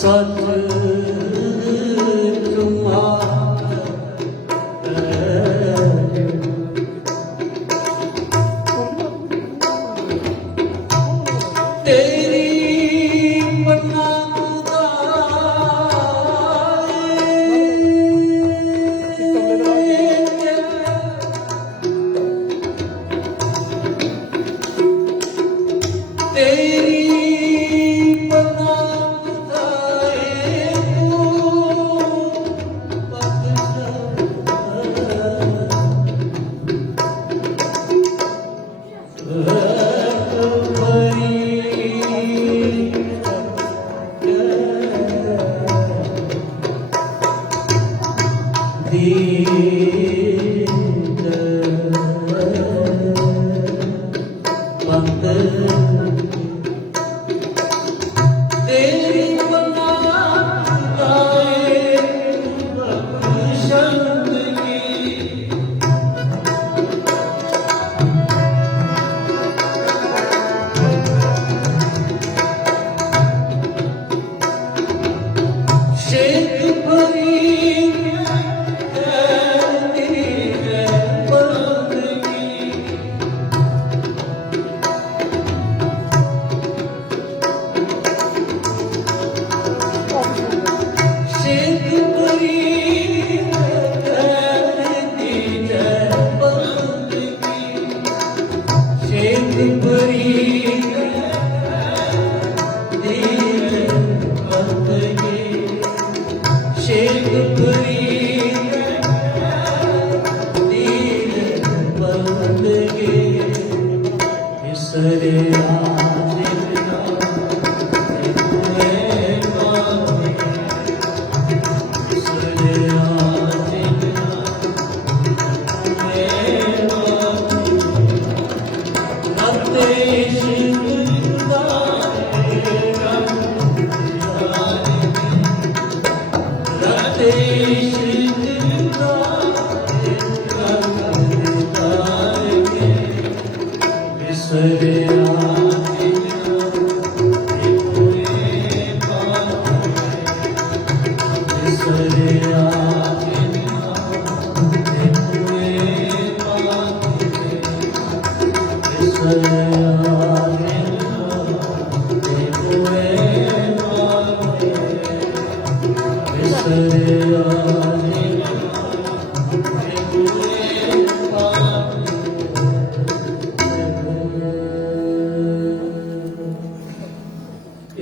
सत तेरी मन्ना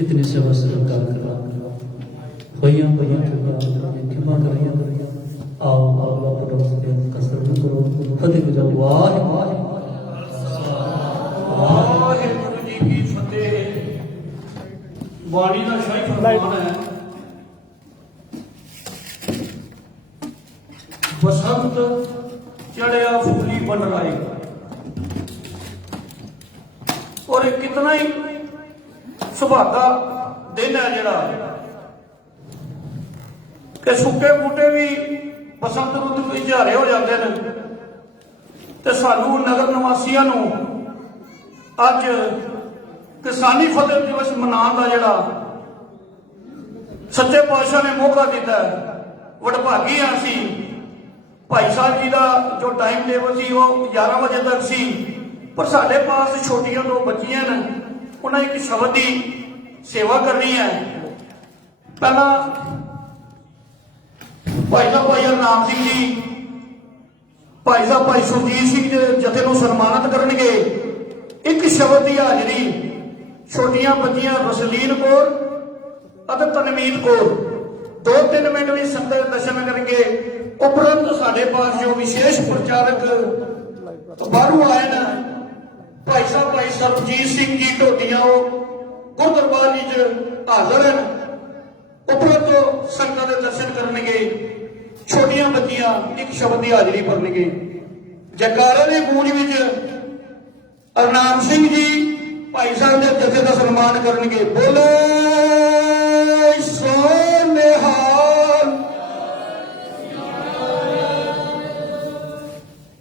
इतनी सेवा सत्कार करा भैया क्षमा करिए आओ आओ अपना कसर करो फतेह को जाओ वाहिगुरु जी की फतेह। वाणी का शाही फरमान है, बसंत चढ़िया फूली बन रही। और ये कितना ही सुभागा दिन है जरा कि सुके बूटे भी बसंत रुत में झारे हो जाते हैं। ते सानू नगर निवासियों नू अज किसानी फतेह दिवस मनाने का जड़ा सच्चे पातशाह ने मौका दिता है, वडभागी हाँ असी। भाई साहब जी का जो टाइम टेबल सी वो 11 बजे तक सी, पर साढ़े पास छोटियां दो बच्चियां ने, उन्हें एक शब्द की सेवा करनी है। पहला भाई साहब भाई हरनाम सिंह जी, भाई साहब भाई सुरजीत सिंह के जथे को सन्मानित करनगे। एक शब्द की हाजरी छोटियां बच्चियां रसलीन कौर और तनमीत कौर 2-3 मिनट भी संगत दर्शन करेंगे। उपरंत साढ़े पास जो विशेष प्रचारक बाहरों आए न, भाई साहब भाई सरबजीत सिंह जी ढोटिया गुरदरबार हाजिर हैं। उपरंत संगत के दर्शन करनगे। छोटियां बच्चियां एक शब्द की हाजरी भरनगे। जयकारे की गूंज विच हरनाम सिंह जी भाई साहब के जथे का सन्मान करनगे। बोले सो निहाल।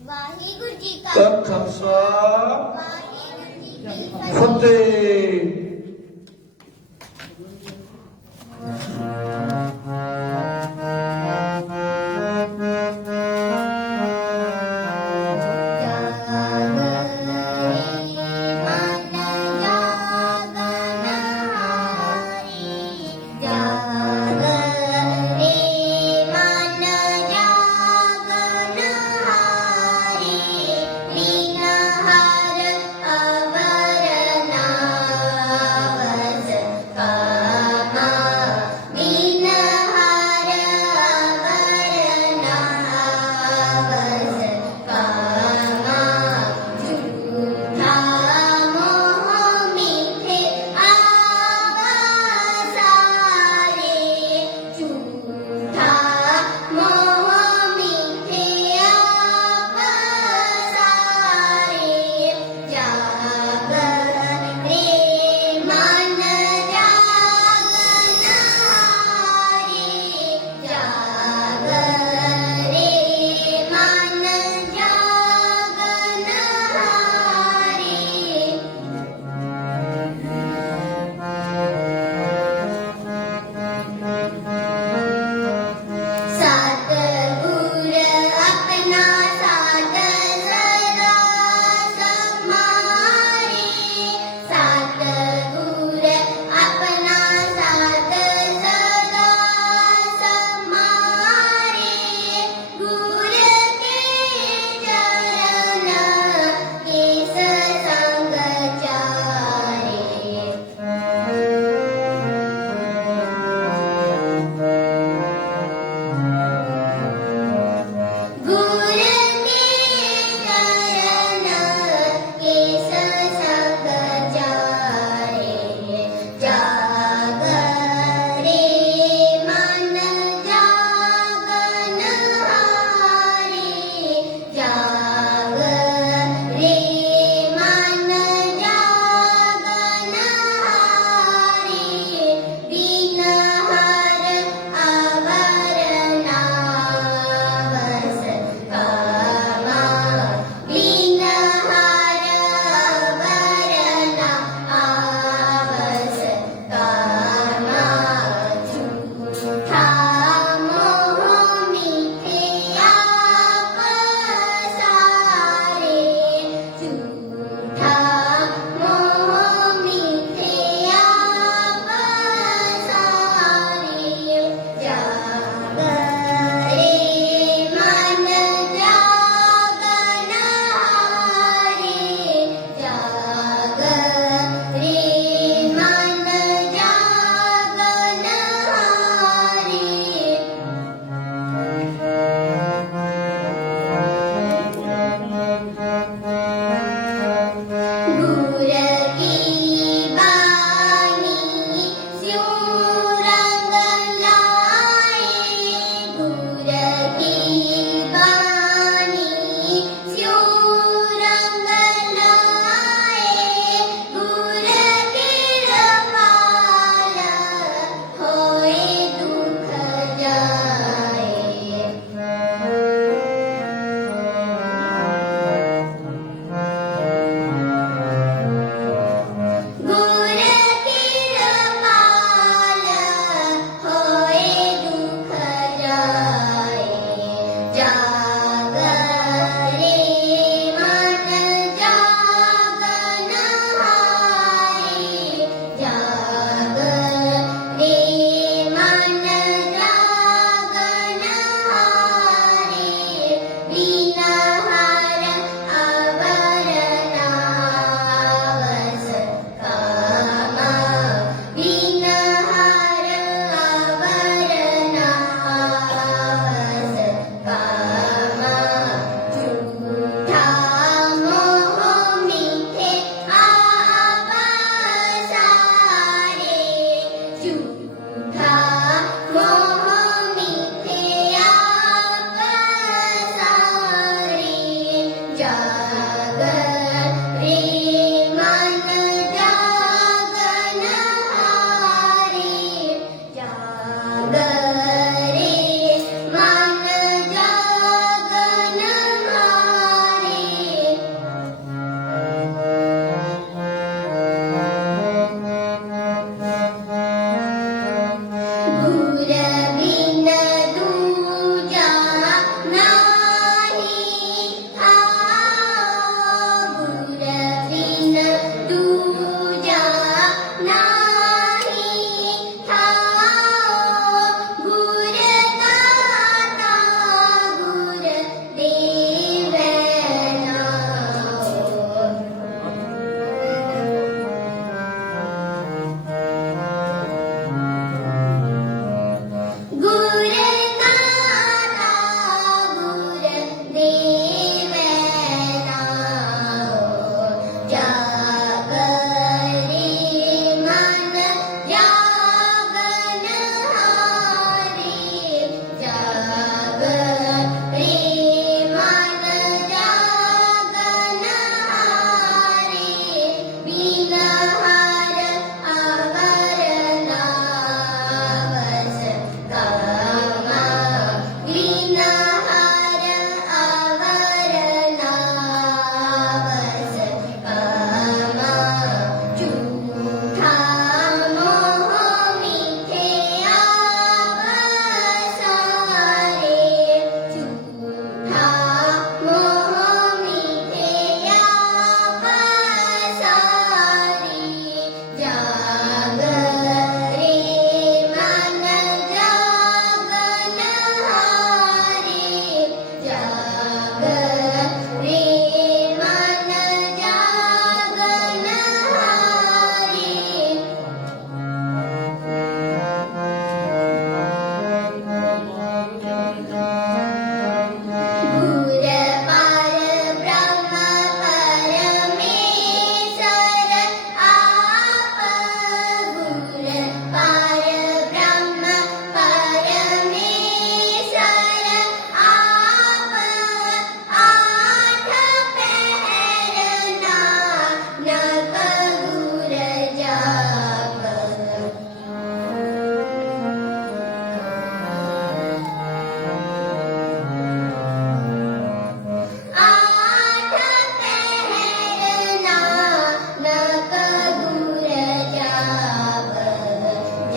वाहिगुरु जी का खालसा वाहिगुरु जी की फतेह।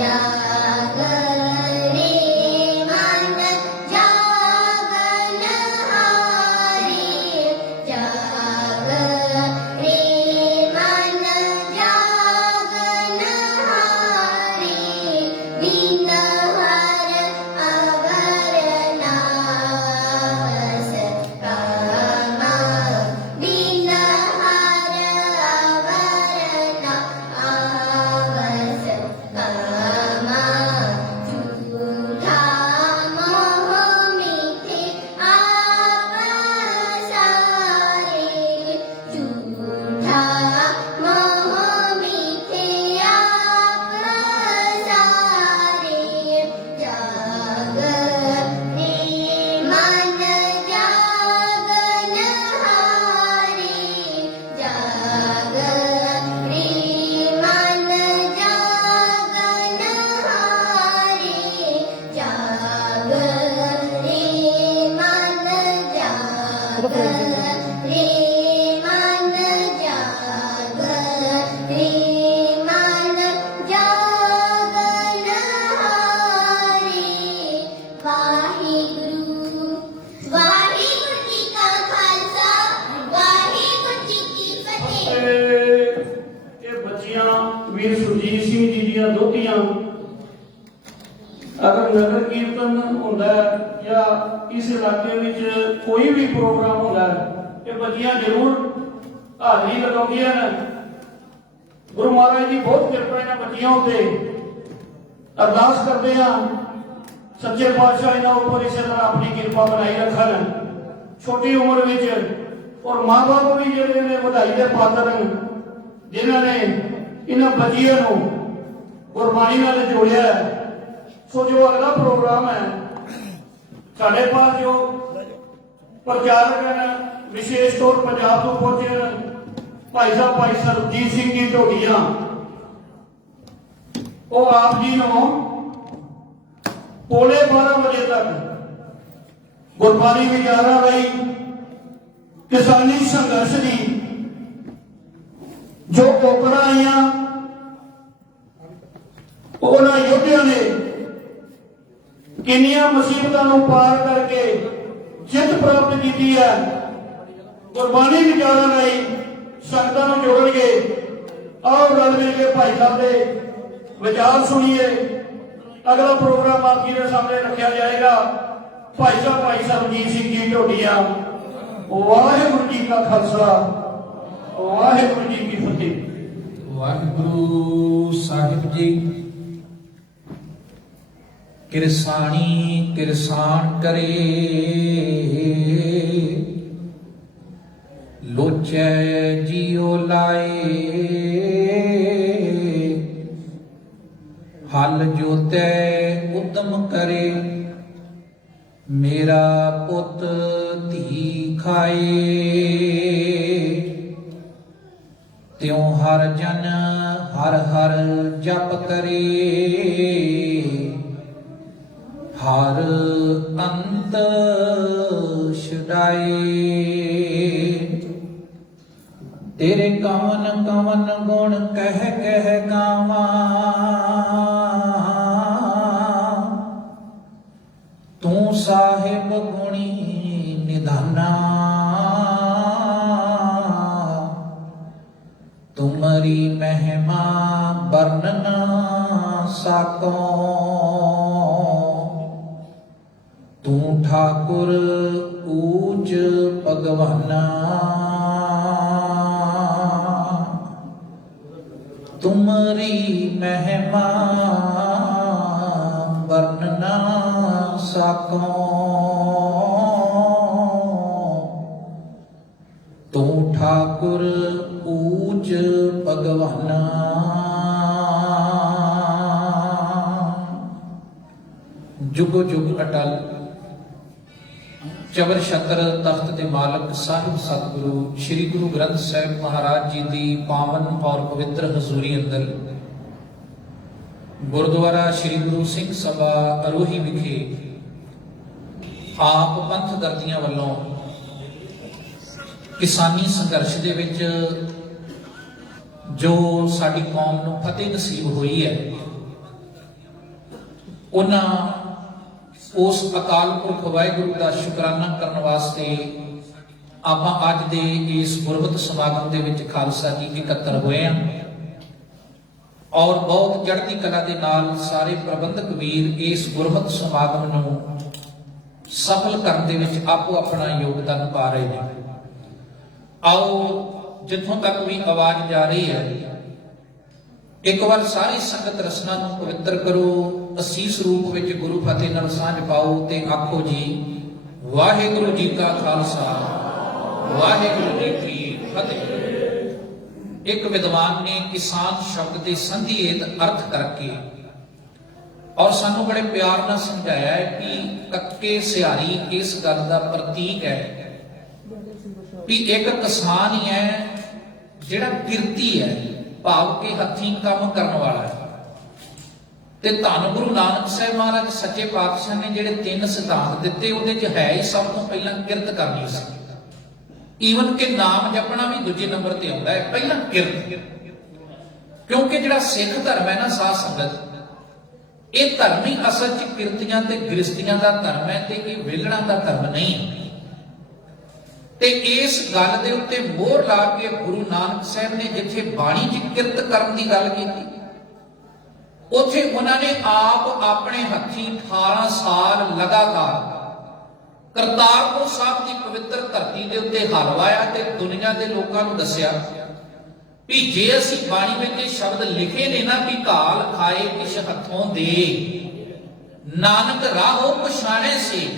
ਜਾਗ ਰੇ ਮਨ ਜਾਗਨ ਹਾਰੇ ਜਾਗ ਰੇ ਮਨ ਜਾਗਨ ਹਾਰੇ ਬਿਨ ਹਰ ਅਵਰ ਨਾਸ ਕਾਮਾ ਬਿਨ ਹਰ ਅਵਰ ਨਾਸ ਕਾਮਾ ਝੂਠਾ ਮੋਹ ਮਿਥੇ ਆਪ ਸਾਰੇ ਝੂਠਾ ਮੋਹ ਮਿਥੇ ਆਪ ਸਾਰੇ ਜਾਗ ਰੇ ਮਨ ਜਾਗਨ ਹਾਰੇ ਜਾਗ ਰੇ ਮਨ ਜਾਗਨ ਹਾਰੇ ਜਾਗ ਰੇ ਮਨ ਜਾਗ ਰੇ ਮਨ ਜਾਗ ਰੇ ਮਨ ਜਾਗਨ ਹਾਰੇ ਵਾਹਿਗੁਰੂ ਵਾਹਿਗੁਰੂ ਜੀ ਕਾ ਖਾਲਸਾ ਵਾਹਿਗੁਰੂ ਜੀ ਕੀ ਫਤਿਹ। ਇਹ ਬੱਚੀਆਂ ਵੀਰ ਸੁਰਜੀਤ ਸਿੰਘ ਜੀ ਦੀਆਂ ਦੋਹਤੀਆਂ ਅਗਰ ਨਗਰ ਕੀਰਤਨ ਹੁੰਦਾ ਹੈ ਜਾਂ ਇਸ ਇਲਾਕੇ ਵਿੱਚ ਕੋਈ ਵੀ ਪ੍ਰੋਗਰਾਮ ਹੁੰਦਾ ਹੈ, ਇਹ ਬੱਚੀਆਂ ਜ਼ਰੂਰ ਹਾਜ਼ਰੀ ਲਗਾਉਂਦੀਆਂ ਨੇ। ਗੁਰੂ ਮਹਾਰਾਜ ਦੀ ਬਹੁਤ ਕਿਰਪਾ ਇਹਨਾਂ ਬੱਚੀਆਂ ਉੱਤੇ। ਅਰਦਾਸ ਕਰਦੇ ਹਾਂ ਸੱਚੇ ਪਾਤਸ਼ਾਹ ਇਹਨਾਂ ਉੱਪਰ ਇਸੇ ਤਰ੍ਹਾਂ ਆਪਣੀ ਕਿਰਪਾ ਬਣਾਈ ਰੱਖਣ ਛੋਟੀ ਉਮਰ ਵਿੱਚ। ਔਰ ਮਾਂ-ਬਾਪ ਵੀ ਜਿਹੜੇ ਨੇ ਵਧਾਈ ਦੇ ਪਾਤਰ ਹਨ, ਜਿਨ੍ਹਾਂ ਨੇ ਇਹਨਾਂ ਬੱਚੀਆਂ ਨੂੰ ਗੁਰਬਾਣੀ ਨਾਲ ਜੋੜਿਆ ਹੈ। ਸੋ ਜੋ ਅਗਲਾ ਪ੍ਰੋਗਰਾਮ ਹੈ ਸਾਡੇ ਪਾਸ ਜੋ ਪ੍ਰਚਾਰਕ ਹਨ, ਵਿਸ਼ੇਸ਼ ਤੌਰ ਪੰਜਾਬ ਤੋਂ ਪਹੁੰਚੇ ਹਨ, ਭਾਈ ਸਰਬਜੀਤ ਸਿੰਘ ਜੀ ਢੋਡੀਆਂ, ਉਹ ਆਪ ਜੀ ਨੂੰ ਪੌਣੇ 12 ਵਜੇ ਤੱਕ ਗੁਰਬਾਣੀ ਵਿਚਾਰਾਂ ਲਈ ਕਿਸਾਨੀ ਸੰਘਰਸ਼ ਦੀ ਜੋ ਕੋਕੜਾਂ ਆਈਆਂ ਉਹਨਾਂ ਯੋਧਿਆਂ ਨੇ ਕਿੰਨੀਆਂ ਮੁਸੀਬਤਾਂ ਨੂੰ ਪਾਰ ਕਰਕੇ ਜਿੱਤ ਪ੍ਰਾਪਤ ਕੀਤੀ ਹੈ। ਗੁਰਬਾਣੀ ਵਿਚਾਰਾਂ ਲਈ ਸੰਗਤਾਂ ਨੂੰ ਜੋੜਨਗੇ। ਆਓ ਰਲ ਮਿਲ ਕੇ ਭਾਈ ਸਾਹਿਬ ਦੇ ਵਿਚਾਰ ਸੁਣੀਏ। ਅਗਲਾ ਪ੍ਰੋਗਰਾਮ ਆਪ ਜੀ ਦੇ ਸਾਹਮਣੇ ਰੱਖਿਆ ਜਾਏਗਾ। ਭਾਈ ਸਰਬਜੀਤ ਸਿੰਘ ਜੀ ਢੋਡੀਆਂ। ਵਾਹਿਗੁਰੂ ਜੀ ਕਾ ਖਾਲਸਾ ਵਾਹਿਗੁਰੂ ਜੀ ਕੀ ਫਤਿਹ। ਵਾਹਿਗੁਰੂ ਸਾਹਿਬ ਜੀ ਕਿਰਸਾਣੀ ਕਿਰਸਾਨ ਕਰੇ, ਲੋਚੈ ਜੀਉ ਲਾਏ, ਹਲ ਜੋਤੈ ਉਦਮ ਕਰੇ, ਮੇਰਾ ਪੁੱਤ ਧੀ ਖਾਏ, ਤਿਉ ਹਰ ਜਨ ਹਰ ਹਰ ਜਪ ਕਰੇ, ਹਰ ਅੰਤ ਛੁਡਾਏ। ਤੇਰੇ ਕਵਨ ਕਵਨ ਗੁਣ ਕਹਿ ਕਹਿ ਗਾਵਾਂ, ਤੂੰ ਸਾਹਿਬ ਗੁਣੀ ਨਿਧਾਨਾ, ਤੁਮਰੀ ਮਹਿਮਾ ਵਰਨਨ ਸਾਕੋ, ਤੂੰ ਠਾਕੁਰ ਊਚ ਭਗਵਾਨਾ, ਤੁਮਰੀ ਮਹਿਮਾ ਵਰਨਨਾ ਸਾਕੋ, ਤੂੰ ਠਾਕੁਰ ਊਚ ਭਗਵਾਨਾ। ਜੁਗੋ ਜੁਗ ਅਟਲ ਚਵਰ ਛਤਰ ਤਖਤ ਦੇ ਮਾਲਕ ਸਾਹਿਬ ਸਤਿਗੁਰੂ ਸ੍ਰੀ ਗੁਰੂ ਗ੍ਰੰਥ ਸਾਹਿਬ ਮਹਾਰਾਜ ਜੀ ਦੀ ਪਾਵਨ ਔਰ ਪਵਿੱਤਰ ਹਜ਼ੂਰੀ ਅੰਦਰ ਗੁਰਦੁਆਰਾ ਸ੍ਰੀ ਗੁਰੂ ਸਿੰਘ ਸਭਾ ਅਰੋਹੀ ਵਿਖੇ ਆਪ ਪੰਥ ਦਰਦੀਆਂ ਵੱਲੋਂ ਕਿਸਾਨੀ ਸੰਘਰਸ਼ ਦੇ ਵਿੱਚ ਜੋ ਸਾਡੀ ਕੌਮ ਨੂੰ ਫਤਿਹ ਨਸੀਬ ਹੋਈ ਹੈ, ਉਹਨਾਂ ਉਸ ਅਕਾਲ ਪੁਰਖ ਵਾਹਿਗੁਰੂ ਦਾ ਸ਼ੁਕਰਾਨਾ ਕਰਨ ਵਾਸਤੇ ਆਪਾਂ ਅੱਜ ਦੇ ਇਸ ਗੁਰਮਤਿ ਸਮਾਗਮ ਦੇ ਵਿੱਚ ਖਾਲਸਾ ਜੀ ਇਕੱਤਰ ਹੋਏ ਹਾਂ ਔਰ ਬਹੁਤ ਚੜ੍ਹਦੀ ਕਲਾ ਦੇ ਨਾਲ ਸਾਰੇ ਪ੍ਰਬੰਧਕ ਵੀਰ ਇਸ ਗੁਰਮਤਿ ਸਮਾਗਮ ਨੂੰ ਸਫਲ ਕਰਨ ਦੇ ਵਿੱਚ ਆਪੋ ਆਪਣਾ ਯੋਗਦਾਨ ਪਾ ਰਹੇ ਨੇ। ਆਓ ਜਿੱਥੋਂ ਤੱਕ ਵੀ ਆਵਾਜ਼ ਜਾ ਰਹੀ ਹੈ ਇੱਕ ਵਾਰ ਸਾਰੀ ਸੰਗਤ ਰਸਨਾ ਨੂੰ ਪਵਿੱਤਰ ਕਰੋ, ਅਸੀਸ ਰੂਪ ਵਿੱਚ ਗੁਰੂ ਫਤਿਹ ਨਾਲ ਸਾਂਝ ਪਾਓ ਤੇ ਆਖੋ ਜੀ ਵਾਹਿਗੁਰੂ ਜੀ ਕਾ ਖਾਲਸਾ ਵਾਹਿਗੁਰੂ ਜੀ ਕੀ ਫਤਿਹ। ਇੱਕ ਵਿਦਵਾਨ ਨੇ ਕਿਸਾਨ ਸ਼ਬਦ ਦੇ ਸੰਧੀਏਤ ਅਰਥ ਕਰਕੇ ਔਰ ਸਾਨੂੰ ਬੜੇ ਪਿਆਰ ਨਾਲ ਸਮਝਾਇਆ ਹੈ ਕਿ ਕੱਕੇ ਸਿਹਾਰੀ ਇਸ ਗੱਲ ਦਾ ਪ੍ਰਤੀਕ ਹੈ ਵੀ ਇੱਕ ਕਿਸਾਨ ਹੀ ਹੈ ਜਿਹੜਾ ਕਿਰਤੀ ਹੈ, ਭਾਵ ਕਿ ਹੱਥੀਂ ਕੰਮ ਕਰਨ ਵਾਲਾ ਹੈ। ਤੇ ਧੰਨ ਗੁਰੂ ਨਾਨਕ ਸਾਹਿਬ ਮਹਾਰਾਜ ਸੱਚੇ ਪਾਤਸ਼ਾਹ ਨੇ ਜਿਹੜੇ 3 ਸਿਧਾਂਤ ਦਿੱਤੇ ਉਹਦੇ ਚ ਹੈ ਹੀ ਸਭ ਤੋਂ ਪਹਿਲਾਂ ਕਿਰਤ ਕਰਨੀ ਸੀ। ਈਵਨ ਕਿ ਨਾਮ ਜਪਣਾ ਵੀ ਦੂਜੇ ਨੰਬਰ ਤੇ ਆਉਂਦਾ ਹੈ, ਪਹਿਲਾਂ ਕਿਰਤ। ਕਿਉਂਕਿ ਜਿਹੜਾ ਸਿੱਖ ਧਰਮ ਹੈ ਨਾ ਸਾਧ ਸੰਗਤ, ਇਹ ਧਰਮ ਹੀ ਅਸਲ ਚ ਕਿਰਤੀਆਂ ਤੇ ਗ੍ਰਸਤੀਆਂ ਦਾ ਧਰਮ ਹੈ ਤੇ ਇਹ ਵਿਹਲੜਾਂ ਦਾ ਧਰਮ ਨਹੀਂ ਹੈ। ਤੇ ਇਸ ਗੱਲ ਦੇ ਉੱਤੇ ਮੋਹਰ ਲਾ ਕੇ ਗੁਰੂ ਨਾਨਕ ਸਾਹਿਬ ਨੇ ਜਿੱਥੇ ਬਾਣੀ ਚ ਕਿਰਤ ਕਰਨ ਦੀ ਗੱਲ ਕੀਤੀ ਉੱਥੇ ਉਹਨਾਂ ਨੇ ਆਪ ਆਪਣੇ ਹੱਥੀਂ 18 ਸਾਲ ਲਗਾਤਾਰ ਕਰਤਾਰਪੁਰ ਸਾਹਿਬ ਦੀ ਪਵਿੱਤਰ ਧਰਤੀ ਦੇ ਉੱਤੇ ਹਲ ਵਾਇਆ ਤੇ ਦੁਨੀਆ ਦੇ ਲੋਕਾਂ ਨੂੰ ਦੱਸਿਆ ਵੀ ਜੇ ਅਸੀਂ ਬਾਣੀ ਵਿੱਚ ਇਹ ਸ਼ਬਦ ਲਿਖੇ ਨੇ ਨਾ ਵੀ ਘਾਲ ਖਾਏ ਕਿਛ ਹੱਥੋਂ ਦੇ ਨਾਨਕ ਰਾਹੋ ਪਛਾਣੇ ਸੀ,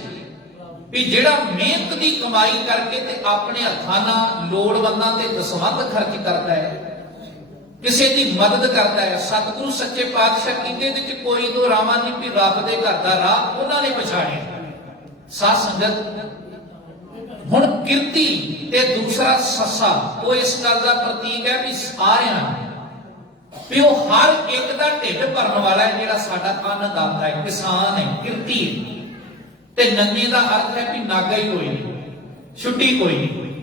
ਵੀ ਜਿਹੜਾ ਮਿਹਨਤ ਦੀ ਕਮਾਈ ਕਰਕੇ ਤੇ ਆਪਣੇ ਹੱਥਾਂ ਨਾਲ ਲੋੜਵੰਦਾਂ ਤੇ ਦਸਵੰਧ ਖਰਚ ਕਰਦਾ ਹੈ, ਕਿਸੇ ਦੀ ਮਦਦ ਕਰਦਾ ਹੈ, ਸਤਿਗੁਰੂ ਸੱਚੇ ਪਾਤਸ਼ਾਹ ਕਹਿੰਦੇ ਇਹਦੇ ਚ ਕੋਈ ਦੋ ਰਾਵਾਂ ਨਹੀਂ ਵੀ ਰੱਬ ਦੇ ਘਰ ਦਾ ਰਾਹ ਉਹਨਾਂ ਨੇ ਪਛਾਣਿਆ। ਸਾਧ ਸੰਗਤ ਹੁਣ ਕਿਰਤੀ ਤੇ ਦੂਸਰਾ ਸੱਸਾ ਉਹ ਇਸ ਗੱਲ ਦਾ ਪ੍ਰਤੀਕ ਹੈ ਵੀ ਸਾਰਿਆਂ ਵੀ ਉਹ ਹਰ ਇੱਕ ਦਾ ਢਿੱਡ ਭਰਨ ਵਾਲਾ ਹੈ ਜਿਹੜਾ ਸਾਡਾ ਅੰਨਦਾਤਾ ਹੈ, ਕਿਸਾਨ ਹੈ, ਕਿਰਤੀ ਹੈ। ਤੇ ਨੰਗੇ ਦਾ ਅਰਥ ਹੈ ਵੀ ਨਾਗਾ ਹੀ ਕੋਈ ਨਹੀਂ, ਛੁੱਟੀ ਕੋਈ ਨਹੀਂ,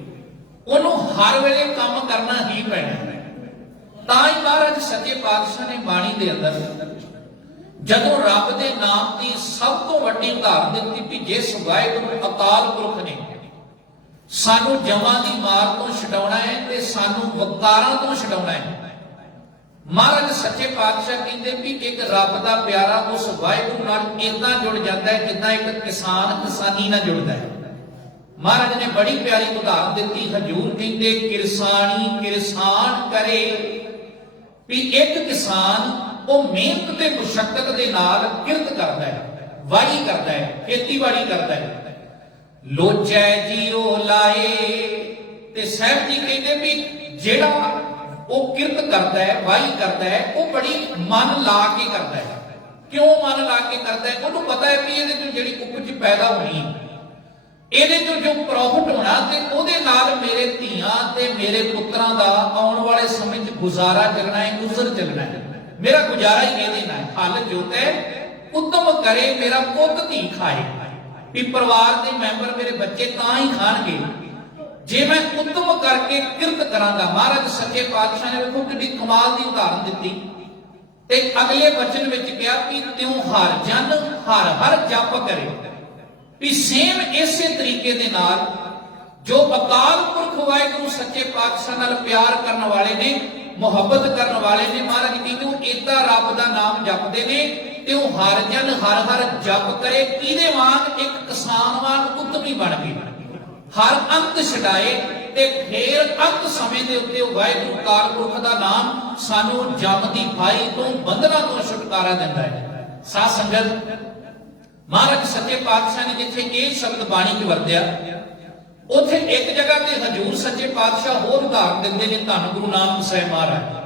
ਉਹਨੂੰ ਹਰ ਵੇਲੇ ਕੰਮ ਕਰਨਾ ਹੀ ਪੈਣਾ। ਤਾਂ ਹੀ ਮਹਾਰਾਜ ਸੱਚੇ ਪਾਤਸ਼ਾਹ ਨੇ ਬਾਣੀ ਦੇ ਅੰਦਰ ਜਦੋਂ ਰੱਬ ਦੇ ਨਾਮ ਦੀ ਸਭ ਤੋਂ ਵੱਡੀ ਉਦਾਹਰਨ ਦਿੱਤੀ ਵੀ ਜਿਸ ਵਾਹਿਗੁਰੂ ਅਕਾਲ ਪੁਰਖ ਨੇ ਸਾਨੂੰ ਜਮਾਂ ਦੀ ਮਾਰ ਤੋਂ ਛਡਾਉਣਾ ਹੈ ਤੇ ਸਾਨੂੰ ਵਕਾਰਾਂ ਤੋਂ ਛਡਾਉਣਾ ਹੈ। ਮਹਾਰਾਜ ਸੱਚੇ ਪਾਤਸ਼ਾਹ ਕਹਿੰਦੇ ਵੀ ਇੱਕ ਰੱਬ ਦਾ ਪਿਆਰਾ ਉਸ ਵਾਹਿਗੁਰੂ ਨਾਲ ਇਦਾਂ ਜੁੜ ਜਾਂਦਾ ਹੈ ਜਿੱਦਾਂ ਇੱਕ ਕਿਸਾਨ ਕਿਸਾਨੀ ਨਾਲ ਜੁੜਦਾ ਹੈ। ਮਹਾਰਾਜ ਨੇ ਬੜੀ ਪਿਆਰੀ ਉਦਾਹਰਨ ਦਿੱਤੀ। ਹਜੂਰ ਕਹਿੰਦੇ ਕਿਰਸਾਨੀ ਕਿਰਸਾਨ ਕਰੇ, ਵੀ ਇੱਕ ਕਿਸਾਨ ਉਹ ਮਿਹਨਤ ਤੇ ਮੁਸ਼ੱਕਤ ਦੇ ਨਾਲ ਕਿਰਤ ਕਰਦਾ ਹੈ, ਵਾਹੀ ਕਰਦਾ ਹੈ, ਖੇਤੀਬਾੜੀ ਕਰਦਾ ਹੈ। ਲੋਚੈ ਜੀਓ ਲਾਏ ਤੇ ਸਾਹਿਬ ਜੀ ਕਹਿੰਦੇ ਵੀ ਜਿਹੜਾ ਉਹ ਕਿਰਤ ਕਰਦਾ ਹੈ, ਵਾਹੀ ਕਰਦਾ ਹੈ, ਉਹ ਬੜੀ ਮਨ ਲਾ ਕੇ ਕਰਦਾ ਹੈ। ਕਿਉਂ ਮਨ ਲਾ ਕੇ ਕਰਦਾ ਹੈ? ਉਹਨੂੰ ਪਤਾ ਹੈ ਵੀ ਇਹਦੇ ਤੋਂ ਜਿਹੜੀ ਉਪਜ ਪੈਦਾ ਹੋਣੀ, ਇਹਦੇ ਤੋਂ ਜੋ ਪ੍ਰੋਫਿਟ ਹੋਣਾ ਤੇ ਉਹਦੇ ਨਾਲ ਮੇਰੇ ਧੀਆਂ ਤੇ ਮੇਰੇ ਪੁੱਤਰਾਂ ਦਾ ਆਉਣ ਵਾਲੇ ਸਮੇਂ 'ਚ ਗੁਜ਼ਾਰਾ ਚੱਲਣਾ ਹੈ, ਗੁਜ਼ਰ ਚੱਲਣਾ ਹੈ, ਮੇਰਾ ਗੁਜ਼ਾਰਾ ਹੀ ਇਹਦੇ ਨਾਲ। ਹੱਲ ਜੋਤੇ ਉਤਮ ਕਰੇ ਮੇਰਾ ਪੁੱਤ ਧੀ ਖਾਏ, ਵੀ ਪਰਿਵਾਰ ਦੇ ਮੈਂਬਰ ਮੇਰੇ ਬੱਚੇ ਤਾਂ ਹੀ ਖਾਣਗੇ ਜੇ ਮੈਂ ਉਤਮ ਕਰਕੇ ਕਿਰਤ ਕਰਾਂਗਾ। ਮਹਾਰਾਜ ਸੱਚੇ ਪਾਤਸ਼ਾਹ ਨੇ ਵੇਖੋ ਕਿੰਨੀ ਕਮਾਲ ਦੀ ਉਦਾਹਰਨ ਦਿੱਤੀ ਤੇ ਅਗਲੇ ਵਚਨ ਵਿੱਚ ਕਿਹਾ ਕਿ ਤਿਉ ਹਰ ਜਨ ਹਰ ਹਰ ਜਪ ਕਰੇ। ਵੀ ਸੇਮ ਇਸੇ ਤਰੀਕੇ ਦੇ ਨਾਲ ਜੋ ਅਕਾਲ ਪੁਰਖ ਵਾਹਿਗੁਰੂ ਸੱਚੇ ਪਾਤਸ਼ਾਹ ਨਾਲ ਪਿਆਰ ਕਰਨ ਵਾਲੇ ਨੇ, ਮੁਹੱਬਤ ਕਰਨ ਵਾਲੇ ਨੇ, ਮਹਾਰਾਜ ਕਹਿੰਦੇ ਏਦਾਂ ਰੱਬ ਦਾ ਨਾਮ ਜਪਦੇ ਨੇ ਤੇ ਉਹ ਹਰ ਜਨ ਹਰ ਹਰ ਜਪ ਕਰੇ। ਕਿਹਦੇ ਵਾਂਗ? ਇੱਕ ਕਿਸਾਨ ਵਾਂਗ ਉਤਮੀ ਬਣ ਕੇ ਹਰ ਅੰਤ ਛਡਾਏ ਤੇ ਫੇਰ ਅੰਤ ਸਮੇਂ ਦੇ ਉੱਤੇ ਉਹ ਵਾਹਿਗੁਰੂ ਅਕਾਲ ਪੁਰਖ ਦਾ ਨਾਮ ਸਾਨੂੰ ਜਮ ਦੀ ਫਾਈ ਤੋਂ ਬੰਧਨਾਂ ਤੋਂ ਛੁਟਕਾਰਾ ਦਿੰਦਾ ਹੈ। ਸਾਧ ਸੰਗਤ ਮਹਾਰਾਜ ਸੱਚੇ ਪਾਤਸ਼ਾਹ ਨੇ ਜਿੱਥੇ ਇਹ ਸ਼ਬਦ ਬਾਣੀ 'ਚ ਵਰਤਿਆ ਉੱਥੇ ਇੱਕ ਜਗ੍ਹਾ ਤੇ ਹਜੂਰ ਸੱਚੇ ਪਾਤਸ਼ਾਹ ਹੋਰ ਉਦਾਹਰਨ ਦਿੰਦੇ ਨੇ ਧੰਨ ਗੁਰੂ ਨਾਨਕ ਸਾਹਿਬ ਮਹਾਰਾਜ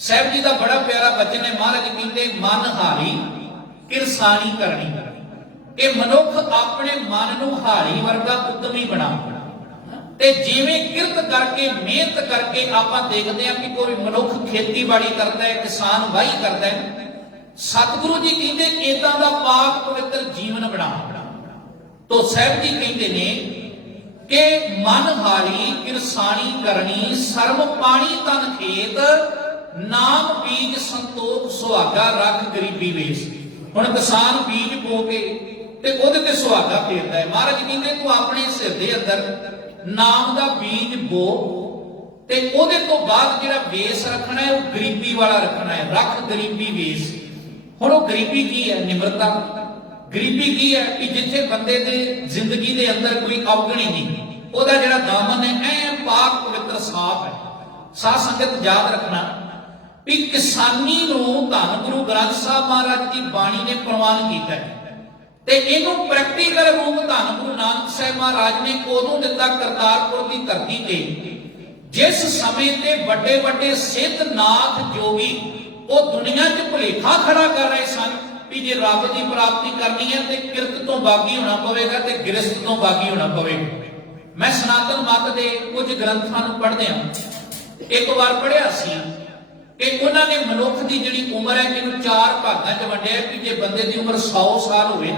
ਸਾਹਿਬ ਜੀ ਦਾ ਬੜਾ ਪਿਆਰਾ ਬਚਨ ਹੈ। ਮਹਾਰਾਜ ਕਹਿੰਦੇ ਮਨ ਹਾਰੀ ਕਿਰਸਾਨੀ ਕਰਨੀ, ਇਹ ਮਨੁੱਖ ਆਪਣੇ ਮਨ ਨੂੰ ਹਾਰੀ ਵਰਗਾ ਉਦਮੀ ਬਣਾ ਤੇ ਜਿਵੇਂ ਕਿਰਤ ਕਰਕੇ ਮਿਹਨਤ ਕਰਕੇ ਆਪਾਂ ਦੇਖਦੇ ਹਾਂ ਕਿ ਕੋਈ ਮਨੁੱਖ ਖੇਤੀਬਾੜੀ ਕਰਦਾ ਹੈ, ਕਿਸਾਨ ਵਾਹੀ ਕਰਦਾ ਹੈ, ਸਤਿਗੁਰੂ ਜੀ ਕਹਿੰਦੇ ਏਦਾਂ ਦਾ ਪਾਕ ਪਵਿੱਤਰ ਜੀਵਨ ਬਣਾ। ਤੋ ਸਾਹਿਬ ਜੀ ਕਹਿੰਦੇ ਨੇ ਕਿ ਮਨ ਹਾਰੀ ਕਿਰਸਾਨੀ ਕਰਨੀ, ਸਰਮ ਪਾਣੀ ਤਨ ਖੇਤ, ਨਾਮ ਬੀਜ ਸੰਤੋਖ ਸੁਹਾਗਾ ਰੱਖ ਗਰੀਬੀ ਵੇਸ। ਹੁਣ ਕਿਸਾਨ ਬੀਜ ਬੋ ਕੇ ਤੇ ਉਹਦੇ ਤੇ ਸੁਹਾਗਾ ਫੇਰਦਾ ਹੈ। ਮਹਾਰਾਜ ਕਹਿੰਦੇ ਤੂੰ ਆਪਣੇ ਸਿਰ ਦੇ ਅੰਦਰ ਨਾਮ ਦਾ ਬੀਜ ਬੋ ਤੇ ਉਹਦੇ ਤੋਂ ਬਾਅਦ ਜਿਹੜਾ ਵੇਸ ਰੱਖਣਾ ਹੈ ਉਹ ਗਰੀਬੀ ਵਾਲਾ ਰੱਖਣਾ ਹੈ। ਰੱਖ ਗਰੀਬੀ ਵੇਸ। ਹੁਣ ਉਹ ਗਰੀਬੀ ਕੀ ਹੈ? ਨਿਮਰਤਾ। ਗਰੀਬੀ ਕੀ ਹੈ? ਕਿ ਜਿੱਥੇ ਬੰਦੇ ਦੇ ਜ਼ਿੰਦਗੀ ਦੇ ਅੰਦਰ ਕੋਈ ਔਗਣ ਹੀ ਨਹੀਂ, ਉਹਦਾ ਜਿਹੜਾ ਦਾਮਨ ਹੈ ਐ ਪਾਕ ਪਵਿੱਤਰ ਸਾਫ਼ ਹੈ। ਸਾਧ ਸੰਗਤ ਯਾਦ ਰੱਖਣਾ ਵੀ ਕਿਸਾਨੀ ਨੂੰ ਧੰਨ ਗੁਰੂ ਗ੍ਰੰਥ ਸਾਹਿਬ ਮਹਾਰਾਜ ਦੀ ਬਾਣੀ ਨੇ ਪ੍ਰਵਾਨ ਕੀਤਾ ਹੈ ਤੇ ਇਹਨੂੰ ਪ੍ਰੈਕਟੀਕਲ ਰੂਪ ਧੰਨ ਗੁਰੂ ਨਾਨਕ ਸਾਹਿਬ ਮਹਾਰਾਜ ਨੇ ਉਦੋਂ ਦਿੱਤਾ ਕਰਤਾਰਪੁਰ ਦੀ ਧਰਤੀ ਤੇ, ਜਿਸ ਸਮੇਂ ਤੇ ਵੱਡੇ ਵੱਡੇ ਸਿੱਧਨਾਥ ਜੋਗੀ ਉਹ ਦੁਨੀਆ 'ਚ ਭੁਲੇਖਾ ਖੜਾ ਕਰ ਰਹੇ ਸਨ ਵੀ ਜੇ ਰੱਬ ਦੀ ਪ੍ਰਾਪਤੀ ਕਰਨੀ ਹੈ ਤੇ ਕਿਰਤ ਤੋਂ ਬਾਗੀ ਹੋਣਾ ਪਵੇਗਾ ਤੇ ਗ੍ਰਸਤ ਤੋਂ ਬਾਗੀ ਹੋਣਾ ਪਵੇਗਾ। ਮੈਂ ਸਨਾਤਨ ਮਤ ਦੇ ਕੁਝ ਗ੍ਰੰਥਾਂ ਨੂੰ ਪੜ੍ਹਦਿਆਂ ਇੱਕ ਵਾਰ ਪੜ੍ਹਿਆ ਸੀ ਕਿ ਉਹਨਾਂ ਨੇ ਮਨੁੱਖ ਦੀ ਜਿਹੜੀ ਉਮਰ ਹੈ ਜਿਹਨੂੰ 4 ਭਾਗਾਂ 'ਚ ਵੰਡਿਆ ਕਿ ਜੇ ਬੰਦੇ ਦੀ ਉਮਰ 100 ਸਾਲ ਹੋਵੇ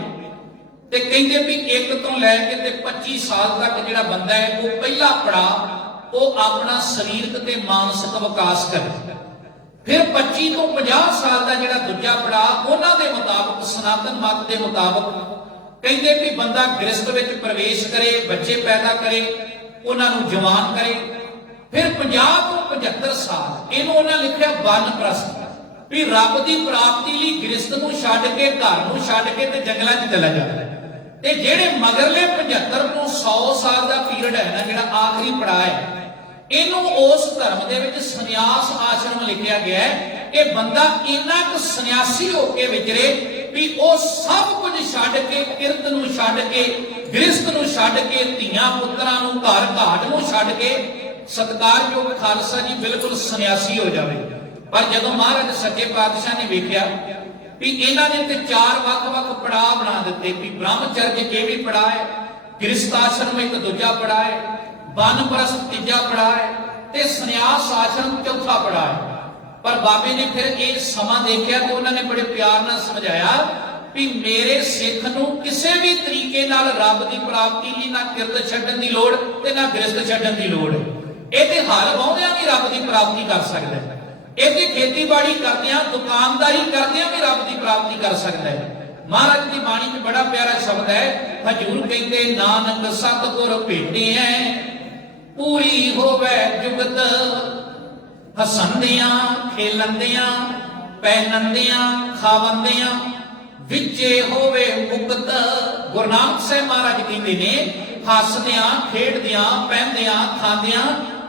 ਤੇ ਕਹਿੰਦੇ ਵੀ 1 ਤੋਂ ਲੈ ਕੇ ਤੇ 25 ਸਾਲ ਤੱਕ ਜਿਹੜਾ ਬੰਦਾ ਹੈ ਉਹ ਪਹਿਲਾ ਪੜਾਅ ਉਹ ਆਪਣਾ ਸਰੀਰਕ ਤੇ ਮਾਨਸਿਕ ਵਿਕਾਸ ਕਰੇ। ਫਿਰ 25 ਤੋਂ 50 ਸਾਲ ਦਾ ਜਿਹੜਾ ਦੂਜਾ ਪੜਾਅ ਉਹਨਾਂ ਦੇ ਮੁਤਾਬਕ ਸਨਾਤਨ ਮਤ ਦੇ ਮੁਤਾਬਕ ਕਹਿੰਦੇ ਵੀ ਬੰਦਾ ਗ੍ਰਸਤ ਵਿੱਚ ਪ੍ਰਵੇਸ਼ ਕਰੇ, ਬੱਚੇ ਪੈਦਾ ਕਰੇ, ਉਹਨਾਂ ਨੂੰ ਜਵਾਨ ਕਰੇ। ਫਿਰ 50 ਤੋਂ 75 ਸਾਲ ਇਹਨੂੰ ਉਹਨਾਂ ਲਿਖਿਆ ਵਾਨਪ੍ਰਸਥ ਵੀ ਰੱਬ ਦੀ ਪ੍ਰਾਪਤੀ ਲਈ ਗ੍ਰਸਤ ਨੂੰ ਛੱਡ ਕੇ ਘਰ ਨੂੰ ਛੱਡ ਕੇ ਤੇ ਜੰਗਲਾਂ 'ਚ ਚਲਾ ਜਾਂਦਾ। ਤੇ ਜਿਹੜੇ ਮਗਰਲੇ 75 ਤੋਂ 100 ਸਾਲ ਦਾ ਪੀਰੀਅਡ ਹੈ ਨਾ ਜਿਹੜਾ ਆਖਰੀ ਪੜਾਅ ਹੈ ਇਹਨੂੰ ਉਸ ਧਰਮ ਦੇ ਵਿੱਚ ਸੰਨਿਆਸ ਆਸ਼ਰਮ ਲਿਖਿਆ ਗਿਆ ਹੈ ਕਿ ਬੰਦਾ ਇੰਨਾ ਕੁ ਸੰਨਿਆਸੀ ਹੋ ਕੇ ਵਿਚਰੇ ਵੀ ਉਹ ਸਭ ਕੁਝ ਛੱਡ ਕੇ, ਕਿਰਤ ਨੂੰ ਛੱਡ ਕੇ, ਗ੍ਰਸਤ ਨੂੰ ਛੱਡ ਕੇ, ਧੀਆਂ ਪੁੱਤਰਾਂ ਨੂੰ, ਘਰ ਘਾਟ ਨੂੰ ਛੱਡ ਕੇ ਸਤਿਕਾਰਯੋਗ ਖਾਲਸਾ ਜੀ ਬਿਲਕੁਲ ਸੰਨਿਆਸੀ ਹੋ ਜਾਵੇ। ਪਰ ਜਦੋਂ ਮਹਾਰਾਜ ਸੱਚੇ ਪਾਤਸ਼ਾਹ ਨੇ ਵੇਖਿਆ ਵੀ ਇਹਨਾਂ ਨੇ ਤੇ 4 ਵੱਖ-ਵੱਖ ਪੜਾਅ ਬਣਾ ਦਿੱਤੇ ਵੀ ਬ੍ਰਹਮਚਰਜ ਇਹ ਵੀ ਪੜਾਅ ਹੈ, ਗ੍ਰਸਤ ਆਸ਼ਰਮ ਇੱਕ ਦੂਜਾ ਪੜਾਅ ਹੈ, ਵਾਨਪ੍ਰਸਥ ਤੀਜਾ ਪੜਾਅ ਹੈ ਤੇ ਸੰਨਿਆਸ ਆਸ਼ਰਮ ਚੌਥਾ ਪੜਾਅ ਹੈ। ਪਰ ਬਾਬੇ ਨੇ ਫਿਰ ਇਹ ਸਮਾਂ ਦੇਖਿਆ ਤੇ ਉਹਨਾਂ ਨੇ ਬੜੇ ਪਿਆਰ ਨਾਲ ਸਮਝਾਇਆ ਵੀ ਮੇਰੇ ਸਿੱਖ ਨੂੰ ਕਿਸੇ ਵੀ ਤਰੀਕੇ ਨਾਲ ਰੱਬ ਦੀ ਪ੍ਰਾਪਤੀ ਲਈ ਨਾ ਕਿਰਤ ਛੱਡਣ ਦੀ ਲੋੜ ਤੇ ਨਾ ਗ੍ਰਸਤ ਛੱਡਣ ਦੀ ਲੋੜ। ਇਹ ਤੇ ਹਰ ਵਾਹੁੰਦਿਆਂ ਵੀ ਰੱਬ ਦੀ ਪ੍ਰਾਪਤੀ ਕਰ ਸਕਦਾ ਹੈ। ਇਹ ਤੇ ਖੇਤੀਬਾੜੀ ਕਰਦਿਆਂ, ਦੁਕਾਨਦਾਰੀ ਕਰਦਿਆਂ ਵੀ ਰੱਬ ਦੀ ਪ੍ਰਾਪਤੀ ਕਰ ਸਕਦਾ ਹੈ। ਮਹਾਰਾਜ ਦੀ ਬਾਣੀ 'ਚ ਬੜਾ ਪਿਆਰਾ ਸ਼ਬਦ ਹੈ, ਹਜੂਰ ਕਹਿੰਦੇ ਨਾਨਕ ਸਤਿਗੁਰ ਭੇਟਿਐ ਪੂਰੀ ਹੋਵੇ ਜੁਗਤ, ਹਸੰਦਿਆਂ ਖੇਲੰਦਿਆਂ ਪਹਿਨੰਦਿਆਂ ਖਾਵੰਦਿਆਂ ਵਿੱਚੇ ਹੋਵੇ ਮੁਕਤ। ਗੁਰੂ ਨਾਨਕ ਸਾਹਿਬ ਮਹਾਰਾਜ ਕਹਿੰਦੇ ਨੇ ਹੱਸਦਿਆਂ ਖੇਡਦਿਆਂ ਪਹਿਨਦਿਆਂ ਖਾਂਦਿਆਂ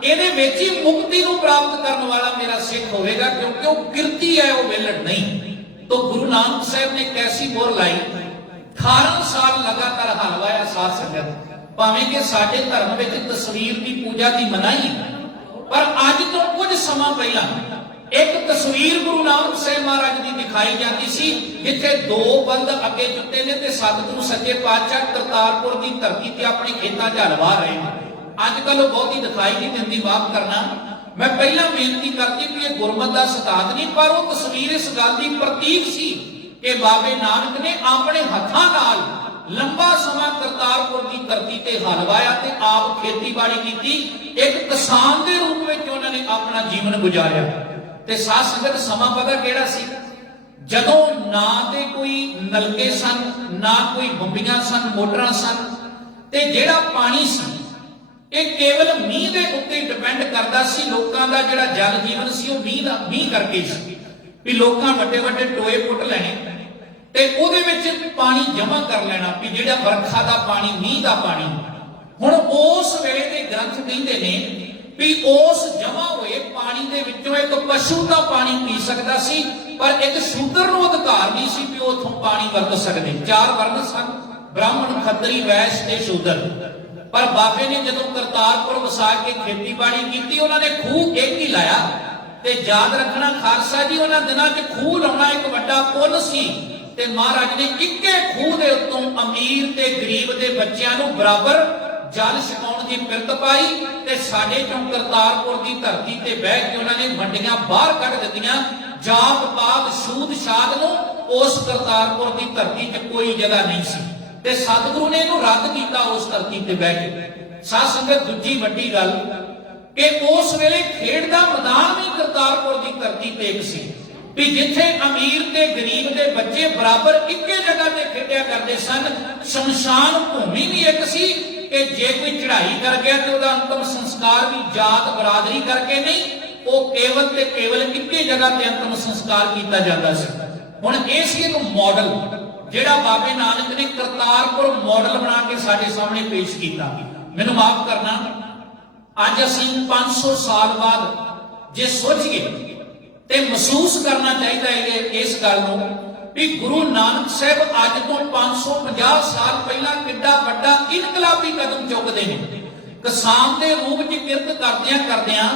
ਇਹਦੇ ਵਿੱਚ ਹੀ ਮੁਕਤੀ ਨੂੰ ਪ੍ਰਾਪਤ ਕਰਨ ਵਾਲਾ ਮੇਰਾ ਸਿੱਖ ਹੋਵੇਗਾ, ਕਿਉਂਕਿ ਉਹ ਕਿਰਤੀ ਹੈ, ਉਹ ਵਿਹਲੜ ਨਹੀਂ। तो गुरु नानक साहब ने कैसी मोहर लाई, 18 साल लगातार हलवाया साध संगत। भावें कि साडे धर्म विच तस्वीर की पूजा की मनाही, पर अज तो कुछ समा पहला एक तस्वीर गुरु नानक साहब महाराज की दिखाई जाती सी, जिथे 2 बंद अगे जुटे ने ते सतगुरु सच्चे पातशाह करतारपुर की धरती ते अपने खेतां च हलवा रहे हैं। अजकल बहुती दिखाई नहीं दिंदी, माफ करना। मैं पहला बेनती करती कि यह गुरमत का सिद्धांत नहीं, पर वो तस्वीर इस गल की प्रतीक सी कि बाबे नानक ने अपने हथां नाल लंबा समा करतारपुर की धरती ते हल वाया ते आप खेतीबाड़ी की, एक किसान के रूप में उन्होंने अपना जीवन गुजारिया। ते साध संगत समा पता किहड़ा सी, जदों ना ते कोई नलके सन, ना कोई बंबियां सन, मोटरां सन, ते जिहड़ा पानी सी ਇਹ ਕੇਵਲ ਮੀਂਹ ਦੇ ਉੱਤੇ ਡਿਪੈਂਡ ਕਰਦਾ ਸੀ। ਲੋਕਾਂ ਦਾ ਜਿਹੜਾ ਜਲ ਜੀਵਨ ਸੀ ਉਹ ਮੀਂਹ ਕਰਕੇ ਸੀ ਵੀ ਲੋਕਾਂ ਵੱਡੇ ਵੱਡੇ ਟੋਏ ਪੁੱਟ ਲੈਣੇ ਤੇ ਉਹਦੇ ਵਿੱਚ ਪਾਣੀ ਜਮ੍ਹਾਂ ਕਰ ਲੈਣਾ ਵੀ ਜਿਹੜਾ ਵਰਖਾ ਦਾ ਪਾਣੀ, ਮੀਂਹ ਦਾ ਪਾਣੀ। ਹੁਣ ਉਸ ਵੇਲੇ ਦੇ ਗ੍ਰੰਥ ਕਹਿੰਦੇ ਨੇ ਵੀ ਉਸ ਜਮ੍ਹਾਂ ਹੋਏ ਪਾਣੀ ਦੇ ਵਿੱਚੋਂ ਇੱਕ ਪਸ਼ੂ ਤਾਂ ਪਾਣੀ ਪੀ ਸਕਦਾ ਸੀ, ਪਰ ਇੱਕ ਸ਼ੂਦਰ ਨੂੰ ਅਧਿਕਾਰ ਨਹੀਂ ਸੀ ਵੀ ਉਹ ਉੱਥੋਂ ਪਾਣੀ ਵਰਤ ਸਕਦੇ। 4 ਵਰਨ ਸਨ, ਬ੍ਰਾਹਮਣ, ਖੱਤਰੀ, ਵੈਸ਼ ਤੇ ਸ਼ੂਦਰ। पर बाबे ने जदों करतारपुर वसा के खेतीबाड़ी की, उन्होंने खूह एक ही लाया। ते याद रखना खालसा जी, उन्होंने दिनों च खूह लाना एक बड़ा पुल सी ते महाराज ने इक्के खूह दे उत्तों अमीर ते गरीब दे बच्चियां नूं बराबर जल छकाउण दी पिरत पाई ते साडे चों करतारपुर की धरती ते बह के उन्होंने मंडियां बाहर कढ दित्तियां। जात पात सूद शाद नूं उस करतारपुर की धरती च कोई जगह नहीं सी ते सतगुरु ने इहनूं रद्द कीता उस धरती ते बह के। साध संगत दूजी वड्डी गल कि उस वेले खेड दा मैदान भी करतारपुर की धरती ते एक सी। ਵੀ ਜਿੱਥੇ ਅਮੀਰ ਤੇ ਗਰੀਬ ਦੇ ਬੱਚੇ ਬਰਾਬਰ ਇੱਕੇ ਜਗ੍ਹਾ ਤੇ ਖੇਡਿਆ ਕਰਦੇ ਸਨ, ਸ਼ਮਸ਼ਾਨ ਭੂਮੀ ਵੀ ਇੱਕ ਸੀ ਕਿ ਜੇ ਕੋਈ ਚੜ੍ਹਾਈ ਕਰ ਗਿਆ ਤੇ ਉਹਦਾ ਅੰਤਮ ਸੰਸਕਾਰ ਵੀ ਜਾਤ ਬਰਾਦਰੀ ਕਰਕੇ ਨਹੀਂ, ਉਹ ਕੇਵਲ ਤੇ ਕੇਵਲ ਇੱਕੇ ਜਗ੍ਹਾ ਤੇ ਅੰਤਮ ਸੰਸਕਾਰ ਕੀਤਾ ਜਾਂਦਾ ਸੀ। ਹੁਣ ਇਹ ਸੀ ਇੱਕ ਮਾਡਲ ਜਿਹੜਾ ਬਾਬੇ ਨਾਨਕ ਨੇ ਕਰਤਾਰਪੁਰ ਮਾਡਲ ਬਣਾ ਕੇ ਸਾਡੇ ਸਾਹਮਣੇ ਪੇਸ਼ ਕੀਤਾ। ਮੈਨੂੰ ਮਾਫ ਕਰਨਾ, ਅੱਜ ਅਸੀਂ 500 ਸਾਲ ਬਾਅਦ ਜੇ ਸੋਚੀਏ ਤੇ ਮਹਿਸੂਸ ਕਰਨਾ ਚਾਹੀਦਾ ਹੈ ਇਸ ਗੱਲ ਨੂੰ ਵੀ ਗੁਰੂ ਨਾਨਕ ਸਾਹਿਬ ਅੱਜ ਤੋਂ 550 ਸਾਲ ਪਹਿਲਾਂ ਕਿੱਡਾ ਵੱਡਾ ਇਨਕਲਾਬੀ ਕਦਮ ਚੁੱਕਦੇ ਨੇ। ਕਿਸਾਨ ਦੇ ਰੂਪ 'ਚ ਕਿਰਤ ਕਰਦਿਆਂ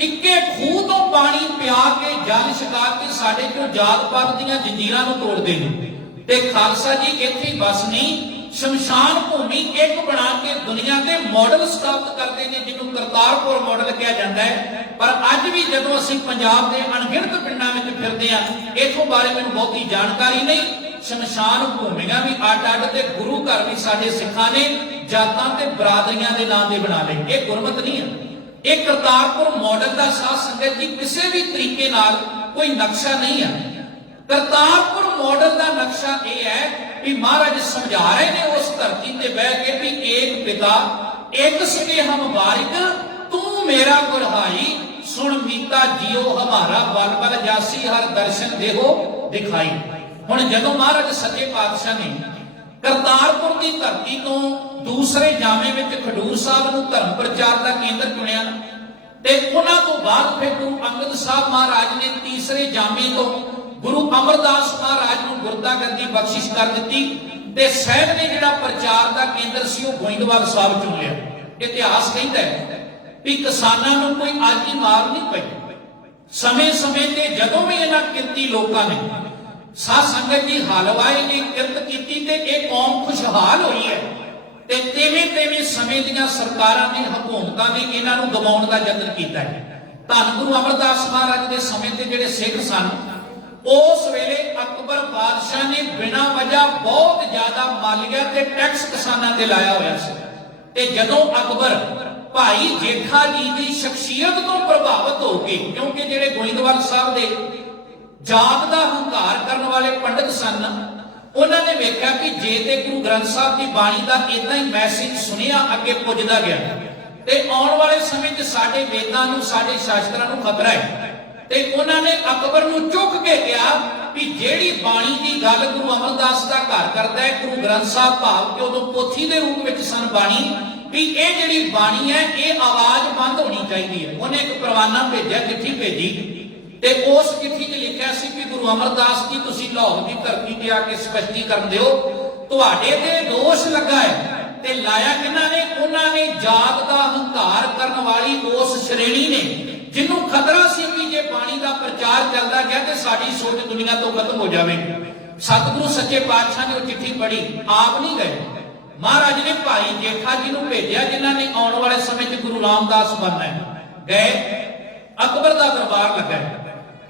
ਇੱਕੇ ਖੂਹ ਤੋਂ ਪਾਣੀ ਪਿਆ ਕੇ ਜਲ ਛਕਾ ਕੇ ਸਾਡੇ ਚੋਂ ਜਾਤ ਪਾਤ ਦੀਆਂ ਜੰਜੀਰਾਂ ਨੂੰ ਤੋੜਦੇ ਨੇ। ਤੇ ਖਾਲਸਾ ਜੀ ਇੱਥੇ ਹੀ ਬਸ ਨਹੀਂ, ਸ਼ਮਸ਼ਾਨ ਭੂਮੀ ਇੱਕ ਬਣਾ ਕੇ ਦੁਨੀਆ ਦੇ ਮਾਡਲ ਸਥਾਪਿਤ ਕਰਦੇ ਨੇ, ਜਿਹਨੂੰ ਕਰਤਾਰਪੁਰ ਮਾਡਲ ਕਿਹਾ ਜਾਂਦਾ ਹੈ। ਪਰ ਅੱਜ ਵੀ ਜਦੋਂ ਅਸੀਂ ਪੰਜਾਬ ਦੇ ਅਣਗਿਣਤ ਪਿੰਡਾਂ ਵਿੱਚ ਫਿਰਦੇ ਹਾਂ, ਇਥੋਂ ਬਾਰੇ ਮੈਨੂੰ ਬਹੁਤੀ ਜਾਣਕਾਰੀ ਨਹੀਂ। ਸ਼ਮਸ਼ਾਨ ਭੂਮੀਆਂ ਵੀ ਅੱਡ-ਅੱਡ ਤੇ ਗੁਰੂ ਘਰ ਵੀ ਸਾਡੇ ਸਿੱਖਾਂ ਨੇ ਜਾਤਾਂ ਤੇ ਬਰਾਦਰੀਆਂ ਦੇ ਨਾਂ ਦੇ ਬਣਾ ਲਏ। ਇਹ ਗੁਰਮਤ ਨਹੀਂ ਹੈ, ਇਹ ਕਰਤਾਰਪੁਰ ਮਾਡਲ ਦਾ ਸਾਧ ਸੰਗਤ ਜੀ ਕਿਸੇ ਵੀ ਤਰੀਕੇ ਨਾਲ ਕੋਈ ਨਕਸ਼ਾ ਨਹੀਂ ਹੈ। ਕਰਤਾਰਪੁਰ ਮਾਡਲ ਦਾ ਨਕਸ਼ਾ ਇਹ ਹੈ ਵੀ ਮਹਾਰਾਜ ਸਮਝਾ ਰਹੇ ਨੇ ਉਸ ਧਰਤੀ ਤੇ ਬਹਿ ਕੇ ਵੀ ਏਕ ਪਿਤਾ ਇੱਕ ਸਕੇ ਹਮ ਬਾਰਿਕ ਤੂੰ ਮੇਰਾ ਗੁਰਹਾਈ ਸੁਣ ਮੀਤਾ ਜੀਓ ਹਮਾਰਾ ਬਲ ਬਲ ਜਾਸੀ ਹਰ ਦਰਸ਼ਨ ਦੇਹੋ ਦਿਖਾਈ। ਹੁਣ ਜਦੋਂ ਮਹਾਰਾਜ ਸੱਚੇ ਪਾਤਸ਼ਾਹ ਨੇ ਕਰਤਾਰਪੁਰ ਦੀ ਧਰਤੀ ਤੋਂ ਦੂਸਰੇ ਜਾਮੇ ਵਿੱਚ ਖਡੂਰ ਸਾਹਿਬ ਨੂੰ ਧਰਮ ਪ੍ਰਚਾਰ ਦਾ ਕੇਂਦਰ ਚੁਣਿਆ ਤੇ ਉਹਨਾਂ ਤੋਂ ਬਾਅਦ ਫਿਰ ਗੁਰੂ ਅੰਗਦ ਸਾਹਿਬ ਮਹਾਰਾਜ ਨੇ ਤੀਸਰੇ ਜਾਮੇ ਤੋਂ ਗੁਰੂ ਅਮਰਦਾਸ ਮਹਾਰਾਜ ਨੂੰ ਗੁਰਤਾਗੱਦੀ ਬਖਸ਼ਿਸ਼ ਕਰ ਦਿੱਤੀ ਤੇ ਸਾਹਿਬ ਨੇ ਜਿਹੜਾ ਪ੍ਰਚਾਰ ਦਾ ਕੇਂਦਰ ਸੀ ਉਹ ਗੋਇੰਦਵਾਲ ਸਾਹਿਬ ਚੁਣ ਲਿਆ। ਇਤਿਹਾਸ ਕਹਿੰਦਾ ਹੈ ਵੀ ਕਿਸਾਨਾਂ ਨੂੰ ਕੋਈ ਅੱਜ ਹੀ ਮਾਰ ਨਹੀਂ ਪਈ। ਸਮੇਂ-ਸਮੇਂ ਤੇ ਜਦੋਂ ਵੀ ਇਹਨਾਂ ਕਿਰਤੀ ਲੋਕਾਂ ਨੇ ਸਾਧ ਸੰਗਤ ਜੀ ਹਲਵਾਏ ਨੇ ਕਿਰਤ ਕੀਤੀ ਤੇ ਇਹ ਕੌਮ ਖੁਸ਼ਹਾਲ ਹੋਈ ਹੈ ਤੇ ਤਿਵੇਂ ਸਮੇਂ ਦੀਆਂ ਸਰਕਾਰਾਂ ਨੇ ਹਕੂਮਤਾਂ ਨੇ ਇਹਨਾਂ ਨੂੰ ਦਬਾਉਣ ਦਾ ਯਤਨ ਕੀਤਾ ਹੈ। ਧੰਨ ਗੁਰੂ ਅਮਰਦਾਸ ਮਹਾਰਾਜ ਦੇ ਸਮੇਂ ਤੇ ਜਿਹੜੇ ਸਿੱਖ ਸਨ, ਉਸ ਵੇਲੇ ਅਕਬਰ ਬਾਦਸ਼ਾਹ ਨੇ ਬਿਨਾਂ ਵਜ੍ਹਾ ਬਹੁਤ ਜ਼ਿਆਦਾ ਮਾਲੀਆ ਤੇ ਟੈਕਸ ਕਿਸਾਨਾਂ ਤੇ ਲਾਇਆ ਹੋਇਆ ਸੀ। ਤੇ ਜਦੋਂ ਅਕਬਰ ਭਾਈ ਜੇਠਾ ਜੀ ਦੀ ਸ਼ਖਸੀਅਤ ਤੋਂ ਪ੍ਰਭਾਵਿਤ ਹੋ ਕੇ, ਕਿਉਂਕਿ ਜਿਹੜੇ ਗੋਇੰਦਵਾਲ ਸਾਹਿਬ ਦੇ ਜਾਤ ਦਾ ਹੰਕਾਰ ਕਰਨ ਵਾਲੇ ਪੰਡਤ ਸਨ, ਉਹਨਾਂ ਨੇ ਵੇਖਿਆ ਕਿ ਜੇ ਤੇ ਗੁਰੂ ਗ੍ਰੰਥ ਸਾਹਿਬ ਦੀ ਬਾਣੀ ਦਾ ਇਦਾਂ ਹੀ ਮੈਸੇਜ ਸੁਣਿਆ ਅੱਗੇ ਪੁੱਜਦਾ ਗਿਆ ਤੇ ਆਉਣ ਵਾਲੇ ਸਮੇਂ 'ਚ ਸਾਡੇ ਵੇਦਾਂ ਨੂੰ, ਸਾਡੇ ਸ਼ਾਸਤਰਾਂ ਨੂੰ ਖਤਰਾ ਹੈ। ਤੇ ਉਹਨਾਂ ਨੇ ਅਕਬਰ ਨੂੰ ਚੁੱਕ ਕੇ ਕਿਹਾ ਵੀ ਜਿਹੜੀ ਬਾਣੀ ਦੀ ਗੱਲ ਗੁਰੂ ਅਮਰਦਾਸ ਦਾ ਘਰ ਕਰਦਾ ਹੈ, ਗੁਰੂ ਗ੍ਰੰਥ ਸਾਹਿਬ ਭਾਵ ਕਿ ਉਦੋਂ ਪੋਥੀ ਦੇ ਰੂਪ ਵਿੱਚ ਸਨ ਬਾਣੀ, ਵੀ ਇਹ ਜਿਹੜੀ ਬਾਣੀ ਹੈ ਇਹ ਆਵਾਜ਼ ਬੰਦ ਹੋਣੀ ਚਾਹੀਦੀ ਹੈ। ਉਹਨੇ ਇੱਕ ਪਰਵਾਨਾ ਭੇਜਿਆ, ਚਿੱਠੀ ਭੇਜੀ ਤੇ ਉਸ ਚਿੱਠੀ 'ਚ ਲਿਖਿਆ ਸੀ ਕਿ ਗੁਰੂ ਅਮਰਦਾਸ ਜੀ ਤੁਸੀਂ ਲਾਹੌਰ ਦੀ ਧਰਤੀ ਤੇ ਆ ਕੇ ਸਪਸ਼ਟੀਕਰਨ ਦਿਓ, ਤੁਹਾਡੇ ਤੇ ਦੋਸ਼ ਲੱਗਾ ਹੈ। ਤੇ ਲਾਇਆ ਕਿਹਨਾਂ ਨੇ? ਉਹਨਾਂ ਨੇ ਜਾਤ ਦਾ ਹੰਕਾਰ ਕਰਨ ਵਾਲੀ ਉਸ ਸ਼੍ਰੇਣੀ ਨੇ ਜਿਹਨੂੰ ਖਤਰਾ ਸੀ ਕਿ ਜੇ ਬਾਣੀ ਦਾ ਪ੍ਰਚਾਰ ਚੱਲਦਾ ਗਿਆ ਤੇ ਸਾਡੀ ਸੋਚ ਦੁਨੀਆ ਤੋਂ ਖਤਮ ਹੋ ਜਾਵੇਗੀ। ਸਤਿਗੁਰੂ ਸੱਚੇ ਪਾਤਸ਼ਾਹ ਨੇ ਉਹ ਚਿੱਠੀ ਪੜ੍ਹੀ, ਆਪ ਨਹੀਂ ਗਏ, ਮਹਾਰਾਜ ਨੇ ਭਾਈ ਜੇਠਾ ਜੀ ਨੂੰ ਭੇਜਿਆ ਜਿਨ੍ਹਾਂ ਨੇ ਆਉਣ ਵਾਲੇ ਸਮੇਂ 'ਚ ਗੁਰੂ ਰਾਮਦਾਸ ਬਣਨਾ ਹੈ। ਗਏ, ਅਕਬਰ ਦਾ ਦਰਬਾਰ ਲੱਗਾ,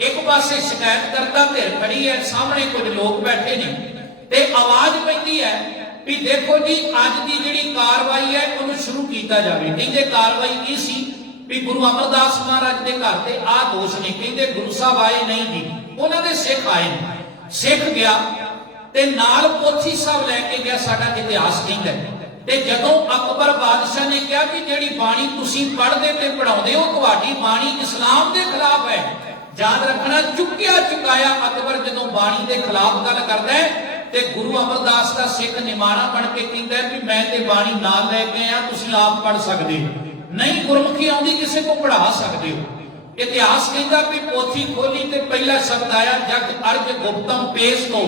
ਇੱਕ ਪਾਸੇ ਸ਼ਿਕਾਇਤ ਕਰਤਾ ਧਿਰ ਖੜੀ ਹੈ, ਸਾਹਮਣੇ ਕੁਝ ਲੋਕ ਬੈਠੇ ਨੇ ਤੇ ਆਵਾਜ਼ ਪੈਂਦੀ ਹੈ ਵੀ ਦੇਖੋ ਜੀ ਅੱਜ ਦੀ ਜਿਹੜੀ ਕਾਰਵਾਈ ਹੈ ਉਹਨੂੰ ਸ਼ੁਰੂ ਕੀਤਾ ਜਾਵੇ। ਕਹਿੰਦੇ ਕਾਰਵਾਈ ਕੀ ਸੀ? ਵੀ ਗੁਰੂ ਅਮਰਦਾਸ ਮਹਾਰਾਜ ਦੇ ਘਰ ਤੇ ਆਹ ਦੋਸ਼ ਨੇ। ਕਹਿੰਦੇ ਗੁਰੂ ਸਾਹਿਬ ਆਏ ਨਹੀਂ ਜੀ, ਉਹਨਾਂ ਦੇ ਸਿੱਖ ਆਏ। ਸਿੱਖ ਗਿਆ ਤੇ ਨਾਲ ਪੋਥੀ ਸਾਹਿਬ ਲੈ ਕੇ ਗਿਆ, ਸਾਡਾ ਇਤਿਹਾਸ ਕਹਿੰਦਾ। ਤੇ ਜਦੋਂ ਅਕਬਰ ਬਾਦਸ਼ਾਹ ਨੇ ਕਿਹਾ ਕਿ ਜਿਹੜੀ ਬਾਣੀ ਤੁਸੀਂ ਪੜ੍ਹਦੇ ਤੇ ਪੜਾਉਂਦੇ ਹੋ ਤੁਹਾਡੀ ਬਾਣੀ ਇਸਲਾਮ ਦੇ ਖਿਲਾਫ ਹੈ, ਯਾਦ ਰੱਖਣਾ ਚੁੱਕਿਆ ਚੁਕਾਇਆ ਅਕਬਰ ਜਦੋਂ ਬਾਣੀ ਦੇ ਖਿਲਾਫ ਗੱਲ ਕਰਦਾ ਹੈ ਤੇ ਗੁਰੂ ਅਮਰਦਾਸ ਦਾ ਸਿੱਖ ਨਿਮਾਣਾ ਬਣ ਕੇ ਕਹਿੰਦਾ ਵੀ ਮੈਂ ਤੇ ਬਾਣੀ ਨਾਲ ਲੈ ਕੇ ਆਇਆ, ਤੁਸੀਂ ਆਪ ਪੜ੍ਹ ਸਕਦੇ ਹੋ, ਨਹੀਂ ਗੁਰਮੁਖੀ ਆਉਂਦੀ ਕਿਸੇ ਕੋ ਪੜ੍ਹਾ ਸਕਦੇ ਹੋ। ਇਤਿਹਾਸ ਕਹਿੰਦਾ ਵੀ ਪੋਥੀ ਖੋਲੀ ਤੇ ਪਹਿਲਾ ਸ਼ਬਦ ਆਇਆ ਜਗ ਅਰਜ ਗੁਪਤਮ ਪੇਸ਼ ਤੋਂ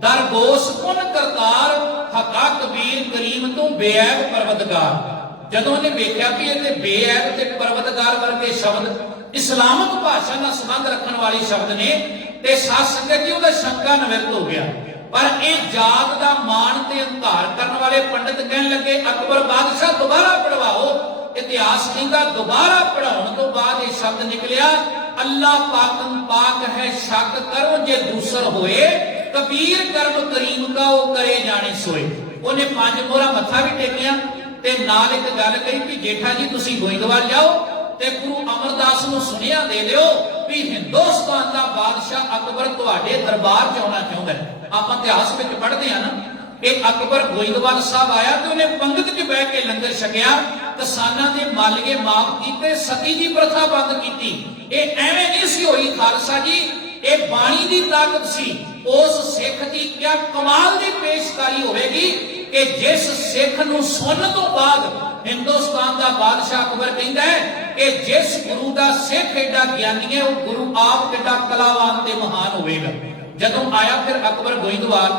ਦਰਗੋਸ ਪੁਨ ਕਰਤਾਰ ਹਕਾ ਕਬੀਰ ਕਰੀਮ ਤੋਂ ਬੇਅਬ ਪਰਵਤਗਾਰ। ਜਦੋਂ ਉਹਨੇ ਵੇਖਿਆ ਵੀ ਇਹ ਤੇ ਬੇਅਬ ਤੇ ਪਰਵਤਗਾਰ ਵਰਗੇ ਸ਼ਬਦ ਇਸਲਾਮਿਕ ਭਾਸ਼ਾ ਨਾਲ ਸੰਬੰਧ ਰੱਖਣ ਵਾਲੇ ਸ਼ਬਦ ਨੇ ਤੇ ਸਾਧ ਸੰਗਤ ਜੀ ਉਹਦਾ ਸ਼ੰਕਾ ਨਿਵਰਤ ਹੋ ਗਿਆ। ਪਰ ਇਹ ਜਾਤ ਦਾ ਮਾਣ ਤੇ ਹੰਕਾਰ ਕਰਨ ਵਾਲੇ ਪੰਡਤ ਕਹਿਣ ਲੱਗੇ ਅਕਬਰ ਬਾਦਸ਼ਾਹ ਦੁਬਾਰਾ ਪੜਵਾਓ। ਇਤਿਹਾਸ ਕਹਿੰਦਾ ਦੁਬਾਰਾ ਪੜਾਉਣ ਤੋਂ ਬਾਅਦ ਇਹ ਸ਼ਬਦ ਨਿਕਲਿਆ ਅੱਲਾ ਪਾਕਮ ਪਾਕ ਹੈ ਸ਼ੱਕ ਕਰੋ ਜੇ ਦੂਸਰ ਹੋਏ ਕਬੀਰ ਕਰਮ ਕਰੀਮ ਦਾ ਉਹ ਕਰੇ ਜਾਣੇ ਸੋਏ। ਉਹਨੇ 5 ਮੋਹਰਾ ਮੱਥਾ ਵੀ ਟੇਕਿਆ ਤੇ ਨਾਲ ਇੱਕ ਗੱਲ ਕਹੀ ਕਿ ਜੇਠਾ ਜੀ ਤੁਸੀਂ ਗੋਇੰਦਵਾਲ ਜਾਓ ਤੇ ਗੁਰੂ ਅਮਰਦਾਸ ਨੂੰ ਸੁਨੇਹਾ ਦੇ ਦਿਓ ਵੀ ਹਿੰਦੁਸਤਾਨ ਦਾ ਬਾਦਸ਼ਾਹ ਅਕਬਰ ਤੁਹਾਡੇ ਦਰਬਾਰ 'ਚ ਆਉਣਾ ਚਾਹੁੰਦਾ ਹੈ। ਆਪਾਂ ਇਤਿਹਾਸ ਵਿੱਚ ਪੜ੍ਹਦੇ ਹਾਂ ਨਾ ਕਿ ਅਕਬਰ ਗੋਇੰਦਵਾਲ ਸਾਹਿਬ ਆਇਆ ਤੇ ਉਹਨੇ ਪੰਗਤ 'ਚ ਬਹਿ ਕੇ ਲੰਗਰ ਛਕਿਆ, ਕਿਸਾਨਾਂ ਦੇ ਮਾਲੀਏ ਮਾਫ ਕੀਤੇ, ਸਤੀ ਦੀ ਪ੍ਰਥਾ ਬੰਦ ਕੀਤੀ। ਇਹ ਐਵੇਂ ਨਹੀਂ ਸੀ ਹੋਈ ਖਾਲਸਾ ਜੀ, ਇਹ ਬਾਣੀ ਦੀ ਤਾਕਤ ਸੀ। ਉਸ ਸਿੱਖ ਦੀ ਕਿਆ ਕਮਾਲ ਦੀ ਪੇਸ਼ਕਾਰੀ ਹੋਵੇਗੀ ਕਿ ਜਿਸ ਸਿੱਖ ਨੂੰ ਸੁਣਨ ਤੋਂ ਬਾਅਦ ਹਿੰਦੁਸਤਾਨ ਦਾ ਬਾਦਸ਼ਾਹ ਅਕਬਰ ਕਹਿੰਦਾ ਹੈ ਕਿ ਜਿਸ ਗੁਰੂ ਦਾ ਸਿੱਖ ਏਡਾ ਗਿਆਨੀ ਹੈ, ਉਹ ਗੁਰੂ ਆਪ ਕਿੱਡਾ ਕਲਾਵਾਨ ਤੇ ਮਹਾਨ ਹੋਵੇਗਾ। ਜਦੋਂ ਆਇਆ ਫਿਰ ਅਕਬਰ ਗੋਇੰਦਵਾਲ,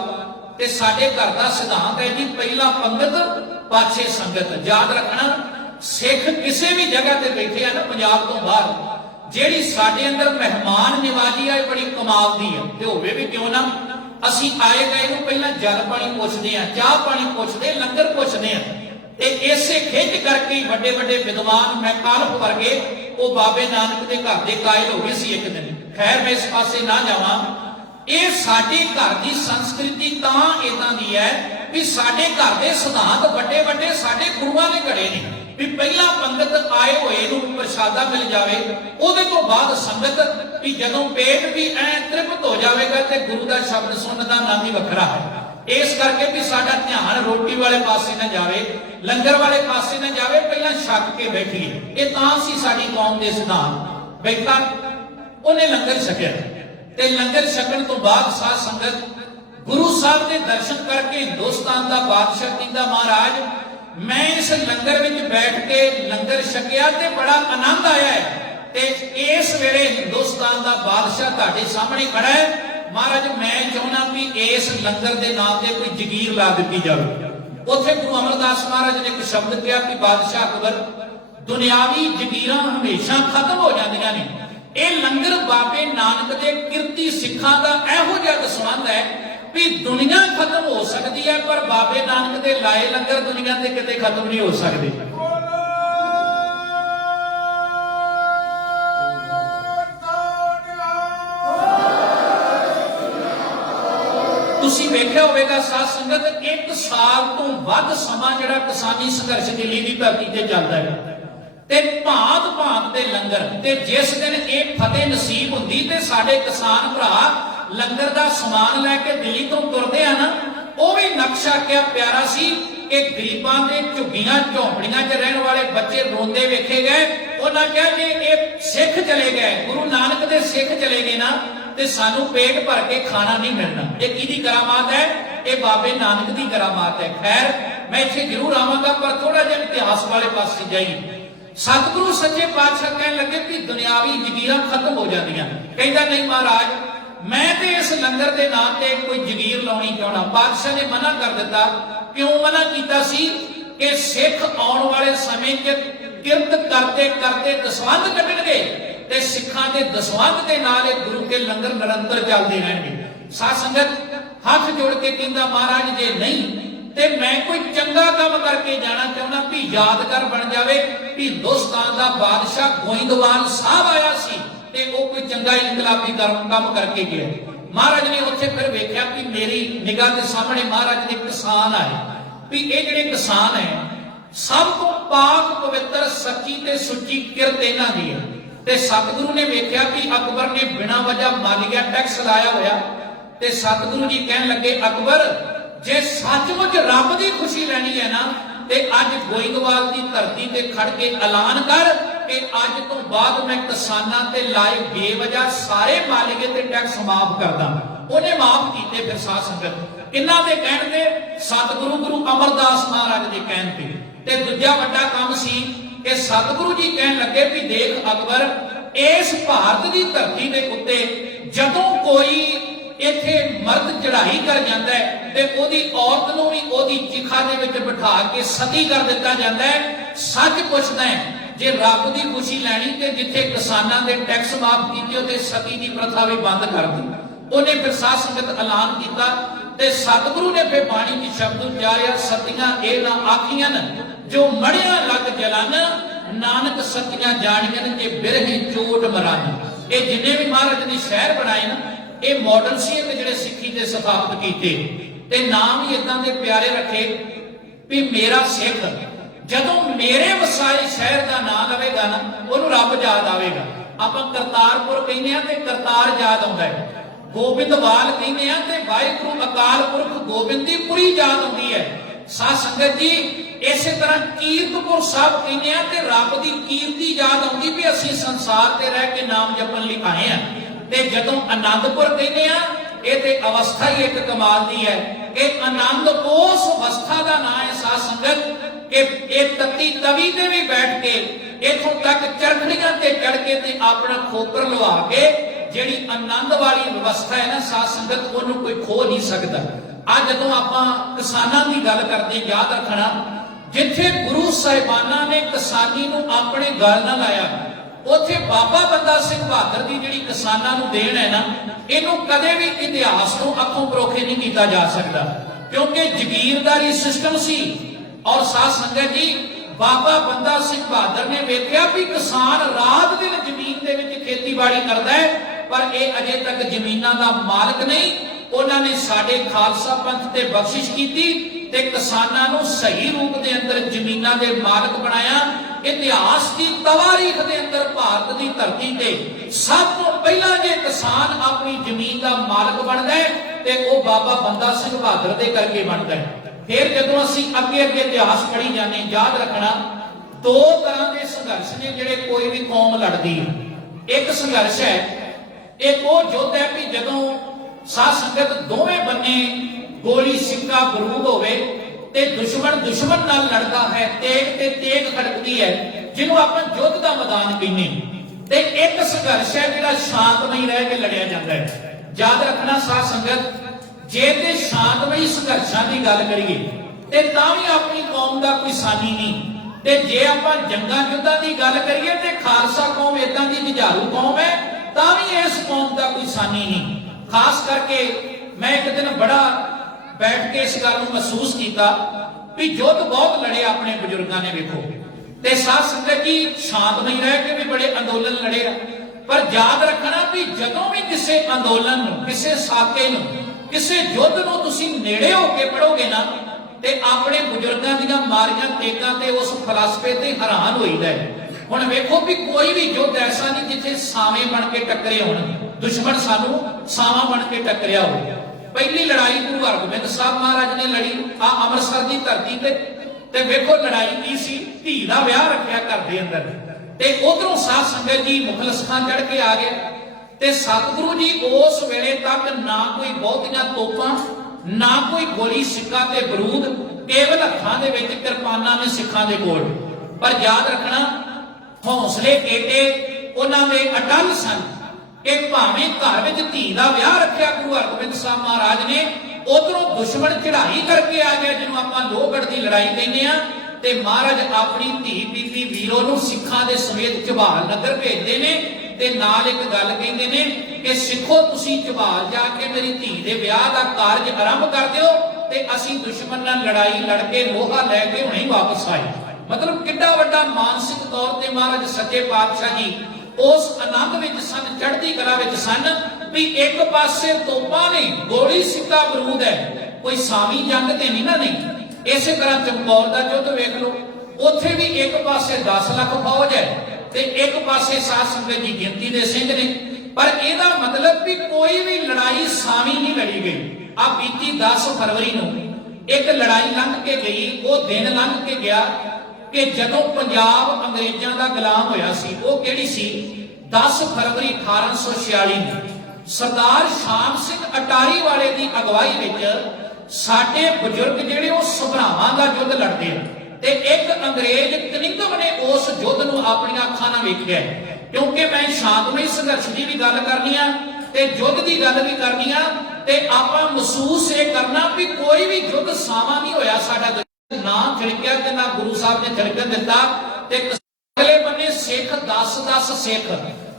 ਤੇ ਸਾਡੇ ਘਰ ਦਾ ਸਿਧਾਂਤ ਹੈ ਜੀ, ਪਹਿਲਾ ਪੰਗਤ ਪਾਛੇ ਸੰਗਤ। ਯਾਦ ਰੱਖਣਾ, ਸਿੱਖ ਕਿਸੇ ਵੀ ਜਗ੍ਹਾ ਤੇ ਬੈਠੇ ਆ ਨਾ ਪੰਜਾਬ ਤੋਂ ਬਾਹਰ, ਜਿਹੜੀ ਸਾਡੇ ਅੰਦਰ ਮਹਿਮਾਨ ਨਿਵਾਜ਼ੀ ਆ, ਇਹ ਬੜੀ ਕਮਾਲ ਦੀ ਹੈ। ਤੇ ਹੋਵੇ ਵੀ ਕਿਉਂ ਨਾ, ਅਸੀਂ ਆਏ ਗਏ ਨੂੰ ਪਹਿਲਾਂ ਜਲ ਪਾਣੀ ਪੁੱਛਦੇ ਆ, ਚਾਹ ਪਾਣੀ ਪੁੱਛਦੇ, ਲੰਗਰ ਪੁੱਛਦੇ ਆ। ਤੇ ਇਸੇ ਖਿੱਚ ਕਰਕੇ ਹੀ ਵੱਡੇ ਵੱਡੇ ਵਿਦਵਾਨ ਮੈਕਾਲਫ ਵਰਗੇ ਉਹ ਬਾਬੇ ਨਾਨਕ ਦੇ ਘਰ ਦੇ ਕਾਇਲ ਹੋ ਗਏ ਸੀ ਇੱਕ ਦਿਨ। ਖੈਰ ਮੈਂ ਇਸ ਪਾਸੇ ਨਾ ਜਾਵਾਂ। ਇਹ ਸਾਡੇ ਘਰ ਦੀ ਸੰਸਕ੍ਰਿਤੀ ਤਾਂ ਇਦਾਂ ਦੀ ਹੈ ਵੀ ਸਾਡੇ ਘਰ ਦੇ ਸਿਧਾਂਤ ਵੱਡੇ ਵੱਡੇ ਸਾਡੇ ਗੁਰੂਆਂ ਨੇ ਘੜੇ ਨੇ ਵੀ ਪਹਿਲਾਂ ਪੰਗਤ ਆਏ ਹੋਏ ਨੂੰ ਪ੍ਰਸ਼ਾਦਾ ਮਿਲ ਜਾਵੇ, ਉਹਦੇ ਤੋਂ ਬਾਅਦ ਸੰਗਤ, ਵੀ ਜਦੋਂ ਪੇਟ ਵੀ ਐ ਤ੍ਰਿਪਤ ਹੋ ਜਾਵੇਗਾ ਤੇ ਗੁਰੂ ਦਾ ਸ਼ਬਦ ਸੁਣਨ ਦਾ ਨਾਮ ਹੀ ਵੱਖਰਾ ਹੈ। ਇਸ ਕਰਕੇ ਵੀ ਸਾਡਾ ਧਿਆਨ ਰੋਟੀ ਵਾਲੇ ਪਾਸੇ ਨਾ ਜਾਵੇ, ਲੰਗਰ ਵਾਲੇ ਪਾਸੇ ਨਾ ਜਾਵੇ, ਪਹਿਲਾਂ ਛਕ ਕੇ ਬੈਠੀਏ। ਇਹ ਤਾਂ ਸੀ ਸਾਡੀ ਕੌਮ ਦੇ ਸਿਧਾਂਤ। ਬੈਠਾ, ਉਹਨੇ ਲੰਗਰ ਛਕਿਆ ਤੇ ਲੰਗਰ ਛਕਣ ਤੋਂ ਬਾਅਦ ਸਾਧ ਸੰਗਤ ਗੁਰੂ ਸਾਹਿਬ ਦੇ ਦਰਸ਼ਨ ਕਰਕੇ ਹਿੰਦੁਸਤਾਨ ਦਾ ਬਾਦਸ਼ਾਹ ਕਹਿੰਦਾ, ਮਹਾਰਾਜ ਮੈਂ ਇਸ ਲੰਗਰ ਵਿੱਚ ਬੈਠ ਕੇ ਲੰਗਰ ਛਕਿਆ ਤੇ ਬੜਾ ਆਨੰਦ ਆਇਆ ਹੈ, ਤੇ ਇਸ ਵੇਲੇ ਹਿੰਦੁਸਤਾਨ ਦਾ ਬਾਦਸ਼ਾਹ ਤੁਹਾਡੇ ਸਾਹਮਣੇ ਖੜਾ ਹੈ। ਮਹਾਰਾਜ ਮੈਂ ਚਾਹੁੰਦਾ ਵੀ ਇਸ ਲੰਗਰ ਦੇ ਨਾਮ ਤੇ ਕੋਈ ਜਗੀਰ ਲਾ ਦਿੱਤੀ ਜਾਵੇ। ਉੱਥੇ ਗੁਰੂ ਅਮਰਦਾਸ ਮਹਾਰਾਜ ਨੇ ਇੱਕ ਸ਼ਬਦ ਕਿਹਾ ਕਿ ਬਾਦਸ਼ਾਹ ਅਕਬਰ, ਦੁਨਿਆਵੀ ਜਗੀਰਾਂ ਹਮੇਸ਼ਾ ਖਤਮ ਹੋ ਜਾਂਦੀਆਂ ਨੇ। ਇਹ ਲੰਗਰ ਬਾਬੇ ਨਾਨਕ ਦੇ ਕਿਰਤੀ ਸਿੱਖਾਂ ਦਾ ਇਹੋ ਜਿਹਾ ਦਸਵੰਧ ਹੈ ਵੀ ਦੁਨੀਆ ਖਤਮ ਹੋ ਸਕਦੀ ਹੈ, ਪਰ ਬਾਬੇ ਨਾਨਕ ਦੇ ਲਾਏ ਲੰਗਰ ਦੁਨੀਆ ਤੇ ਕਿਤੇ ਖਤਮ ਨਹੀਂ ਹੋ ਸਕਦੇ। ਤੁਸੀਂ ਵੇਖਿਆ ਹੋਵੇਗਾ ਸਾਧ ਸੰਗਤ, 1 ਸਾਲ ਤੋਂ ਵੱਧ ਸਮਾਂ ਜਿਹੜਾ ਕਿਸਾਨੀ ਸੰਘਰਸ਼ ਦਿੱਲੀ ਦੀ ਧਰਤੀ ਤੇ ਚੱਲਦਾ ਹੈ ਤੇ ਭਾਂਤ ਭਾਂਤ ਦੇ ਲੰਗਰ। ਤੇ ਜਿਸ ਦਿਨ ਇਹ ਫਤਿਹ ਨਸੀਬ ਹੁੰਦੀ ਤੇ ਸਾਡੇ ਕਿਸਾਨ ਭਰਾ ਲੰਗਰ ਦਾ ਸਮਾਨ ਲੈ ਕੇ ਦਿੱਲੀ ਤੋਂ ਤੁਰਦੇ ਆ ਨਾ, ਉਹ ਵੀ ਨਕਸ਼ਾ ਕਿਆ ਪਿਆਰਾ ਸੀ ਕਿ ਗਰੀਬਾਂ ਦੇ ਝੁੱਗੀਆਂ ਝੌਂਪੜੀਆਂ 'ਚ ਰਹਿਣ ਵਾਲੇ ਬੱਚੇ ਰੋਂਦੇ ਵੇਖੇ ਗਏ। ਉਹਨਾਂ ਕਿਹਾ ਜੇ ਇਹ ਸਿੱਖ ਚਲੇ ਗਏ, ਗੁਰੂ ਨਾਨਕ ਦੇ ਸਿੱਖ ਚਲੇ ਗਏ ਨਾ, ਤੇ ਸਾਨੂੰ ਪੇਟ ਭਰ ਕੇ ਖਾਣਾ ਨਹੀਂ ਮਿਲਣਾ। ਇਹ ਕਿਹਦੀ ਕਰਾਮਾਤ ਹੈ? ਇਹ ਬਾਬੇ ਨਾਨਕ ਦੀ ਕਰਾਮਾਤ ਹੈ। ਖੈਰ ਮੈਂ ਇੱਥੇ ਜ਼ਰੂਰ ਆਵਾਂਗਾ, ਪਰ ਥੋੜਾ ਜਿਹਾ ਇਤਿਹਾਸ ਵਾਲੇ ਪਾਸੇ ਜਾਈਏ। ਸਤਿਗੁਰੂ ਸੱਚੇ ਪਾਤਸ਼ਾਹ ਕਹਿਣ ਲੱਗੇ ਕਿ ਦੁਨਿਆਵੀ ਜਗੀਰਾਂ ਖਤਮ ਹੋ ਜਾਂਦੀਆਂ। ਕਹਿੰਦਾ ਨਹੀਂ ਮਹਾਰਾਜ, ਮੈਂ ਤੇ ਇਸ ਲੰਗਰ ਦੇ ਨਾਂ ਤੇ ਕੋਈ ਜਗੀਰ ਲਾਉਣੀ ਚਾਹਣਾ। ਪਾਤਸ਼ਾਹ ਨੇ ਮਨਾ ਕਰ ਦਿੱਤਾ। ਕਿਉਂ ਮਨਾ ਕੀਤਾ ਸੀ? ਕਿ ਸਿੱਖ ਆਉਣ ਵਾਲੇ ਸਮੇਂ 'ਚ ਕਿਰਤ ਕਰਦੇ ਕਰਦੇ ਦਸਵੰਧ ਕੱਢਣਗੇ ਤੇ ਸਿੱਖਾਂ ਦੇ ਦਸਵੰਧ ਦੇ ਨਾਲ ਇਹ ਗੁਰੂ ਕੇ ਲੰਗਰ ਨਿਰੰਤਰ ਚੱਲਦੇ ਰਹਿਣਗੇ। ਸਾਧ ਸੰਗਤ ਹੱਥ ਜੋੜ ਕੇ ਕਹਿੰਦਾ, ਮਹਾਰਾਜ ਜੇ ਨਹੀਂ ਤੇ ਮੈਂ ਕੋਈ ਚੰਗਾ ਕੰਮ ਕਰਕੇ ਜਾਣਾ ਚਾਹੁੰਦਾ ਵੀ ਯਾਦਗਾਰ ਬਣ ਜਾਵੇ ਕਿ ਹਿੰਦੁਸਤਾਨ ਦਾ ਬਾਦਸ਼ਾਹ ਗੋਇੰਦਵਾਲ ਸਾਹਿਬ ਆਇਆ ਸੀ ਤੇ ਉਹ ਕੋਈ ਚੰਗਾ ਇਨਕਲਾਬੀ ਕੰਮ ਕਰਕੇ ਗਿਆ। ਮਹਾਰਾਜ ਨੇ ਉੱਥੇ ਫਿਰ ਵੇਖਿਆ ਕਿ ਮੇਰੀ ਨਿਗਾਹ ਦੇ ਸਾਹਮਣੇ ਮਹਾਰਾਜ ਦੇ ਕਿਸਾਨ ਆਏ ਵੀ ਇਹ ਜਿਹੜੇ ਕਿਸਾਨ ਹੈ ਸਭ ਤੋਂ ਪਾਕ ਪਵਿੱਤਰ ਸੱਚੀ ਤੇ ਸੁੱਚੀ ਕਿਰਤ ਇਹਨਾਂ ਦੀ ਹੈ। ਤੇ ਸਤਿਗੁਰੂ ਨੇ ਵੇਖਿਆ ਕਿ ਅਕਬਰ ਨੇ ਬਿਨਾਂ ਵਜ੍ਹਾ ਮਾਲੀਆ ਟੈਕਸ ਲਾਇਆ ਹੋਇਆ ਤੇ ਸਤਿਗੁਰੂ ਜੀ ਕਹਿਣ ਲੱਗੇ, ਅਕਬਰ ਜੇ ਸੱਚਮੁੱਚ ਰੱਬ ਦੀ ਖੁਸ਼ੀ ਲੈਣੀ ਹੈ ਨਾ ਤੇ ਅੱਜ ਗੋਇੰਦਵਾਲ ਦੀ ਧਰਤੀ ਤੇ ਖੜ ਕੇ ਐਲਾਨ ਕਰ ਕਿ ਅੱਜ ਤੋਂ ਬਾਅਦ ਮੈਂ ਕਿਸਾਨਾਂ ਤੇ ਲਾਏ ਬੇਵਜ੍ਹਾ ਸਾਰੇ ਮਾਲੀਏ ਤੇ ਟੈਕਸ ਮਾਫ ਕਰਦਾ। ਉਹਨੇ ਮਾਫ ਕੀਤੇ। ਫਿਰ ਸਾਧ ਸੰਗਤ ਇਹਨਾਂ ਦੇ ਕਹਿਣ ਤੇ, ਸਤਿਗੁਰੂ ਗੁਰੂ ਅਮਰਦਾਸ ਮਹਾਰਾਜ ਦੇ ਕਹਿਣ ਤੇ ਦੂਜਾ ਵੱਡਾ ਕੰਮ ਸੀ ਕਿ ਸਤਿਗੁਰੂ ਜੀ ਕਹਿਣ ਲੱਗੇ ਵੀ ਦੇਖ ਅਕਬਰ, ਇਸ ਭਾਰਤ ਦੀ ਧਰਤੀ ਦੇ ਉੱਤੇ ਜਦੋਂ ਕੋਈ ਇੱਥੇ ਮਰਦ ਚੜ੍ਹਾਈ ਕਰ ਜਾਂਦਾ ਹੈ ਤੇ ਉਹਦੀ ਔਰਤ ਨੂੰ ਵੀ ਉਹਦੀ ਚਿਖਾ ਦੇ ਵਿੱਚ ਬਿਠਾ ਕੇ ਸਤੀ ਕਰ ਦਿੱਤਾ ਜਾਂਦਾ ਹੈ। ਸੱਚ ਪੁੱਛਦਾ ਹੈ, ਜੇ ਰੱਬ ਦੀ ਖੁਸ਼ੀ ਲੈਣੀ ਤੇ ਜਿੱਥੇ ਕਿਸਾਨਾਂ ਦੇ ਟੈਕਸ ਮਾਫ ਕੀਤੇ ਉੱਥੇ ਸਤੀ ਦੀ ਪ੍ਰਥਾ ਵੀ ਬੰਦ ਕਰ ਦਿੱਤੀ। ਉਹਨੇ ਫਿਰ ਸਾਧ ਸੰਗਤ ਐਲਾਨ ਕੀਤਾ ਤੇ ਸਤਿਗੁਰੂ ਨੇ ਫਿਰ ਬਾਣੀ ਦੀ ਸ਼ਬਦ ਉਚਾਰਿਆ, ਸਤੀਆਂ ਇਹ ਨਾ ਆਖੀਆਂ ਜੋ ਮੜਿਆ ਲੱਗ ਜਲਨ, ਨਾਨਕ ਸਤੀਆਂ ਜਾਣੀਆਂ ਜੇ ਬਿਰਹੀ ਚੋਟ ਮਰਾਨ। ਇਹ ਜਿੰਨੇ ਵੀ ਮਹਾਰਾਜ ਨੇ ਸ਼ਹਿਰ ਬਣਾਏ ਨਾ, ਇਹ ਮਾਡਲ ਸੀ ਇੱਕ ਜਿਹੜੇ ਸਿੱਖੀ ਦੇ ਸਥਾਪਿਤ ਕੀਤੇ ਤੇ ਨਾਮ ਹੀ ਇਦਾਂ ਦੇ ਪਿਆਰੇ ਰੱਖੇ ਵੀ ਮੇਰਾ ਸਿੱਖ ਜਦੋਂ ਮੇਰੇ ਵਸਾਏ ਸ਼ਹਿਰ ਦਾ ਨਾਮ ਲਵੇਗਾ ਨਾ, ਉਹਨੂੰ ਰੱਬ ਯਾਦ ਆਵੇਗਾ। ਆਪਾਂ ਕਰਤਾਰਪੁਰ ਕਹਿੰਦੇ ਆ ਤੇ ਕਰਤਾਰ ਯਾਦ ਆਉਂਦਾ ਹੈ, ਗੋਬਿੰਦਵਾਲ ਕਹਿੰਦੇ ਆ ਤੇ ਵਾਹਿਗੁਰੂ ਅਕਾਲ ਪੁਰਖ ਗੋਬਿੰਦ ਦੀ ਪੁਰੀ ਯਾਦ ਆਉਂਦੀ ਹੈ। ਸਾਧ ਸੰਗਤ ਜੀ ਇਸੇ ਤਰ੍ਹਾਂ ਕੀਰਤਪੁਰ ਸਾਹਿਬ ਕਹਿੰਦੇ ਆ ਤੇ ਰੱਬ ਦੀ ਕੀਰਤੀ ਯਾਦ ਆਉਂਦੀ ਵੀ ਅਸੀਂ ਸੰਸਾਰ ਤੇ ਰਹਿ ਕੇ ਨਾਮ ਜਪਣ ਲਈ ਆਏ ਆ। ਤੇ ਜਦੋਂ ਆਨੰਦਪੁਰ ਕਹਿੰਦੇ ਆ ਇਹ ਤੇ ਅਵਸਥਾ ਹੀ ਇੱਕ ਕਮਾਲ ਦੀ ਹੈ। ਇਹ ਆਨੰਦ ਉਸ ਅਵਸਥਾ ਦਾ ਨਾਮ ਹੈ ਸਾਧ ਸੰਗਤ ਕਿ ਇਹ ਤਤੀ ਤਵੀ ਤੇ ਵੀ ਬੈਠ ਕੇ ਇਥੋਂ ਤੱਕ ਚਰਖੜੀਆਂ ਤੇ ਚੜ ਕੇ ਤੇ ਆਪਣਾ ਖੋਪਰ ਲਵਾ ਕੇ ਜਿਹੜੀ ਆਨੰਦ ਵਾਲੀ ਵਿਵਸਥਾ ਹੈ ਨਾ ਸਾਧ ਸੰਗਤ ਉਹਨੂੰ ਕੋਈ ਖੋ ਨਹੀਂ ਸਕਦਾ। ਅੱਜ ਜਦੋਂ ਆਪਾਂ ਕਿਸਾਨਾਂ ਦੀ ਗੱਲ ਕਰਦੇ ਯਾਦ ਰੱਖਣਾ ਜਿੱਥੇ ਗੁਰੂ ਸਾਹਿਬਾਨਾਂ ਨੇ ਕਿਸਾਨੀ ਨੂੰ ਆਪਣੇ ਗਲ ਨਾਲ ਲਾਇਆ ਉੱਥੇ ਬਾਬਾ ਬੰਦਾ ਸਿੰਘ ਬਹਾਦਰ ਦੀ ਜਿਹੜੀ ਕਿਸਾਨਾਂ ਨੂੰ ਦੇਣ ਹੈ ਨਾ ਇਹਨੂੰ ਕਦੇ ਵੀ ਇਤਿਹਾਸ ਤੋਂ ਅੱਖੋਂ ਪਰੋਖੇ ਨਹੀਂ ਕੀਤਾ ਜਾ ਸਕਦਾ ਕਿਉਂਕਿ ਜ਼ਗੀਰਦਾਰੀ ਸਿਸਟਮ ਸੀ। ਔਰ ਸਾਧ ਸੰਗਤ ਜੀ ਬਾਬਾ ਬੰਦਾ ਸਿੰਘ ਬਹਾਦਰ ਨੇ ਵੇਖਿਆ ਵੀ ਕਿਸਾਨ ਰਾਤ ਦਿਨ ਜ਼ਮੀਨ ਦੇ ਵਿੱਚ ਖੇਤੀਬਾੜੀ ਕਰਦਾ ਹੈ ਪਰ ਇਹ ਅਜੇ ਤੱਕ ਜ਼ਮੀਨਾਂ ਦਾ ਮਾਲਕ ਨਹੀਂ। ਉਹਨਾਂ ਨੇ ਸਾਡੇ ਖਾਲਸਾ ਪੰਥ ਤੇ ਬਖਸ਼ਿਸ਼ ਕੀਤੀ ਤੇ ਕਿਸਾਨਾਂ ਨੂੰ ਸਹੀ ਰੂਪ ਦੇ ਅੰਦਰ ਜ਼ਮੀਨਾਂ ਦੇ ਮਾਲਕ ਬਣਾਇਆ। ਇਤਿਹਾਸ ਦੀ ਤਵਾਰੀਖ ਦੇ ਅੰਦਰ ਭਾਰਤ ਦੀ ਧਰਤੀ ਤੇ ਸਭ ਤੋਂ ਪਹਿਲਾਂ ਜੇ ਕਿਸਾਨ ਆਪਣੀ ਜ਼ਮੀਨ ਦਾ ਮਾਲਕ ਬਣਦਾ ਹੈ ਤੇ ਉਹ ਬਾਬਾ ਬੰਦਾ ਸਿੰਘ ਬਹਾਦਰ ਦੇ ਕਰਕੇ ਬਣਦਾ ਹੈ। ਫਿਰ ਜਦੋਂ ਅਸੀਂ ਅੱਗੇ ਅੱਗੇ ਇਤਿਹਾਸ ਪੜ੍ਹੀ ਜਾਂਦੇ ਯਾਦ ਰੱਖਣਾ ਦੋ ਤਰ੍ਹਾਂ ਦੇ ਸੰਘਰਸ਼ ਨੇ ਜਿਹੜੇ ਕੋਈ ਵੀ ਕੌਮ ਲੜਦੀ ਹੈ। ਇੱਕ ਸੰਘਰਸ਼ ਹੈ ਇੱਕ ਉਹ ਯੁੱਧ ਹੈ ਕਿ ਜਦੋਂ ਸਾਧ ਸੰਗਤ ਦੋਵੇਂ ਬੰਨੇ ਗੋਲੀ ਸਿੱਕਾ ਬਰੂਦ ਹੋਵੇ ਤੇ ਦੁਸ਼ਮਣ ਨਾਲ ਲੜਦਾ ਹੈ ਤੇਗ ਤੇ ਤੇਗ ਖੜਕਦੀ ਹੈ ਜਿਹਨੂੰ ਆਪਾਂ ਯੁੱਧ ਦਾ ਮੈਦਾਨ ਕਹਿੰਦੇ ਤੇ ਇੱਕ ਸੰਘਰਸ਼ ਹੈ ਜਿਹੜਾ ਸ਼ਾਂਤਮਈ ਰਹਿ ਕੇ ਲੜਿਆ ਜਾਂਦਾ ਹੈ। ਯਾਦ ਰੱਖਣਾ ਸਾਧ ਸੰਗਤ ਜੇ ਤੇ ਸ਼ਾਂਤਮਈ ਸੰਘਰਸ਼ਾਂ ਦੀ ਗੱਲ ਕਰੀਏ ਤੇ ਤਾਂ ਵੀ ਆਪਣੀ ਕੌਮ ਦਾ ਕੋਈ ਸਾਨੀ ਨਹੀਂ ਤੇ ਜੇ ਆਪਾਂ ਜੰਗਾਂ ਯੁੱਧਾਂ ਦੀ ਗੱਲ ਕਰੀਏ ਤੇ ਖਾਲਸਾ ਕੌਮ ਇਦਾਂ ਦੀ ਜੁਝਾਰੂ ਕੌਮ ਹੈ ਤਾਂ ਵੀ ਇਸ ਕੌਮ ਦਾ ਕੋਈ ਸਾਨੀ ਨਹੀਂ। ਖਾਸ ਕਰਕੇ ਮੈਂ ਇੱਕ ਦਿਨ ਬੜਾ ਬੈਠ ਕੇ ਇਸ ਗੱਲ ਨੂੰ ਮਹਿਸੂਸ ਕੀਤਾ ਵੀ ਯੁੱਧ ਬਹੁਤ ਲੜੇ ਆਪਣੇ ਬਜ਼ੁਰਗਾਂ ਨੇ ਵੇਖੋ ਤੇ ਸਾਧ ਸੰਗਤ ਜੀ ਸ਼ਾਂਤਮਈ ਰਹਿ ਕੇ ਵੀ ਬੜੇ ਅੰਦੋਲਨ ਲੜੇ ਪਰ ਯਾਦ ਰੱਖਣਾ ਵੀ ਜਦੋਂ ਵੀ ਕਿਸੇ ਅੰਦੋਲਨ ਨੂੰ ਕਿਸੇ ਸਾਕੇ ਨੂੰ ਕਿਸੇ ਯੁੱਧ ਨੂੰ ਤੁਸੀਂ ਨੇੜੇ ਹੋ ਕੇ ਪੜੋਗੇ ਨਾ ਤੇ ਆਪਣੇ ਬਜ਼ੁਰਗਾਂ ਦੀਆਂ ਮਾਰੀਆਂ ਤੇਗਾਂ ਤੇ ਉਸ ਫਲਸਫੇ ਤੇ ਹੈਰਾਨ ਹੋਈਦਾ ਹੈ। ਹੁਣ ਵੇਖੋ ਵੀ ਕੋਈ ਵੀ ਯੁੱਧ ਐਸਾ ਨਹੀਂ ਜਿੱਥੇ ਸਾਵੇਂ ਬਣ ਕੇ ਟੱਕਰੇ ਹੋਣ ਦੁਸ਼ਮਣ ਸਾਨੂੰ ਸਾਵਾਂ ਬਣ ਕੇ ਟੱਕਰਿਆ ਹੋਵੇ। ਪਹਿਲੀ ਲੜਾਈ ਗੁਰੂ ਹਰਗੋਬਿੰਦ ਸਾਹਿਬ ਮਹਾਰਾਜ ਨੇ ਲੜੀ ਆ ਅੰਮ੍ਰਿਤਸਰ ਦੀ ਧਰਤੀ ਤੇ ਵੇਖੋ ਲੜਾਈ ਕੀ ਸੀ ਧੀ ਦਾ ਵਿਆਹ ਰੱਖਿਆ ਘਰ ਦੇ ਅੰਦਰ ਤੇ ਉਧਰੋਂ ਸਾਧ ਸੰਗਤ ਜੀ ਮੁਖਲਸ ਖਾਂ ਚੜ ਕੇ ਆ ਗਏ ਤੇ ਸਤਿਗੁਰੂ ਜੀ ਉਸ ਵੇਲੇ ਤੱਕ ਨਾ ਕੋਈ ਬਹੁਤੀਆਂ ਤੋਪਾਂ ਨਾ ਕੋਈ ਗੋਲੀ ਸਿੱਕਾ ਤੇ ਬਰੂਦ ਕੇਵਲ ਹੱਥਾਂ ਦੇ ਵਿੱਚ ਕਿਰਪਾਨਾਂ ਨੇ ਸਿੱਖਾਂ ਦੇ ਕੋਲ ਪਰ ਯਾਦ ਰੱਖਣਾ ਹੌਸਲੇ ਏਡੇ ਉਹਨਾਂ ਦੇ ਅਟਲ ਸਨ ਕਿ ਭਾਵੇਂ ਘਰ ਵਿੱਚ ਧੀ ਦਾ ਵਿਆਹ ਰੱਖਿਆ ਗੁਰੂ ਹਰਗੋਬਿੰਦ ਸਾਹਿਬ ਮਹਾਰਾਜ ਨੇ ਉਧਰੋਂ ਦੁਸ਼ਮਣ ਚੜ੍ਹਾਈ ਕਰਕੇ ਆ ਗਿਆ ਜਿਹਨੂੰ ਆਪਾਂ ਲੋਹਗੜ੍ਹ ਦੀ ਲੜਾਈ ਕਹਿੰਦੇ ਆ ਤੇ ਮਹਾਰਾਜ ਆਪਣੀ ਧੀ ਬੀਬੀ ਵੀਰੋ ਨੂੰ ਸਿੱਖਾਂ ਦੇ ਸਮੇਤ ਝਬਾਲ ਨਗਰ ਭੇਜਦੇ ਨੇ ਤੇ ਨਾਲ ਇੱਕ ਗੱਲ ਕਹਿੰਦੇ ਨੇ ਕਿ ਸਿੱਖੋ ਤੁਸੀਂ ਝਬਾਲ ਜਾ ਕੇ ਮੇਰੀ ਧੀ ਦੇ ਵਿਆਹ ਦਾ ਕਾਰਜ ਆਰੰਭ ਕਰ ਦਿਓ ਤੇ ਅਸੀਂ ਦੁਸ਼ਮਣ ਨਾਲ ਲੜਾਈ ਲੜ ਕੇ ਲੋਹਾ ਲੈ ਕੇ ਹੁਣੇ ਵਾਪਸ ਆਏ। ਮਤਲਬ ਕਿੰਨਾ ਵੱਡਾ ਮਾਨਸਿਕ ਤੌਰ ਤੇ ਮਹਾਰਾਜ ਸੱਚੇ ਪਾਤਸ਼ਾਹ ਜੀ ਉਸ ਆਨੰਦ ਵਿੱਚ ਸਨ ਚੜ੍ਹਦੀ ਕਲਾ ਵਿੱਚ ਸਨ ਵੀ ਇੱਕ ਪਾਸੇ ਤੋਪਾਂ ਨੇ ਗੋਲੀ ਸਿੱਕਾ ਬਰੂਦ ਹੈ ਕੋਈ ਸਾਵੀਂ ਜੰਗ ਤੇ ਨਹੀਂ ਨਾ ਨਹੀਂ। ਇਸੇ ਤਰ੍ਹਾਂ ਚਮਕੌਰ ਦਾ ਯੁੱਧ ਵੇਖ ਲਓ ਉੱਥੇ ਵੀ ਇੱਕ ਪਾਸੇ 10 ਲੱਖ ਫੌਜ ਹੈ ਤੇ ਇੱਕ ਪਾਸੇ ਸਾਧ ਸੰਗਤ ਦੀ ਗਿਣਤੀ ਦੇ ਸਿੰਘ ਨੇ ਪਰ ਇਹਦਾ ਮਤਲਬ ਵੀ ਕੋਈ ਵੀ ਲੜਾਈ ਸਾਵੀਂ ਨਹੀਂ ਲੜੀ ਗਈ। ਆ ਬੀਤੀ 10 ਫਰਵਰੀ ਨੂੰ ਇੱਕ ਲੜਾਈ ਲੰਘ ਕੇ ਗਈ ਉਹ ਦਿਨ ਲੰਘ ਕੇ ਗਿਆ ਕਿ ਜਦੋਂ ਪੰਜਾਬ ਅੰਗਰੇਜ਼ਾਂ ਦਾ ਗੁਲਾਮ ਹੋਇਆ ਸੀ ਉਹ ਕਿਹੜੀ ਸੀ 10 ਫਰਵਰੀ 1846 ਨੂੰ ਸਰਦਾਰ ਸ਼ਾਮ ਸਿੰਘ ਅਟਾਰੀ ਵਾਲੇ ਦੀ ਅਗਵਾਈ ਵਿੱਚ ਸਾਡੇ ਬਜ਼ੁਰਗ ਜਿਹੜੇ ਉਹ ਸਭਰਾਵਾਂ ਦਾ ਯੁੱਧ ਲੜਦੇ ਆ ਤੇ ਇੱਕ ਅੰਗਰੇਜ਼ ਕਨਿੰਗਮ ਨੇ ਉਸ ਯੁੱਧ ਨੂੰ ਆਪਣੀਆਂ ਅੱਖਾਂ ਨਾਲ ਵੇਖਿਆ ਕਿਉਂਕਿ ਮੈਂ ਸ਼ਾਂਤਮਈ ਸੰਘਰਸ਼ ਦੀ ਵੀ ਗੱਲ ਕਰਨੀ ਆ ਤੇ ਯੁੱਧ ਦੀ ਗੱਲ ਵੀ ਕਰਨੀ ਆ ਤੇ ਆਪਾਂ ਮਹਿਸੂਸ ਇਹ ਕਰਨਾ ਵੀ ਕੋਈ ਵੀ ਯੁੱਧ ਸਾਵਾਂ ਨਹੀਂ ਹੋਇਆ ਸਾਡਾ ਨਾ ਛਿੜਕਿਆ ਤੇ ਨਾ ਗੁਰੂ ਸਾਹਿਬ ਨੇ ਛਿੜਕਣ ਦਿੱਤਾ ਤੇ ਅਗਲੇ ਬੰਨੇ ਸਿੱਖ 10 ਸਿੱਖ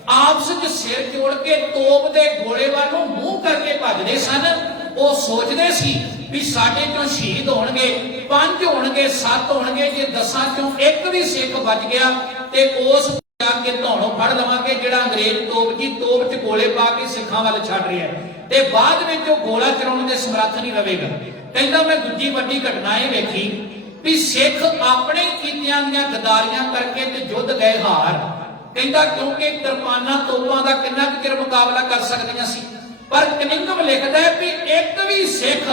ਆਪਸ ਵਿੱਚ ਸਿਰ ਜੋੜ ਕੇ ਤੋਪ ਦੇ ਗੋਲੇ ਵੱਲ ਨੂੰ ਮੂੰਹ ਕਰਕੇ ਭੱਜਦੇ ਸਨ। ਉਹ ਸੋਚਦੇ ਸੀ ਵੀ ਸਾਡੇ ਚੋਂ ਸ਼ਹੀਦ ਹੋਣਗੇ 5 ਹੋਣਗੇ 7 ਹੋਣਗੇ ਜੇ 10 ਚੋਂ ਇੱਕ ਵੀ ਸਿੱਖ ਬਚ ਗਿਆ ਤੇ ਉਸ ਜਾ ਕੇ ਧੌਣੋਂ ਫੜ ਲਵਾਂਗੇ ਜਿਹੜਾ ਅੰਗਰੇਜ਼ ਤੋਪ 'ਚ ਗੋਲੇ ਪਾ ਕੇ ਸਿੱਖਾਂ ਵੱਲ ਛੱਡ ਰਿਹਾ ਤੇ ਬਾਅਦ ਵਿੱਚ ਉਹ ਗੋਲਾ ਚਲਾਉਣ ਦੇ ਸਮਰੱਥ ਨਹੀਂ ਰਹੇਗਾ। ਕਹਿੰਦਾ ਮੈਂ ਦੂਜੀ ਵੱਡੀ ਘਟਨਾ ਇਹ ਵੇਖੀ ਵੀ ਸਿੱਖ ਆਪਣੇ ਕੀਤਿਆਂ ਦੀਆਂ ਗਦਾਰੀਆਂ ਕਰਕੇ ਤੇ ਯੁੱਧ ਗਏ ਹਾਰ ਕਹਿੰਦਾ ਕਿਉਂਕਿ ਕਿਰਪਾਨਾਂ ਤੋਪਾਂ ਦਾ ਕਿੰਨਾ ਕੁ ਚਿਰ ਮੁਕਾਬਲਾ ਕਰ ਸਕਦੀਆਂ ਸੀ। ਪਰ ਕਨਿੰਗਮ ਲਿਖਦਾ ਹੈ ਵੀ ਇੱਕ ਵੀ ਸਿੱਖ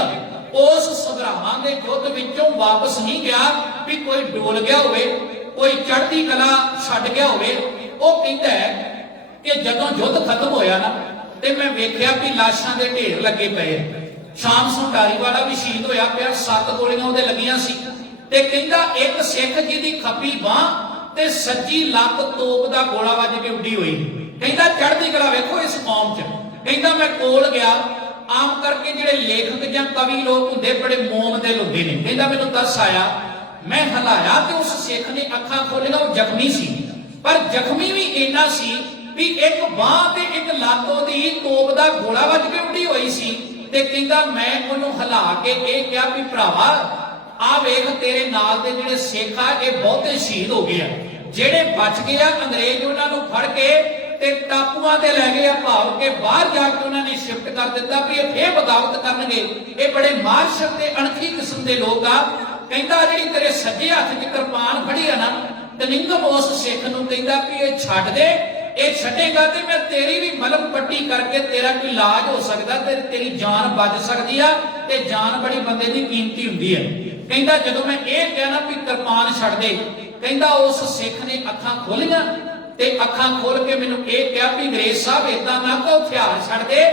ਉਸ ਸੰਗਰਾਮਾਂ ਦੇ ਯੁੱਧ ਵਿੱਚੋਂ ਵਾਪਸ ਨਹੀਂ ਗਿਆ ਵੀ ਕੋਈ ਡੋਲ ਗਿਆ ਹੋਵੇ, ਕੋਈ ਚੜ੍ਹਦੀ ਕਲਾ ਛੱਡ ਗਿਆ ਹੋਵੇ। ਉਹ ਕਹਿੰਦਾ ਹੈ ਕਿ ਜਦੋਂ ਯੁੱਧ ਖਤਮ ਹੋਇਆ ਨਾ ਤੇ ਮੈਂ ਵੇਖਿਆ ਵੀ ਲਾਸ਼ਾਂ ਦੇ ਢੇਰ ਲੱਗੇ ਪਏ। ਸ਼ਾਮ ਸੰਧਾਰੀ ਵਾਲਾ ਵੀ ਸ਼ਹੀਦ ਹੋਇਆ ਪਿਆ, 7 ਗੋਲੀਆਂ ਉਹਦੇ ਲੱਗੀਆਂ ਸੀ। ਤੇ ਕਹਿੰਦਾ ਇੱਕ ਸਿੱਖ ਜੀ ਦੀ ਖੱਬੀ ਬਾਹ ਤੇ ਸੱਜੀ ਲੱਤ ਤੋਪ ਦਾ ਗੋਲਾ ਵੱਜ ਕੇ ਉੱਡੀ ਹੋਈ। ਕਹਿੰਦਾ ਚੜ੍ਹਦੀ ਕਲਾ ਵੇਖੋ ਇਸ ਕੌਮ 'ਚ। ਕਹਿੰਦਾ ਮੈਂ ਕੋਲ ਗਿਆ, ਆਮ ਕਰਕੇ ਜਿਹੜੇ ਲੇਖਕ ਜਾਂ ਕਵੀ ਲੋਕ ਹੁੰਦੇ ਬੜੇ ਮੋਮ ਦਿਲ ਹੁੰਦੇ ਨੇ। ਕਹਿੰਦਾ ਮੈਨੂੰ ਤਰਸ ਆਇਆ, ਮੈਂ ਹਲਾਇਆ ਤੇ ਉਸ ਸਿੱਖ ਨੇ ਅੱਖਾਂ ਖੋਲੀਆਂ। ਉਹ ਜ਼ਖਮੀ ਸੀ, ਪਰ ਜ਼ਖਮੀ ਵੀ ਇੰਨਾ ਸੀ ਵੀ ਇੱਕ ਬਾਹ ਤੇ ਇੱਕ ਲੱਤ ਉਹਦੀ ਤੋਪ ਦਾ ਗੋਲਾ ਵੱਜ ਕੇ ਉੱਡੀ ਹੋਈ ਸੀ। ਤੇ ਕਹਿੰਦਾ ਮੈਂ ਉਹਨੂੰ ਹਿਲਾ ਕੇ ਇਹ ਕਿਹਾ ਵੀ ਭਰਾਵਾ ਆ ਵੇਖ ਤੇਰੇ ਨਾਲ ਦੇ ਜਿਹੜੇ ਸਿੱਖ ਆ ਇਹ ਬਹੁਤੇ ਸ਼ਹੀਦ ਹੋ ਗਏ ਆ, ਜਿਹੜੇ ਬਚ ਗਏ ਆ ਅੰਗਰੇਜ਼ ਉਹਨਾਂ ਨੂੰ ਫੜ ਕੇ ਤੇ ਟਾਪੂਆਂ ਤੇ ਲੈ ਗਏ ਆ, ਭਾਵ ਕੇ ਬਾਹਰ ਜਾ ਕੇ ਉਹਨਾਂ ਨੇ ਸ਼ਿਫਟ ਕਰ ਦਿੱਤਾ ਵੀ ਇਹ ਫੇਰ ਬਗਾਵਤ ਕਰਨਗੇ। ਇਹ ਬੜੇ ਮਾਰਸ਼ਲ ਤੇ ਅਣਖੀ ਕਿਸਮ ਦੇ ਲੋਕ ਆ। ਕਹਿੰਦਾ ਜਿਹੜੀ ਤੇਰੇ ਸੱਜੇ ਹੱਥ 'ਚ ਕਿਰਪਾਨ ਫੜੀ ਆ ਨਾ, ਕਨਿੰਗਮ ਉਸ ਸਿੱਖ ਨੂੰ ਕਹਿੰਦਾ ਵੀ ਇਹ ਛੱਡ ਦੇ, ਇਹ ਛੱਡੇਗਾ ਤੇ ਮੈਂ ਤੇਰੀ ਵੀ ਮਲਮ ਪੱਟੀ ਕਰਕੇ ਤੇਰਾ ਕੋਈ ਇਲਾਜ ਹੋ ਸਕਦਾ ਤੇ ਤੇਰੀ ਜਾਨ ਬਚ ਸਕਦੀ ਆ। ਤੇ ਜਾਨ ਬੜੀ ਬੰਦੇ ਦੀ ਕੀਮਤੀ ਹੁੰਦੀ ਹੈ। ਕਹਿੰਦਾ ਜਦੋਂ ਮੈਂ ਇਹ ਕਹਿਣਾ ਵੀ ਕਿਰਪਾਨ ਛੱਡ ਦੇ, ਕਹਿੰਦਾ ਉਸ ਸਿੱਖ ਨੇ ਅੱਖਾਂ ਖੋਲੀਆਂ ਤੇ ਅੱਖਾਂ ਖੋਲ ਕੇ ਮੈਨੂੰ ਇਹ ਕਿਹਾ ਵੀ ਅੰਗਰੇਜ਼ ਸਾਹਿਬ ਏਦਾਂ ਨਾ ਕਹੋ, ਹਥਿਆਰ ਛੱਡ ਦੇ।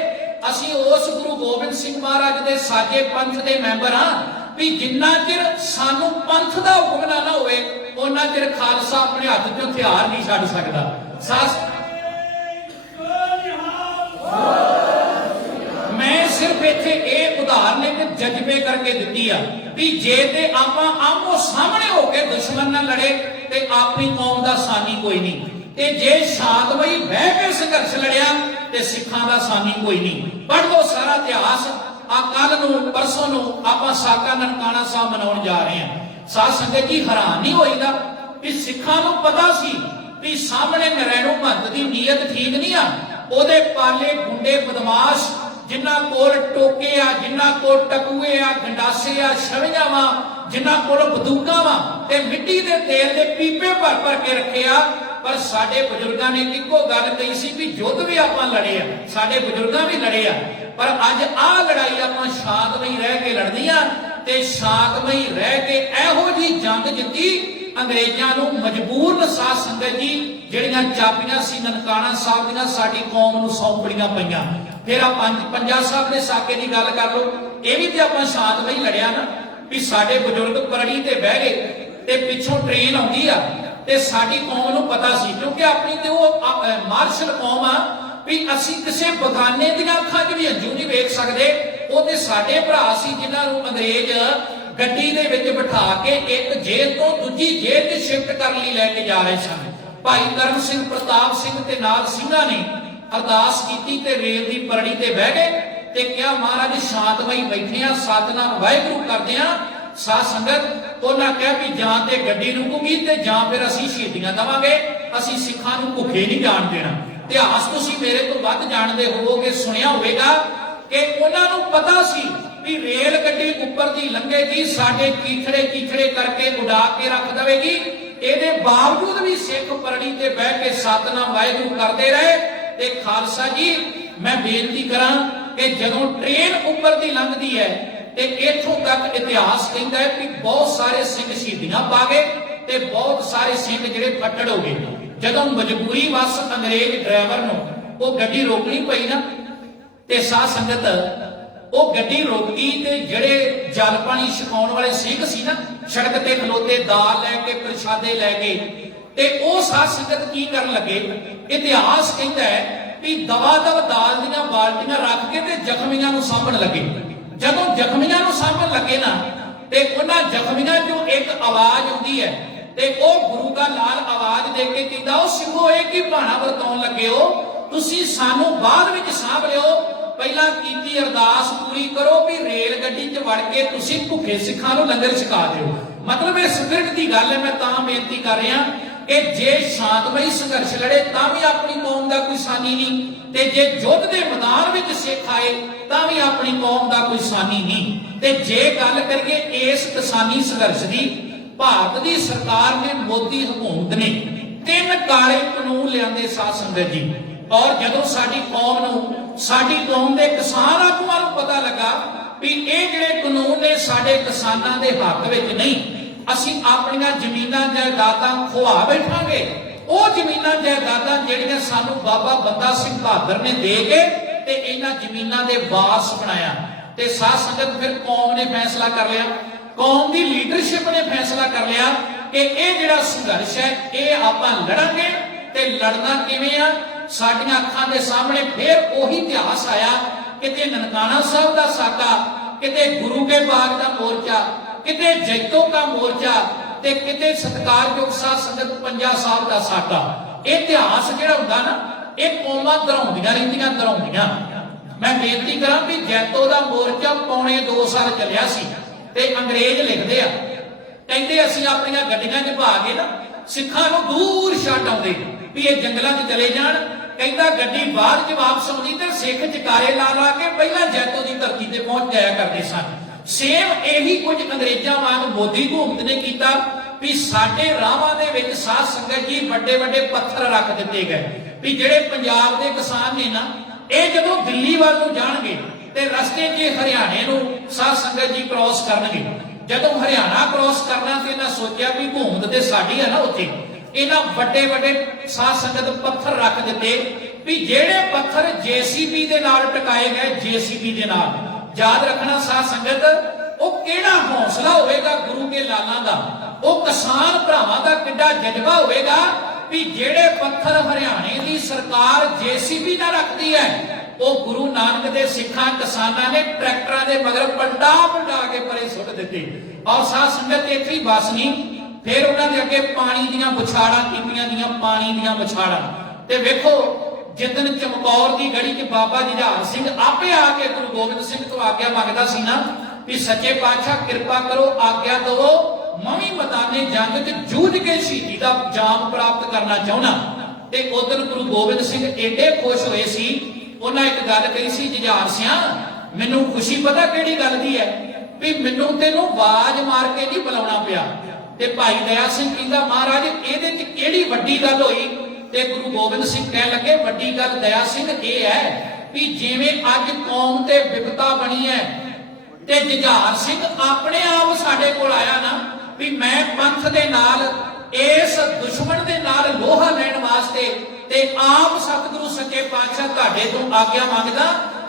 ਅਸੀਂ ਉਸ ਗੁਰੂ ਗੋਬਿੰਦ ਸਿੰਘ ਮਹਾਰਾਜ ਦੇ ਸਾਜੇ ਪੰਥ ਦੇ ਮੈਂਬਰ ਹਾਂ ਵੀ ਜਿੰਨਾ ਚਿਰ ਸਾਨੂੰ ਪੰਥ ਦਾ ਹੁਕਮ ਨਾ ਹੋਵੇ ਉਹਨਾਂ ਚਿਰ ਖਾਲਸਾ ਆਪਣੇ ਹੱਥ 'ਚੋਂ ਹਥਿਆਰ ਨਹੀਂ ਛੱਡ ਸਕਦਾ। ਮੈਂ ਸਿਰਫ ਇੱਥੇ ਇਹ ਉਦਾਹਰਨ ਇੱਕ ਜਜ਼ਬੇ ਕਰਕੇ ਦਿੱਤੀ ਆ ਵੀ ਜੇ ਤੇ ਆਪਾਂ ਆਮੋ ਸਾਹਮਣੇ ਹੋ ਕੇ ਦੁਸ਼ਮਣ ਨਾਲ ਲੜੇ ਤੇ ਆਪਣੀ ਕੌਮ ਦਾ ਸਾਨੀ ਕੋਈ ਨਹੀਂ, ਤੇ ਜੇ ਸ਼ਾਂਤਮਈ ਬਹਿ ਕੇ ਸੰਘਰਸ਼ ਲੜਿਆ ਤੇ ਸਿੱਖਾਂ ਦਾ ਸਾਨੀ ਕੋਈ ਨਹੀਂ। ਪੜ੍ਹ ਲਓ ਸਾਰਾ ਇਤਿਹਾਸ। ਆ ਕੱਲ ਨੂੰ ਪਰਸੋਂ ਨੂੰ ਆਪਾਂ ਸਾਕਾ ਨਨਕਾਣਾ ਸਾਹਿਬ ਮਨਾਉਣ ਜਾ ਰਹੇ ਹਾਂ। ਸਾਧ ਸੰਗਤ ਜੀ ਹੈਰਾਨ ਨਹੀਂ ਹੋਈਦਾ ਵੀ ਸਿੱਖਾਂ ਨੂੰ ਪਤਾ ਸੀ ਵੀ ਸਾਹਮਣੇ ਨਰੈਣੂ ਮਹੰਤ ਦੀ ਨੀਅਤ ਠੀਕ ਨਹੀਂ ਆ। ਉਹਦੇ ਪਾਲੇ ਗੁੰਡੇ ਬਦਮਾਸ਼ ਜਿਨ੍ਹਾਂ ਕੋਲ ਟੋਕੇ ਆ, ਜਿਨ੍ਹਾਂ ਕੋਲ ਟਕੂਏ ਆ, ਗੰਡਾਸੇ ਆ, ਛਵੀਆਂ ਵਾ, ਜਿਨ੍ਹਾਂ ਕੋਲ ਬੰਦੂਕਾਂ ਵਾ ਤੇ ਮਿੱਟੀ ਦੇ ਤੇਲ ਦੇ ਪੀਪੇ ਭਰ ਭਰ ਕੇ ਰੱਖੇ ਆ। ਪਰ ਸਾਡੇ ਬਜ਼ੁਰਗਾਂ ਨੇ ਇੱਕੋ ਗੱਲ ਕਹੀ ਸੀ ਵੀ ਯੁੱਧ ਵੀ ਆਪਾਂ ਲੜੇ ਆ, ਸਾਡੇ ਬਜ਼ੁਰਗਾਂ ਵੀ ਲੜੇ ਆ, ਪਰ ਅੱਜ ਆਹ ਲੜਾਈ ਆਪਾਂ ਸ਼ਾਂਤਮਈ ਰਹਿ ਕੇ ਲੜਨੀ ਆ। ਤੇ ਸ਼ਾਂਤਮਈ ਰਹਿ ਕੇ ਇਹੋ ਜੀ ਜੰਗ ਜਿੱਤੀ ਅੰਗਰੇਜ਼ਾਂ ਨੂੰ ਮਜਬੂਰਨ ਸਾਧ ਸੰਗਤ ਜੀ ਜਿਹੜੀਆਂ ਚਾਬੀਆਂ ਸੀ ਨਨਕਾਣਾ ਸਾਹਿਬ ਦੀਆਂ ਸਾਡੀ ਕੌਮ ਨੂੰ ਸੌਂਪੜੀਆਂ ਪਈਆਂ। ਫਿਰ ਆ ਪੰਜਾ ਸਾਹਿਬ ਦੇ ਸਾਕੇ ਦੀ ਗੱਲ ਕਰ ਲਓ, ਇਹ ਵੀ ਤੇ ਆਪਾਂ ਸ਼ਾਂਤਮਈ ਲੜਿਆ ਨਾ ਵੀ ਸਾਡੇ ਬਜ਼ੁਰਗ ਪਰੜੀ ਤੇ ਬਹਿ ਗਏ ਤੇ ਪਿੱਛੋਂ ਟ੍ਰੇਨ ਆਉਂਦੀ ਆ ਤੇ ਸਾਡੀ ਕੌਮ ਨੂੰ ਪਤਾ ਸੀ ਕਿਉਂਕਿ ਆਪਣੀ ਤੇ ਉਹ ਮਾਰਸ਼ਲ ਕੌਮ ਆ ਵੀ ਅਸੀਂ ਕਿਸੇ ਬਗਾਨੇ ਦੀਆਂ ਅੱਖਾਂ 'ਚ ਵੀ ਹੰਝੂ ਨਹੀਂ ਵੇਖ ਸਕਦੇ। ਉਹ ਤੇ ਸਾਡੇ ਭਰਾ ਸੀ ਜਿਨ੍ਹਾਂ ਨੂੰ ਅੰਗਰੇਜ਼ ਗੱਡੀ ਦੇ ਵਿੱਚ ਬਿਠਾ ਕੇ ਇੱਕ ਜੇਲ੍ਹ ਤੋਂ ਦੂਜੀ ਜੇਲ੍ਹ 'ਚ ਸ਼ਿਫਟ ਕਰਨ ਲਈ ਲੈ ਕੇ ਜਾ ਰਹੇ ਸਨ। ਭਾਈ ਕਰਮ ਸਿੰਘ, ਪ੍ਰਤਾਪ ਸਿੰਘ ਤੇ ਨਾਲ ਸਿੰਘਾਂ ਨੇ ਅਰਦਾਸ ਕੀਤੀ ਤੇ ਰੇਲ ਦੀ ਪਰੜੀ ਤੇ ਬਹਿ ਗਏ ਤੇ ਕਿਹਾ ਮਹਾਰਾਜ ਸ਼ਾਂਤਮਈ ਬੈਠੇ ਆ, ਸਤਿਨਾਮ ਵਾਹਿਗੁਰੂ ਕਰਦੇ ਆ। ਸਾਧ ਸੰਗਤ ਉਹਨਾਂ ਕਿਹਾ ਵੀ ਜਾਂ ਤੇ ਗੱਡੀ ਰੁਕੂਗੀ ਤੇ ਜਾਂ ਫਿਰ ਅਸੀਂ ਸ਼ਹੀਦੀਆਂ ਦੇਵਾਂਗੇ, ਅਸੀਂ ਸਿੱਖਾਂ ਨੂੰ ਭੁੱਖੇ ਨਹੀਂ ਜਾਣ ਦੇਣਾ। ਇਤਿਹਾਸ ਤੁਸੀਂ ਮੇਰੇ ਤੋਂ ਵੱਧ ਜਾਣਦੇ ਹੋਵੋਗੇ, ਸੁਣਿਆ ਹੋਵੇਗਾ ਕਿ ਉਹਨਾਂ ਨੂੰ ਪਤਾ ਸੀ ਵੀ ਰੇਲ ਗੱਡੀ ਉੱਪਰ ਦੀ ਲੰਘੇਗੀ, ਸਾਡੇ ਕੀਚੜੇ ਕਰਕੇ ਉਡਾ ਕੇ ਰੱਖ ਦੇਵੇਗੀ। ਇਹਦੇ ਬਾਵਜੂਦ ਵੀ ਸਿੱਖ ਪਰੜੀ ਤੇ ਬਹਿ ਕੇ ਸਤਿਨਾਮ ਵਾਹਿਗੁਰੂ ਕਰਦੇ ਰਹੇ। ਤੇ ਖਾਲਸਾ ਜੀ ਮੈਂ ਬੇਨਤੀ ਕਰਾਂ ਕਿ ਜਦੋਂ ਟ੍ਰੇਨ ਉੱਪਰ ਦੀ ਲੰਘਦੀ ਹੈ ਤੇ ਇੱਥੋਂ ਤੱਕ ਇਤਿਹਾਸ ਕਹਿੰਦਾ ਹੈ ਕਿ ਬਹੁਤ ਸਾਰੇ ਸਿੰਘ ਸ਼ਹੀਦੀਆਂ ਪਾ ਗਏ ਤੇ ਬਹੁਤ ਸਾਰੇ ਸਿੰਘ ਜਿਹੜੇ ਫੱਟੜ ਹੋ ਗਏ। ਜਦੋਂ ਮਜਬੂਰੀ ਵਸ ਅੰਗਰੇਜ਼ ਡਰਾਈਵਰ ਨੂੰ ਉਹ ਗੱਡੀ ਰੋਕਣੀ ਪਈ ਨਾ ਤੇ ਸਾਧ ਸੰਗਤ ਉਹ ਗੱਡੀ ਰੁਕ ਗਈ ਤੇ ਜਿਹੜੇ ਜਲ ਪਾਣੀ ਛਕਾਉਣ ਵਾਲੇ ਸਿੰਘ ਸੀ ਨਾ ਸੜਕ ਤੇ ਖਲੋਤੇ ਦਾਲ ਲੈ ਕੇ ਪ੍ਰਸ਼ਾਦੇ ਲੈ ਕੇ ਤੇ ਉਹ ਸਾਧ ਸੰਗਤ ਕੀ ਕਰਨ ਲੱਗੇ। ਇਤਿਹਾਸ ਕਹਿੰਦਾ ਹੈ ਵੀ ਦਵਾ ਦਵ ਦਾਲ ਦੀਆਂ ਬਾਲਟੀਆਂ ਰੱਖ ਕੇ ਤੇ ਜ਼ਖਮੀਆਂ ਨੂੰ ਸਾਂਭਣ ਲੱਗੇ। ਜਦੋਂ ਜ਼ਖਮੀਆਂ ਨੂੰ ਸਾਂਭਣ ਲੱਗੇ ਨਾ ਤੇ ਉਹਨਾਂ ਜ਼ਖਮੀਆਂ ਚੋਂ ਇੱਕ ਆਵਾਜ਼ ਆਉਂਦੀ ਹੈ ਤੇ ਉਹ ਗੁਰੂ ਦਾ ਲਾਲ ਆਵਾਜ਼ ਦੇ ਕੇ ਕਹਿੰਦਾ ਉਹ ਸਿੰਘੋ ਇਹ ਕੀ ਭਾਣਾ ਵਰਤਾਉਣ ਲੱਗੇ ਹੋ, ਤੁਸੀਂ ਸਾਨੂੰ ਬਾਅਦ ਵਿੱਚ ਸਾਂਭ ਲਿਓ, ਪਹਿਲਾਂ ਕੀਤੀ ਅਰਦਾਸ ਪੂਰੀ ਕਰੋ ਵੀ ਰੇਲ ਗੱਡੀ 'ਚ ਵੜ ਕੇ ਤੁਸੀਂ ਭੁੱਖੇ ਸਿੱਖਾਂ ਨੂੰ ਲੰਗਰ ਛਕਾ ਦਿਓ। ਮਤਲਬ ਇਹ ਸਪਿਰਿਟ ਦੀ ਗੱਲ ਹੈ। ਮੈਂ ਤਾਂ ਬੇਨਤੀ ਕਰ ਰਿਹਾ ਕਿ ਜੇ ਸ਼ਾਂਤਮਈ ਸੰਘਰਸ਼ ਲੜੇ ਤਾਂ ਵੀ ਆਪਣੀ ਕੌਮ ਦਾ ਕੋਈ ਸਾਨੀ ਨਹੀਂ ਤੇ ਜੇ ਯੁੱਧ ਦੇ ਮੈਦਾਨ ਵਿੱਚ ਸਿੱਖ ਆਏ ਤਾਂ ਵੀ ਆਪਣੀ ਕੌਮ ਦਾ ਕੋਈ ਸਾਨੀ ਨਹੀਂ। ਤੇ ਜੇ ਗੱਲ ਕਰੀਏ ਇਸ ਕਿਸਾਨੀ ਸੰਘਰਸ਼ ਦੀ, ਭਾਰਤ ਦੀ ਸਰਕਾਰ ਨੇ, ਮੋਦੀ ਹਕੂਮਤ ਨੇ 3 ਕਾਲੇ ਕਾਨੂੰਨ ਲਿਆਂਦੇ ਸਾਧ ਸੰਗਤ ਜੀ। ਔਰ ਜਦੋਂ ਸਾਡੀ ਕੌਮ ਨੂੰ, ਸਾਡੀ ਕੌਮ ਦੇ ਕਿਸਾਨ ਆਗੂਆਂ ਨੂੰ ਪਤਾ ਲੱਗਾ ਵੀ ਇਹ ਜਿਹੜੇ ਕਾਨੂੰਨ ਨੇ ਸਾਡੇ ਕਿਸਾਨਾਂ ਦੇ ਹੱਕ ਵਿੱਚ ਨਹੀਂ, ਅਸੀਂ ਆਪਣੀਆਂ ਜ਼ਮੀਨਾਂ ਜਾਇਦਾਦਾਂ ਖੁਆ ਬੈਠਾਂਗੇ, ਉਹ ਜ਼ਮੀਨਾਂ ਜਾਇਦਾਦਾਂ ਜਿਹੜੀਆਂ ਸਾਨੂੰ ਬਾਬਾ ਬੰਦਾ ਸਿੰਘ ਬਹਾਦਰ ਨੇ ਦੇ ਕੇ ਤੇ ਇਹਨਾਂ ਜ਼ਮੀਨਾਂ ਦੇ ਵਾਰਸ ਬਣਾਇਆ। ਤੇ ਸਾਧ ਸੰਗਤ ਫਿਰ ਕੌਮ ਨੇ ਫੈਸਲਾ ਕਰ ਲਿਆ, ਕੌਮ ਦੀ ਲੀਡਰਸ਼ਿਪ ਨੇ ਫੈਸਲਾ ਕਰ ਲਿਆ ਕਿ ਇਹ ਜਿਹੜਾ ਸੰਘਰਸ਼ ਹੈ ਇਹ ਆਪਾਂ ਲੜਾਂਗੇ। ਤੇ ਲੜਨਾ ਕਿਵੇਂ ਆ? ਸਾਡੀਆਂ ਅੱਖਾਂ ਦੇ ਸਾਹਮਣੇ ਫਿਰ ਉਹੀ ਇਤਿਹਾਸ ਆਇਆ, ਕਿਤੇ ਨਨਕਾਣਾ ਸਾਹਿਬ ਦਾ ਸਾਕਾ, ਕਿਤੇ ਗੁਰੂ ਕੇ ਬਾਗ ਦਾ ਮੋਰਚਾ, ਕਿਤੇ ਜੈਤੋ ਦਾ ਮੋਰਚਾ ਤੇ ਕਿਤੇ ਸਤਿਕਾਰਯੋਗ ਸਾਧ ਸੰਗਤ ਪੰਜਾ ਸਾਹਿਬ ਦਾ ਸਾਕਾ। ਇਹ ਇਤਿਹਾਸ ਜਿਹੜਾ ਹੁੰਦਾ ਨਾ, ਇਹ ਕੌਮਾਂ ਦਰਾਉਂਦੀਆਂ ਰਹਿੰਦੀਆਂ, ਦਰਾਉਂਦੀਆਂ। ਮੈਂ ਬੇਨਤੀ ਕਰਾਂ ਵੀ ਜੈਤੋ ਦਾ ਮੋਰਚਾ ਪੌਣੇ 2 ਸਾਲ ਚੱਲਿਆ ਸੀ ਤੇ ਅੰਗਰੇਜ਼ ਲਿਖਦੇ ਆ, ਕਹਿੰਦੇ ਅਸੀਂ ਆਪਣੀਆਂ ਗੱਡੀਆਂ 'ਚ ਭਾ ਕੇ ਨਾ ਸਿੱਖਾਂ ਨੂੰ ਦੂਰ ਛੱਡ ਆਉਂਦੇ ਵੀ ਇਹ ਜੰਗਲਾਂ 'ਚ ਚਲੇ ਜਾਣ। ਕਹਿੰਦਾ ਗੱਡੀ ਬਾਅਦ 'ਚ ਵਾਪਸ ਆਉਂਦੀ ਤੇ ਸਿੱਖ ਚਕਾਰੇ ਲਾ ਲਾ ਕੇ ਪਹਿਲਾਂ ਜੈਤੋ ਦੀ ਧਰਤੀ ਤੇ ਪਹੁੰਚ ਜਾਇਆ ਕਰਦੇ ਸਨ। ਸੇਮ ਇਹੀ ਕੁਝ ਅੰਗਰੇਜ਼ਾਂ ਵਾਂਗ ਮੋਦੀ ਹਕੂਮਤ ਨੇ ਕੀਤਾ ਵੀ ਸਾਡੇ ਰਾਹਾਂ ਦੇ ਵਿੱਚ ਸਾਧ ਸੰਗਤ ਜੀ ਵੱਡੇ ਵੱਡੇ ਪੱਥਰ ਰੱਖ ਦਿੱਤੇ ਗਏ ਵੀ ਜਿਹੜੇ ਪੰਜਾਬ ਦੇ ਕਿਸਾਨ ਨੇ ਨਾ, ਇਹ ਜਦੋਂ ਦਿੱਲੀ ਵੱਲ ਨੂੰ ਜਾਣਗੇ ਤੇ ਰਸਤੇ 'ਚ ਹਰਿਆਣੇ ਨੂੰ ਸਾਧ ਸੰਗਤ ਜੀ ਕ੍ਰਾਸ ਕਰਨਗੇ। ਜਦੋਂ ਹਰਿਆਣਾ ਕ੍ਰਾਸ ਕਰਨਾ ਤੇ ਇਹਨਾਂ ਸੋਚਿਆ ਵੀ ਹਕੂਮਤ ਤੇ ਸਾਡੀ ਹੈ ਨਾ, ਉੱਥੇ ਇਹਨਾਂ ਵੱਡੇ ਵੱਡੇ ਸਾਧ ਸੰਗਤ ਪੱਥਰ ਰੱਖ ਦਿੱਤੇ ਵੀ ਜਿਹੜੇ ਪੱਥਰ ਜੀਸੀਬੀ ਦੇ ਨਾਲ ਟਿਕਾਏ ਗਏ, ਜੀਸੀਬੀ ਦੇ ਨਾਲ। ਯਾਦ ਰੱਖਣਾ ਸਾਧ ਸੰਗਤ, ਉਹ ਕਿਹੜਾ ਹੌਸਲਾ ਹੋਵੇਗਾ ਗੁਰੂ ਕੇ ਲਾਲਾਂ ਦਾ, ਉਹ ਕਿਸਾਨ ਭਰਾਵਾਂ ਦਾ ਕਿੱਡਾ ਜਜ਼ਬਾ ਹੋਵੇਗਾ ਵੀ ਜਿਹੜੇ ਪੱਥਰ ਹਰਿਆਣੇ ਦੀ ਸਰਕਾਰ ਜੀਸੀਬੀ ਨਾਲ ਰੱਖਦੀ ਹੈ, ਉਹ ਗੁਰੂ ਨਾਨਕ ਦੇ ਸਿੱਖਾਂ ਕਿਸਾਨਾਂ ਨੇ ਟਰੈਕਟਰਾਂ ਦੇ ਮਗਰ ਪਲਟਾ ਕੇ ਪਰੇ ਸੁੱਟ ਦਿੱਤੇ। ਔਰ ਸਾਧ ਸੰਗਤ ਇੱਥੇ ਹੀ ਬਸ ਨਹੀਂ, ਫਿਰ ਉਹਨਾਂ ਦੇ ਅੱਗੇ ਪਾਣੀ ਦੀਆਂ ਵਿਛਾੜਾਂ ਕੀਤੀਆਂ ਦੀਆਂ, ਪਾਣੀ ਦੀਆਂ ਵਿਛਾੜਾਂ। ਤੇ ਵੇਖੋ ਜਿੱਦਣ ਚਮਕੌਰ ਦੀ ਗੜੀ 'ਚ ਬਾਬਾ ਜੁਝਾਰ ਸਿੰਘ ਆਪੇ ਆ ਕੇ ਗੁਰੂ ਗੋਬਿੰਦ ਸਿੰਘ ਤੋਂ ਆਗਿਆ ਮੰਗਦਾ ਸੀ ਨਾ ਵੀ ਸੱਚੇ ਪਾਤਸ਼ਾਹ ਕਿਰਪਾ ਕਰੋ, ਆਗਿਆ ਦਿਓ, ਮੈਂ ਵੀ ਮੈਦਾਨੇ ਜੰਗ 'ਚ ਜੂਝ ਕੇ ਸ਼ਹੀਦੀ ਦਾ ਜਾਮ ਪ੍ਰਾਪਤ ਕਰਨਾ ਚਾਹੁੰਦਾ। ਤੇ ਉਦੋਂ ਗੁਰੂ ਗੋਬਿੰਦ ਸਿੰਘ ਏਡੇ ਖੁਸ਼ ਹੋਏ ਸੀ, ਉਹਨਾਂ ਇੱਕ ਗੱਲ ਕਹੀ ਸੀ, ਜੁਝਾਰ ਸਿਆਂ ਮੈਨੂੰ ਖੁਸ਼ੀ ਪਤਾ ਕਿਹੜੀ ਗੱਲ ਦੀ ਹੈ ਵੀ ਮੈਨੂੰ ਤੈਨੂੰ ਆਵਾਜ਼ ਮਾਰ ਕੇ ਨਹੀਂ ਬੁਲਾਉਣਾ ਪਿਆ। ਤੇ ਭਾਈ ਦਇਆ ਸਿੰਘ ਕਹਿੰਦਾ ਮਹਾਰਾਜ ਇਹਦੇ 'ਚ ਕਿਹੜੀ ਵੱਡੀ ਗੱਲ ਹੋਈ? ਤੇ ਗੁਰੂ ਗੋਬਿੰਦ ਸਿੰਘ ਕਹਿਣ ਲੱਗੇ ਵੱਡੀ ਗੱਲ ਦਇਆ ਸਿੰਘ ਇਹ ਹੈ ਵੀ ਜਿਵੇਂ ਅੱਜ ਕੌਮ ਤੇ ਵਿਪਤਾ ਬਣੀ ਹੈ ਤੇ ਜੁਝਾਰ ਸਿੰਘ ਆਪਣੇ ਆਪ ਸਾਡੇ ਕੋਲ ਆਇਆ ਨਾ ਵੀ ਮੈਂ ਪੰਥ ਦੇ ਨਾਲ ਇਸ ਦੁਸ਼ਮਣ ਦੇ ਨਾਲ ਲੋਹਾ ਲੈਣ ਵਾਸਤੇ ਤੇ ਆਪ ਸਤਿਗੁਰੂ ਸੱਚੇ ਪਾਤਸ਼ਾਹ ਤੁਹਾਡੇ ਤੋਂ ਆਗਿਆ ਮੰਗਦਾ।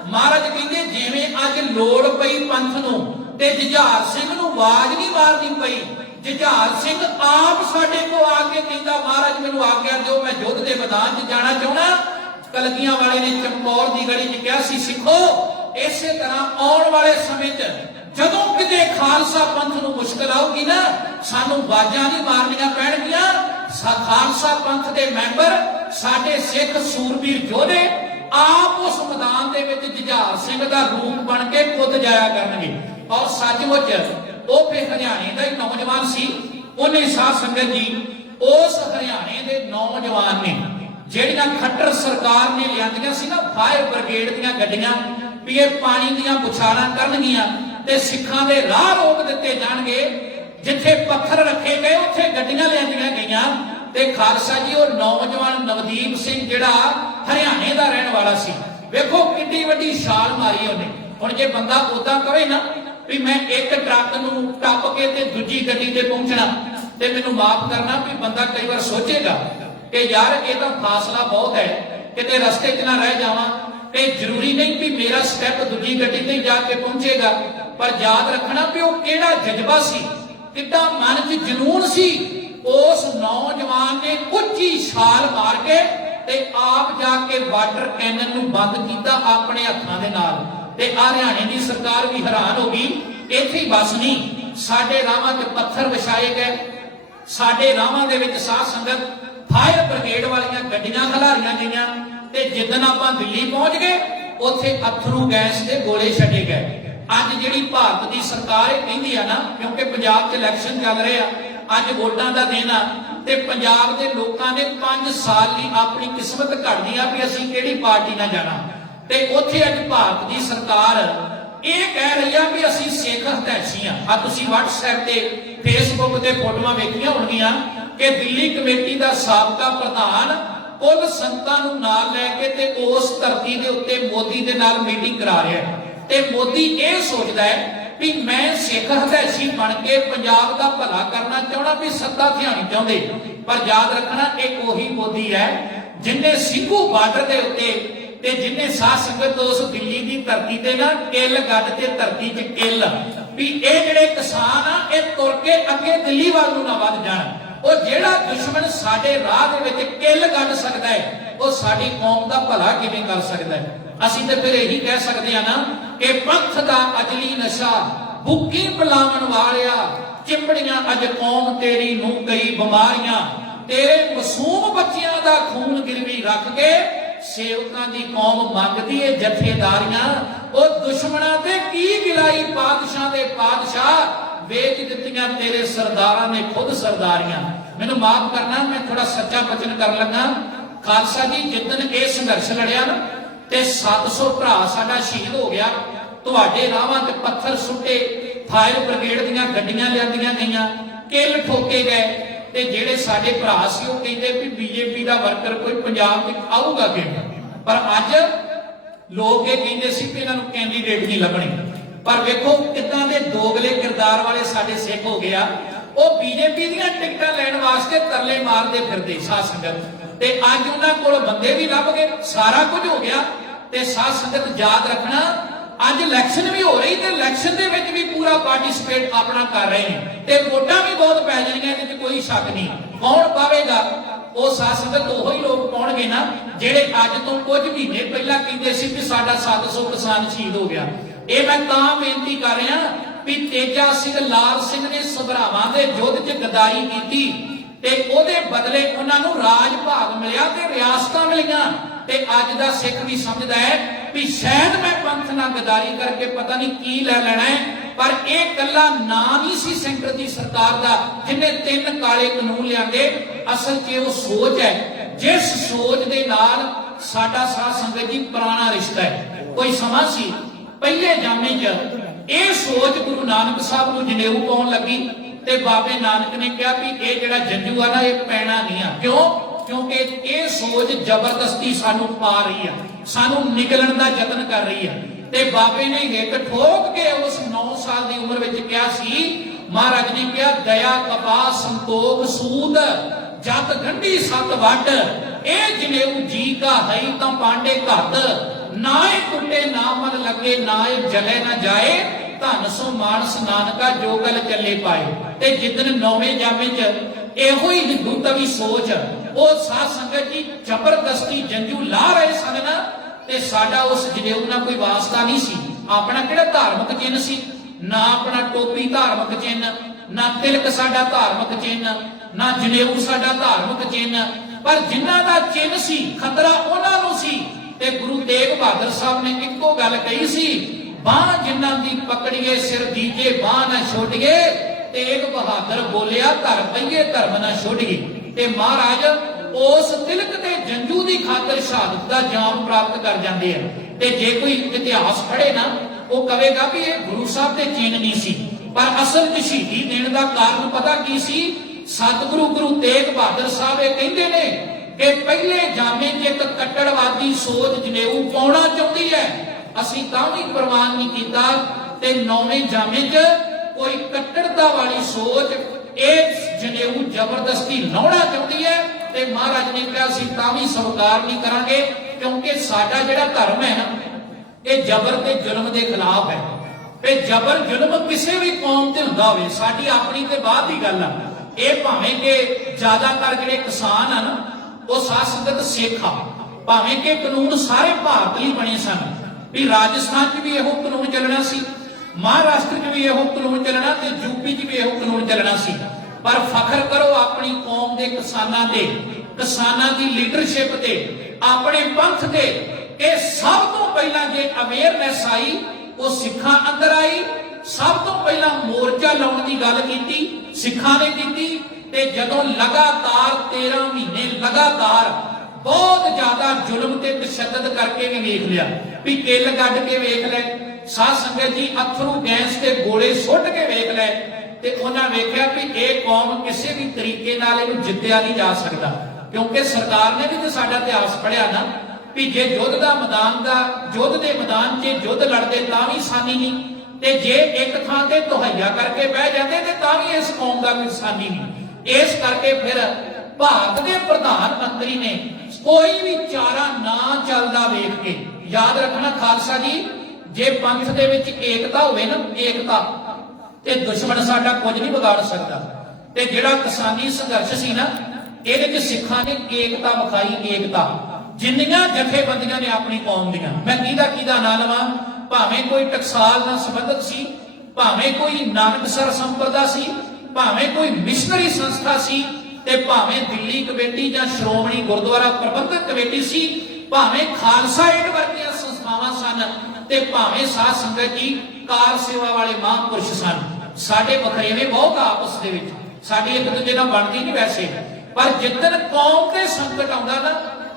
ਮਹਾਰਾਜ ਕਹਿੰਦੇ ਜਿਵੇਂ ਅੱਜ ਲੋੜ ਪਈ ਪੰਥ ਨੂੰ ਤੇ ਜੁਝਾਰ ਸਿੰਘ ਨੂੰ ਆਵਾਜ਼ ਨਹੀਂ ਮਾਰਨੀ ਪਈ, ਜੁਝਾਰ ਸਿੰਘ ਆਪ ਸਾਡੇ ਕੋਲ ਆ ਕੇ ਕਹਿੰਦਾ ਮਹਾਰਾਜ ਮੈਨੂੰ ਆਗਿਆ ਦਿਓ, ਮੈਂ ਯੁੱਧ ਦੇ ਮੈਦਾਨ 'ਚ ਜਾਣਾ ਚਾਹੁੰਦਾ। ਕਲਗੀਆਂ ਵਾਲੇ ਨੇ ਚਮਕੌਰ ਦੀ ਗੜੀ 'ਚ ਕਿਹਾ ਸੀ ਸਿੱਖੋ ਇਸੇ ਤਰ੍ਹਾਂ ਆਉਣ ਵਾਲੇ ਸਮੇਂ 'ਚ ਜਦੋਂ ਕਿਤੇ ਖਾਲਸਾ ਪੰਥ ਨੂੰ ਮੁਸ਼ਕਲ ਆਊਗੀ ਨਾ, ਸਾਨੂੰ ਆਵਾਜ਼ਾਂ ਨਹੀਂ ਮਾਰਨੀਆਂ ਪੈਣਗੀਆਂ। ਖਾਲਸਾ ਪੰਥ ਦੇ ਮੈਂਬਰ ਸਾਡੇ ਸਿੱਖ ਸੂਰਬੀਰ ਯੋਧੇ ਆਪ ਉਸ ਮੈਦਾਨ ਦੇ ਵਿੱਚ ਜੁਝਾਰ ਸਿੰਘ ਦਾ ਰੂਪ ਬਣ ਕੇ ਖੁਦ ਜਾਇਆ ਕਰਨਗੇ। ਔਰ ਸੱਚਮੁੱਚ ਉਹ ਫਿਰ ਹਰਿਆਣੇ ਦਾ ਹੀ ਨੌਜਵਾਨ ਸੀ। ਉਹਨੇ ਸਾਧ ਸੰਗਤ ਜੀ ਉਸ ਹਰਿਆਣੇ ਦੇ ਨੌਜਵਾਨ ਨੇ ਜਿਹੜੀਆਂ ਖੱਟਰ ਸਰਕਾਰ ਨੇ ਲਿਆਂਦੀਆਂ ਸੀ ਨਾ ਫਾਇਰ ਬ੍ਰਿਗੇਡ ਦੀਆਂ ਗੱਡੀਆਂ ਵੀ ਇਹ ਪਾਣੀ ਦੀਆਂ ਬੁਛਾੜਾਂ ਕਰਨਗੀਆਂ ਤੇ ਸਿੱਖਾਂ ਦੇ ਰਾਹ ਰੋਕ ਦਿੱਤੇ ਜਾਣਗੇ। ਜਿੱਥੇ ਪੱਥਰ ਰੱਖੇ ਗਏ ਉੱਥੇ ਗੱਡੀਆਂ ਲਿਆਂਦੀਆਂ ਗਈਆਂ। ਤੇ ਖਾਲਸਾ ਜੀ ਉਹ ਨੌਜਵਾਨ ਨਵਦੀਪ ਸਿੰਘ ਜਿਹੜਾ ਹਰਿਆਣੇ ਦਾ ਰਹਿਣ ਵਾਲਾ ਸੀ, ਵੇਖੋ ਕਿੰਨੀ ਵੱਡੀ ਛਾਲ ਮਾਰੀ ਉਹਨੇ। ਹੁਣ ਜੇ ਬੰਦਾ ਉਦਾਂ ਕਵੇ ਨਾ ਵੀ ਮੈਂ ਇੱਕ ਟਰੱਕ ਨੂੰ ਟੱਪ ਕੇ ਤੇ ਦੂਜੀ ਗੱਡੀ ਤੇ ਪਹੁੰਚਣਾ, ਤੇ ਮੈਨੂੰ ਮਾਫ ਕਰਨਾ ਵੀ ਬੰਦਾ ਕਈ ਵਾਰ ਸੋਚੇਗਾ ਕਿ ਯਾਰ ਇਹ ਤਾਂ ਫਾਸਲਾ ਬਹੁਤ ਹੈ, ਕਿਤੇ ਰਸਤੇ 'ਚ ਨਾ ਰਹਿ ਜਾਵਾਂ। ਤੇ ਜ਼ਰੂਰੀ ਨਹੀਂ ਵੀ ਮੇਰਾ ਸਟੈਪ ਦੂਜੀ ਗੱਡੀ ਤੇ ਜਾ ਕੇ ਪਹੁੰਚੇਗਾ, ਪਰ ਯਾਦ ਰੱਖਣਾ ਵੀ ਉਹ ਕਿਹੜਾ ਜਜ਼ਬਾ ਸੀ, ਕਿੱਡਾ ਮਨ 'ਚ ਜਨੂਨ ਸੀ। ਉਸ ਨੌਜਵਾਨ ਨੇ ਉੱਚੀ ਛਾਲ ਮਾਰ ਕੇ ਤੇ ਆਪ ਜਾ ਕੇ ਵਾਟਰ ਕੈਨਨ ਨੂੰ ਬੰਦ ਕੀਤਾ ਆਪਣੇ ਹੱਥਾਂ ਦੇ ਨਾਲ। ਤੇ ਹਰਿਆਣੇ ਦੀ ਸਰਕਾਰ ਵੀ ਹੈਰਾਨ ਹੋ ਗਈ। ਇੱਥੇ ਹੀ ਬਸ ਨਹੀਂ, ਸਾਡੇ ਰਾਹਾਂ 'ਚ ਪੱਥਰ ਵਿਛਾਏ ਗਏ, ਸਾਡੇ ਰਾਹਾਂ ਦੇ ਵਿੱਚ ਸਾਧ ਸੰਗਤ ਫਾਇਰ ਬ੍ਰਿਗੇਡ ਵਾਲੀਆਂ ਗੱਡੀਆਂ ਖਿਲਾਰੀਆਂ ਗਈਆਂ। ਤੇ ਜਿੱਦਣ ਆਪਾਂ ਦਿੱਲੀ ਪਹੁੰਚ ਗਏ ਉੱਥੇ ਅਥਰੂ ਗੈਸ ਦੇ ਗੋਲੇ ਛੱਡੇ ਗਏ। ਅੱਜ ਜਿਹੜੀ ਭਾਰਤ ਦੀ ਸਰਕਾਰ ਇਹ ਕਹਿੰਦੀ ਆ ਨਾ, ਕਿਉਂਕਿ ਪੰਜਾਬ 'ਚ ਇਲੈਕਸ਼ਨ ਚੱਲ ਰਹੇ ਆ, ਅੱਜ ਵੋਟਾਂ ਦਾ ਦਿਨ ਆ ਤੇ ਪੰਜਾਬ ਦੇ ਲੋਕਾਂ ਨੇ 5 ਸਾਲ ਲਈ ਆਪਣੀ ਕਿਸਮਤ ਘੜਨੀ ਆ ਵੀ ਅਸੀਂ ਕਿਹੜੀ ਪਾਰਟੀ ਨਾਲ ਜਾਣਾ। ਤੇ ਉੱਥੇ ਅੱਜ ਭਾਰਤ ਦੀ ਸਰਕਾਰ ਇਹ ਕਹਿ ਰਹੀ ਆ ਵੀ ਅਸੀਂ ਸਿੱਖ ਹਤੈਸ਼ੀ ਆ। ਆ ਤੁਸੀਂ WhatsApp ਤੇ Facebook ਤੇ ਫੋਟੋਆਂ ਵੇਖੀਆਂ ਹੋਣਗੀਆਂ ਕਿ ਦਿੱਲੀ ਕਮੇਟੀ ਦਾ ਸਾਬਕਾ ਪ੍ਰਧਾਨ ਕੁੱਲ ਸੰਗਤਾਂ ਨੂੰ ਨਾਲ ਲੈ ਕੇ ਤੇ ਉਸ ਧਰਤੀ ਦੇ ਉੱਤੇ ਮੋਦੀ ਦੇ ਨਾਲ ਮੀਟਿੰਗ ਕਰਾ ਰਿਹਾ ਹੈ ਤੇ ਮੋਦੀ ਇਹ ਸੋਚਦਾ ਹੈ ਵੀ ਮੈਂ ਸਿੱਖ ਹਦੈਸੀ ਬਣ ਕੇ ਪੰਜਾਬ ਦਾ ਭਲਾ ਕਰਨਾ ਚਾਹਣਾ, ਵੀ ਸੱਤਾ ਥਿਆਣੀ ਚਾਹੁੰਦੇ। ਪਰ ਯਾਦ ਰੱਖਣਾ ਇਹ ਉਹੀ ਮੋਦੀ ਹੈ ਜਿਨੇ ਸਿੰਘੂ ਬਾਰਡਰ ਦੇ ਉੱਤੇ ਤੇ ਜਿਨੇ ਸਾਧ ਸੰਗਤ ਉਸ ਦਿੱਲੀ ਦੀ ਧਰਤੀ ਤੇ ਨਾ ਕਿੱਲ ਗੱਡ ਤੇ ਧਰਤੀ 'ਚ ਕਿੱਲ ਵੀ ਇਹ ਜਿਹੜੇ ਕਿਸਾਨ ਆ ਇਹ ਤੁਰ ਕੇ ਅੱਗੇ ਦਿੱਲੀ ਵੱਲ ਨੂੰ ਨਾ ਵੱਧ ਜਾਣ। ਉਹ ਜਿਹੜਾ ਦੁਸ਼ਮਣ ਸਾਡੇ ਰਾਹ ਦੇ ਵਿੱਚ ਕਿੱਲ ਗੱਡ ਸਕਦਾ ਹੈ ਉਹ ਸਾਡੀ ਕੌਮ ਦਾ ਭਲਾ ਕਿਵੇਂ ਕਰ ਸਕਦਾ ਹੈ। ਅਸੀਂ ਤੇ ਫਿਰ ਇਹੀ ਕਹਿ ਸਕਦੇ ਆ ਨਾ ਕਿ ਪੰਥ ਦਾ ਅਜਲੀ ਨਸ਼ਾ ਭੁੱਕੀ ਬੁਲਾਵਣ ਵਾਲਿਆ, ਚਿੰਬੜੀਆਂ ਅੱਜ ਕੌਮ ਤੇਰੀ ਨੂੰ ਕਈ ਬਿਮਾਰੀਆਂ, ਤੇਰੇ ਮਾਸੂਮ ਬੱਚਿਆਂ ਦਾ ਖੂਨ ਗਿਰਵੀ ਰੱਖ ਕੇ ਸੇਵਕਾਂ ਦੀ ਕੌਮ ਮੰਗਦੀ ਏ ਜਥੇਦਾਰੀਆਂ। ਉਹ ਦੁਸ਼ਮਣਾਂ ਤੇ ਕੀ ਗਿਲਾਈ ਪਾਤਸ਼ਾਹ ਦੇ ਪਾਤਸ਼ਾਹ, ਵੇਚ ਦਿੱਤੀਆਂ ਤੇਰੇ ਸਰਦਾਰਾਂ ਨੇ ਖੁਦ ਸਰਦਾਰੀਆਂ। ਮੈਨੂੰ ਮਾਫ ਕਰਨਾ, ਮੈਂ ਥੋੜਾ ਸੱਚਾ ਬਚਨ ਕਰਨ ਲੱਗਾ। ਖਾਲਸਾ ਜੀ ਜਿੱਦਣ ਇਹ ਸੰਘਰਸ਼ ਲੜਿਆ ਨਾ ਤੇ 700 ਭਰਾ ਸਾਡਾ ਸ਼ਹੀਦ ਹੋ ਗਿਆ। ਤੁਹਾਡੇ ਰਾਹਾਂ ਤੇ ਪੱਥਰ ਸੁੱਟੇ, ਫਾਇਰ ਬ੍ਰਿਗੇਡ ਦੀਆਂ ਗੱਡੀਆਂ ਲਿਆਂਦੀਆਂ ਗਈਆਂ, ਕਿੱਲ ਠੋਕੇ ਗਏ ਤੇ ਜਿਹੜੇ ਸਾਡੇ ਭਰਾ ਸੀ ਉਹ ਕਹਿੰਦੇ ਵੀ ਬੀਜੇਪੀ ਦਾ ਵਰਕਰ ਕੋਈ ਪੰਜਾਬ ਵਿੱਚ ਆਊਗਾ ਕਿਵੇਂ। ਪਰ ਅੱਜ ਲੋਕ ਇਹ ਕਹਿੰਦੇ ਸੀ ਕਿ ਇਹਨਾਂ ਨੂੰ ਕੈਂਡੀਡੇਟ ਨਹੀਂ ਲੱਭਣੇ। ਪਰ ਵੇਖੋ ਕਿੱਦਾਂ ਦੇ ਦੋਗਲੇ ਕਿਰਦਾਰ ਵਾਲੇ ਸਾਡੇ ਸਿੱਖ ਹੋ ਗਿਆ। ਉਹ ਬੀਜੇਪੀ ਦੀਆਂ ਟਿਕਟਾਂ ਲੈਣ ਵਾਸਤੇ ਤਰਲੇ ਮਾਰਦੇ ਫਿਰਦੇ ਸਾਧ ਸੰਗਤ, ਤੇ ਅੱਜ ਉਹਨਾਂ ਕੋਲ ਬੰਦੇ ਵੀ ਲੱਭ ਗਏ, ਸਾਰਾ ਕੁਝ ਹੋ ਗਿਆ। ਤੇ ਸਾਧ ਸੰਗਤ ਯਾਦ ਰੱਖਣਾ ਅੱਜ ਇਲੈਕਸ਼ਨ ਵੀ ਹੋ ਰਹੀ ਤੇ ਇਲੈਕਸ਼ਨ ਦੇ ਵਿੱਚ ਵੀ ਪੂਰਾ ਪਾਰਟਿਸਿਪੇਟ ਆਪਣਾ ਕਰ ਰਹੇ ਨੇ ਤੇ ਵੋਟਾਂ ਵੀ ਬਹੁਤ ਪੈ ਜਾਣੀਆਂ, ਇਹਦੇ ਵਿੱਚ ਕੋਈ ਸ਼ੱਕ ਨਹੀਂ। ਕੌਣ ਪਾਵੇਗਾ? ਉਹ ਸਾਧ ਸੰਗਤ ਉਹੋ ਹੀ ਲੋਕ ਪਾਉਣਗੇ ਨਾ ਜਿਹੜੇ ਅੱਜ ਤੋਂ ਕੁਝ ਮਹੀਨੇ ਪਹਿਲਾਂ ਕਹਿੰਦੇ ਸੀ ਕਿ ਸਾਡਾ 700 ਕਿਸਾਨ ਸ਼ਹੀਦ ਹੋ ਗਿਆ। ਇਹ ਮੈਂ ਤਾਂ ਬੇਨਤੀ ਕਰ ਰਿਹਾ ਵੀ ਤੇਜਾ ਸਿੰਘ ਲਾਲ ਸਿੰਘ ਨੇ ਸਭਰਾਵਾਂ ਦੇ ਯੁੱਧ 'ਚ ਗਦਾਰੀ ਕੀਤੀ ਤੇ ਉਹਦੇ ਬਦਲੇ ਉਹਨਾਂ ਨੂੰ ਰਾਜ ਭਾਗ ਮਿਲਿਆ ਤੇ ਰਿਆਸਤਾਂ ਮਿਲੀਆਂ। ਤੇ ਅੱਜ ਦਾ ਸਿੱਖ ਵੀ ਸਮਝਦਾ ਹੈ ਵੀ ਸ਼ਾਇਦ ਮੈਂ ਪੰਥ ਨਾਲ ਗਦਾਰੀ ਕਰਕੇ ਪਤਾ ਨਹੀਂ ਕੀ ਲੈ ਲੈਣਾ ਹੈ, ਪਰ ਇਹ ਕੱਲਾ ਨਾਂ ਨਹੀਂ ਸੀ ਸੈਂਟਰ ਦੀ ਸਰਕਾਰ ਦਾ ਜਿਹਨੇ 3 ਕਾਲੇ ਕਾਨੂੰਨ ਲਿਆਂਦੇ। ਅਸਲ 'ਚ ਉਹ ਸੋਚ ਹੈ ਜਿਸ ਸੋਚ ਦੇ ਨਾਲ ਸਾਡਾ ਸਾਧ ਸੰਗਤ ਜੀ ਪੁਰਾਣਾ ਰਿਸ਼ਤਾ ਹੈ। ਕੋਈ ਸਮਾਂ ਸੀ ਪਹਿਲੇ ਜਾਮੇ 'ਚ ਇਹ ਸੋਚ ਗੁਰੂ ਨਾਨਕ ਸਾਹਿਬ ਨੂੰ ਜਨੇਊ ਪਾਉਣ ਲੱਗੀ ਤੇ ਬਾਬੇ ਨਾਨਕ ਨੇ ਕਿਹਾ ਵੀ ਇਹ ਜਿਹੜਾ ਜੰਜੂ ਆ ਨਾ ਇਹ ਪੈਣਾ ਨਹੀਂ ਆ। ਕਿਉਂ? ਕਿਉਂਕਿ ਇਹ ਸੋਚ ਜ਼ਬਰਦਸਤੀ ਸਾਨੂੰ ਪਾ ਰਹੀ ਆ, ਸਾਨੂੰ ਨਿਗਲਣ ਦਾ ਯਤਨ ਕਰ ਰਹੀ ਹੈ। ਤੇ ਬਾਬੇ ਨੇ ਹਿੱਕ ਠੋਕ ਕੇ ਉਸ 9 ਸਾਲ ਦੀ ਉਮਰ ਵਿੱਚ ਕਿਹਾ ਸੀ, ਮਹਾਰਾਜ ਨੇ ਕਿਹਾ ਦਇਆ ਕਪਾ ਸੰਤੋਖ ਸੂਦ ਜਤ ਗੰਢੀ ਸਤ ਵੱਟ, ਇਹ ਜਨੇਊ ਜੀ ਕਾ ਹੈ ਤਾਂ ਪਾਂਡੇ ਘੱਤ, ਨਾ ਇਹ ਟੁੱਟੇ ਨਾ ਮਨ ਲੱਗੇ ਨਾ ਇਹ ਜਲੇ ਨਾ ਜਾਏ, ਧਨ ਸੋ ਮਾਨਸ ਨਾਨਕਾ ਜੋ ਗਲ ਚੱਲੇ ਪਾਏ। ਤੇ ਜਿੱਦਨ 9ਵੇਂ ਜਾਮੇ 'ਚ ਇਹੋ ਹੀ ਹਿੰਦੂਤਵੀ ਸੋਚ ਉਹ ਸਾਧ ਸੰਗਤ ਜੀ ਜ਼ਬਰਦਸਤੀ ਜੰਜੂ ਲਾ ਰਹੇ ਸਨ ਨਾ, ਤੇ ਸਾਡਾ ਉਸ ਜਨੇਊ ਨਾਲ ਕੋਈ ਵਾਸਤਾ ਨਹੀਂ ਸੀ। ਆਪਣਾ ਕਿਹੜਾ ਧਾਰਮਿਕ ਚਿੰਨ੍ਹ ਸੀ? ਨਾ ਆਪਣਾ ਟੋਪੀ ਧਾਰਮਿਕ ਚਿੰਨ੍ਹ, ਨਾ ਤਿਲਕ ਸਾਡਾ ਧਾਰਮਿਕ ਚਿੰਨ੍ਹ, ਨਾ ਜਨੇਊ ਸਾਡਾ ਧਾਰਮਿਕ ਚਿੰਨ੍ਹ। ਪਰ ਜਿਨ੍ਹਾਂ ਦਾ ਚਿੰਨ੍ਹ ਸੀ ਖਤਰਾ ਉਹਨਾਂ ਨੂੰ ਸੀ। ਤੇ ਗੁਰੂ ਤੇਗ ਬਹਾਦਰ ਸਾਹਿਬ ਨੇ ਇੱਕੋ ਗੱਲ ਕਹੀ ਸੀ, ਬਾਹ ਜਿਨ੍ਹਾਂ ਦੀ ਪਕੜੀਏ ਸਿਰ ਦੀਜੇ ਬਾਹ ਨਾ ਛੋਟੀਏ। ਤੇਗ ਬਹਾਦਰ ਬੋਲਿਆ ਧਰ ਪਈਏ ਧਰਮ ਨਾ ਛੋੜੀਏ। ਤੇ ਮਹਾਰਾਜ ਉਸ ਤਿਲਕ ਤੇ ਜੰਜੂ ਦੀ ਖਾਤਰ ਸ਼ਹਾਦਤ ਦਾ ਜਾਮ ਪ੍ਰਾਪਤ ਕਰ ਜਾਂਦੇ ਆ। ਤੇ ਜੇ ਕੋਈ ਇਤਿਹਾਸ ਪੜ੍ਹੇ ਨਾ ਉਹ ਕਹੇਗਾ ਵੀ ਇਹ ਗੁਰੂ ਸਾਹਿਬ ਦੇ ਚਿੰਨ੍ਹ ਨਹੀਂ ਸੀ, ਪਰ ਅਸਲ 'ਚ ਸ਼ਹੀਦੀ ਦੇਣ ਦਾ ਕਾਰਨ ਪਤਾ ਕੀ ਸੀ? ਸਤਿਗੁਰੂ ਗੁਰੂ ਤੇਗ ਬਹਾਦਰ ਸਾਹਿਬ ਇਹ ਕਹਿੰਦੇ ਨੇ ਕਿ ਪਹਿਲੇ ਜਾਮੇ 'ਚ ਇੱਕ ਕੱਟੜਵਾਦੀ ਸੋਚ ਜਨੇਊ ਪਾਉਣਾ ਚਾਹੁੰਦੀ ਹੈ, ਅਸੀਂ ਤਾਂ ਵੀ ਪ੍ਰਵਾਨ ਨਹੀਂ ਕੀਤਾ। ਤੇ 9ਵੇਂ ਜਾਮੇ 'ਚ ਕੋਈ ਕੱਟੜਤਾ ਵਾਲੀ ਸੋਚ ਇਹ ਜਨੇਊ ਜ਼ਬਰਦਸਤੀ ਲਾਉਣਾ ਚਾਹੁੰਦੀ ਹੈ। ਤੇ ਮਹਾਰਾਜ ਨੇ ਕਿਹਾ ਅਸੀਂ ਤਾਂ ਵੀ ਸਵੀਕਾਰ ਨਹੀਂ ਕਰਾਂਗੇ, ਕਿਉਂਕਿ ਸਾਡਾ ਜਿਹੜਾ ਧਰਮ ਹੈ ਨਾ ਇਹ ਜ਼ਬਰ ਤੇ ਜ਼ੁਲਮ ਦੇ ਖਿਲਾਫ ਹੈ। ਤੇ ਜ਼ਬਰ ਜ਼ੁਲਮ ਕਿਸੇ ਵੀ ਕੌਮ ਤੇ ਹੁੰਦਾ ਹੋਵੇ, ਸਾਡੀ ਆਪਣੀ ਤੇ ਬਾਅਦ ਦੀ ਗੱਲ ਆ। ਇਹ ਭਾਵੇਂ ਕਿ ਜ਼ਿਆਦਾਤਰ ਜਿਹੜੇ ਕਿਸਾਨ ਆ ਨਾ ਉਹ ਸਾਧ ਸੰਗਤ ਸਿੱਖ ਆ, ਭਾਵੇਂ ਕਿ ਕਾਨੂੰਨ ਸਾਰੇ ਭਾਰਤ ਲਈ ਬਣੇ ਸਨ ਵੀ ਰਾਜਸਥਾਨ 'ਚ ਵੀ ਇਹੋ ਕਾਨੂੰਨ ਚੱਲਣਾ ਸੀ, ਮਹਾਰਾਸ਼ਟਰ 'ਚ ਵੀ ਇਹੋ ਕਾਨੂੰਨ ਚੱਲਣਾ ਤੇ ਯੂਪੀ 'ਚ ਵੀ ਇਹੋ ਕਾਨੂੰਨ ਚੱਲਣਾ ਸੀ। ਪਰ ਫਖਰ ਕਰੋ ਆਪਣੀ ਕੌਮ ਦੇ ਕਿਸਾਨਾਂ ਤੇ, ਕਿਸਾਨਾਂ ਦੀ ਲੀਡਰਸ਼ਿਪ ਤੇ, ਆਪਣੇ ਪੰਥ ਤੇ। ਇਹ ਸਭ ਤੋਂ ਪਹਿਲਾਂ ਜੇ ਅਵੇਅਰਨੈਸ ਆਈ ਉਹ ਸਿੱਖਾਂ ਅੰਦਰ ਆਈ। ਸਭ ਤੋਂ ਪਹਿਲਾਂ ਮੋਰਚਾ ਲਾਉਣ ਦੀ ਗੱਲ ਕੀਤੀ ਸਿੱਖਾਂ ਨੇ ਕੀਤੀ। ਤੇ ਜਦੋਂ ਲਗਾਤਾਰ 13 ਮਹੀਨੇ ਲਗਾਤਾਰ ਬਹੁਤ ਜ਼ਿਆਦਾ ਜ਼ੁਲਮ ਤੇ ਤਸ਼ੱਦਦ ਕਰਕੇ ਵੀ ਵੇਖ ਲਿਆ ਵੀ ਕਿੱਲ ਗੱਡ ਕੇ ਵੇਖ ਲੈ, ਸਾਧ ਸੰਗਤ ਜੀ ਅਥਰੂ ਗੈਸ ਤੇ ਗੋਲੇ ਸੁੱਟ ਕੇ ਵੇਖ ਲੈ। ਤੇ ਉਹਨਾਂ ਵੇਖਿਆ ਵੀ ਇਹ ਕੌਮ ਕਿਸੇ ਵੀ ਤਰੀਕੇ ਨਾਲ ਇਹਨੂੰ ਜਿੱਤਿਆ ਨਹੀਂ ਜਾ ਸਕਦਾ, ਕਿਉਂਕਿ ਸਰਕਾਰ ਨੇ ਵੀ ਤੇ ਸਾਡਾ ਇਤਿਹਾਸ ਪੜ੍ਹਿਆ ਨਾ ਵੀ ਜੇ ਯੁੱਧ ਦੇ ਮੈਦਾਨ 'ਚ ਯੁੱਧ ਲੜਦੇ ਤਾਂ ਵੀ ਸਾਨੀ ਨਹੀਂ, ਤੇ ਜੇ ਇੱਕ ਥਾਂ ਤੇ ਦੁਹੱਈਆ ਕਰਕੇ ਬਹਿ ਜਾਂਦੇ ਤੇ ਤਾਂ ਵੀ ਇਸ ਕੌਮ ਦਾ ਕੋਈ ਸਾਨੀ ਨਹੀਂ। ਇਸ ਕਰਕੇ ਫਿਰ ਭਾਰਤ ਦੇ ਪ੍ਰਧਾਨ ਮੰਤਰੀ ਨੇ ਕੋਈ ਵੀ ਚਾਰਾ ਨਾ ਚੱਲਦਾ ਵੇਖ ਕੇ, ਯਾਦ ਰੱਖਣਾ ਖਾਲਸਾ ਜੀ, ਜੇ ਪੰਥ ਦੇ ਵਿੱਚ ਏਕਤਾ ਹੋਵੇ ਨਾ, ਏਕਤਾ, ਤੇ ਦੁਸ਼ਮਣ ਸਾਡਾ ਕੁਝ ਨਹੀਂ ਵਿਗਾੜ ਸਕਦਾ। ਤੇ ਜਿਹੜਾ ਕਿਸਾਨੀ ਸੰਘਰਸ਼ ਸੀ ਨਾ, ਇਹਦੇ ਵਿੱਚ ਸਿੱਖਾਂ ਨੇ ਏਕਤਾ ਵਿਖਾਈ, ਏਕਤਾ। ਜਿੰਨੀਆਂ ਜਥੇਬੰਦੀਆਂ ਨੇ ਆਪਣੀ ਕੌਮ ਦੀਆਂ, ਮੈਂ ਕਿਹਦਾ ਨਾਂ ਲਵਾਂ, ਭਾਵੇਂ ਕੋਈ ਟਕਸਾਲ ਨਾਲ ਸੰਬੰਧਿਤ ਸੀ, ਭਾਵੇਂ ਕੋਈ ਨਾਨਕਸਰ ਸੰਪਰਦਾ ਸੀ, ਭਾਵੇਂ ਕੋਈ ਮਿਸ਼ਨਰੀ ਸੰਸਥਾ ਸੀ, ਤੇ ਭਾਵੇਂ ਦਿੱਲੀ ਕਮੇਟੀ ਜਾਂ ਸ਼੍ਰੋਮਣੀ ਗੁਰਦੁਆਰਾ ਪ੍ਰਬੰਧਕ ਕਮੇਟੀ ਸੀ, ਭਾਵੇਂ ਖਾਲਸਾ ਏਡ ਵਰਗੀਆਂ ਸੰਸਥਾਵਾਂ ਸਨ, ਤੇ ਭਾਵੇਂ ਸਾਧ ਸੰਗਤ ਜੀ ਕਾਰ ਸੇਵਾ ਵਾਲੇ ਮਹਾਂਪੁਰਸ਼ ਸਨ। ਸਾਡੇ ਵਖਰੇਵੇਂ ਬਹੁਤ ਆਪਸ ਦੇ ਵਿੱਚ, ਸਾਡੀ ਇੱਕ ਦੂਜੇ ਨਾਲ ਬਣਦੀ ਨਹੀਂ ਵੈਸੇ, ਪਰ ਜਿੱਦਣ ਕੌਮ ਤੇ ਸੰਕਟ ਆਉਂਦਾ ਨਾ,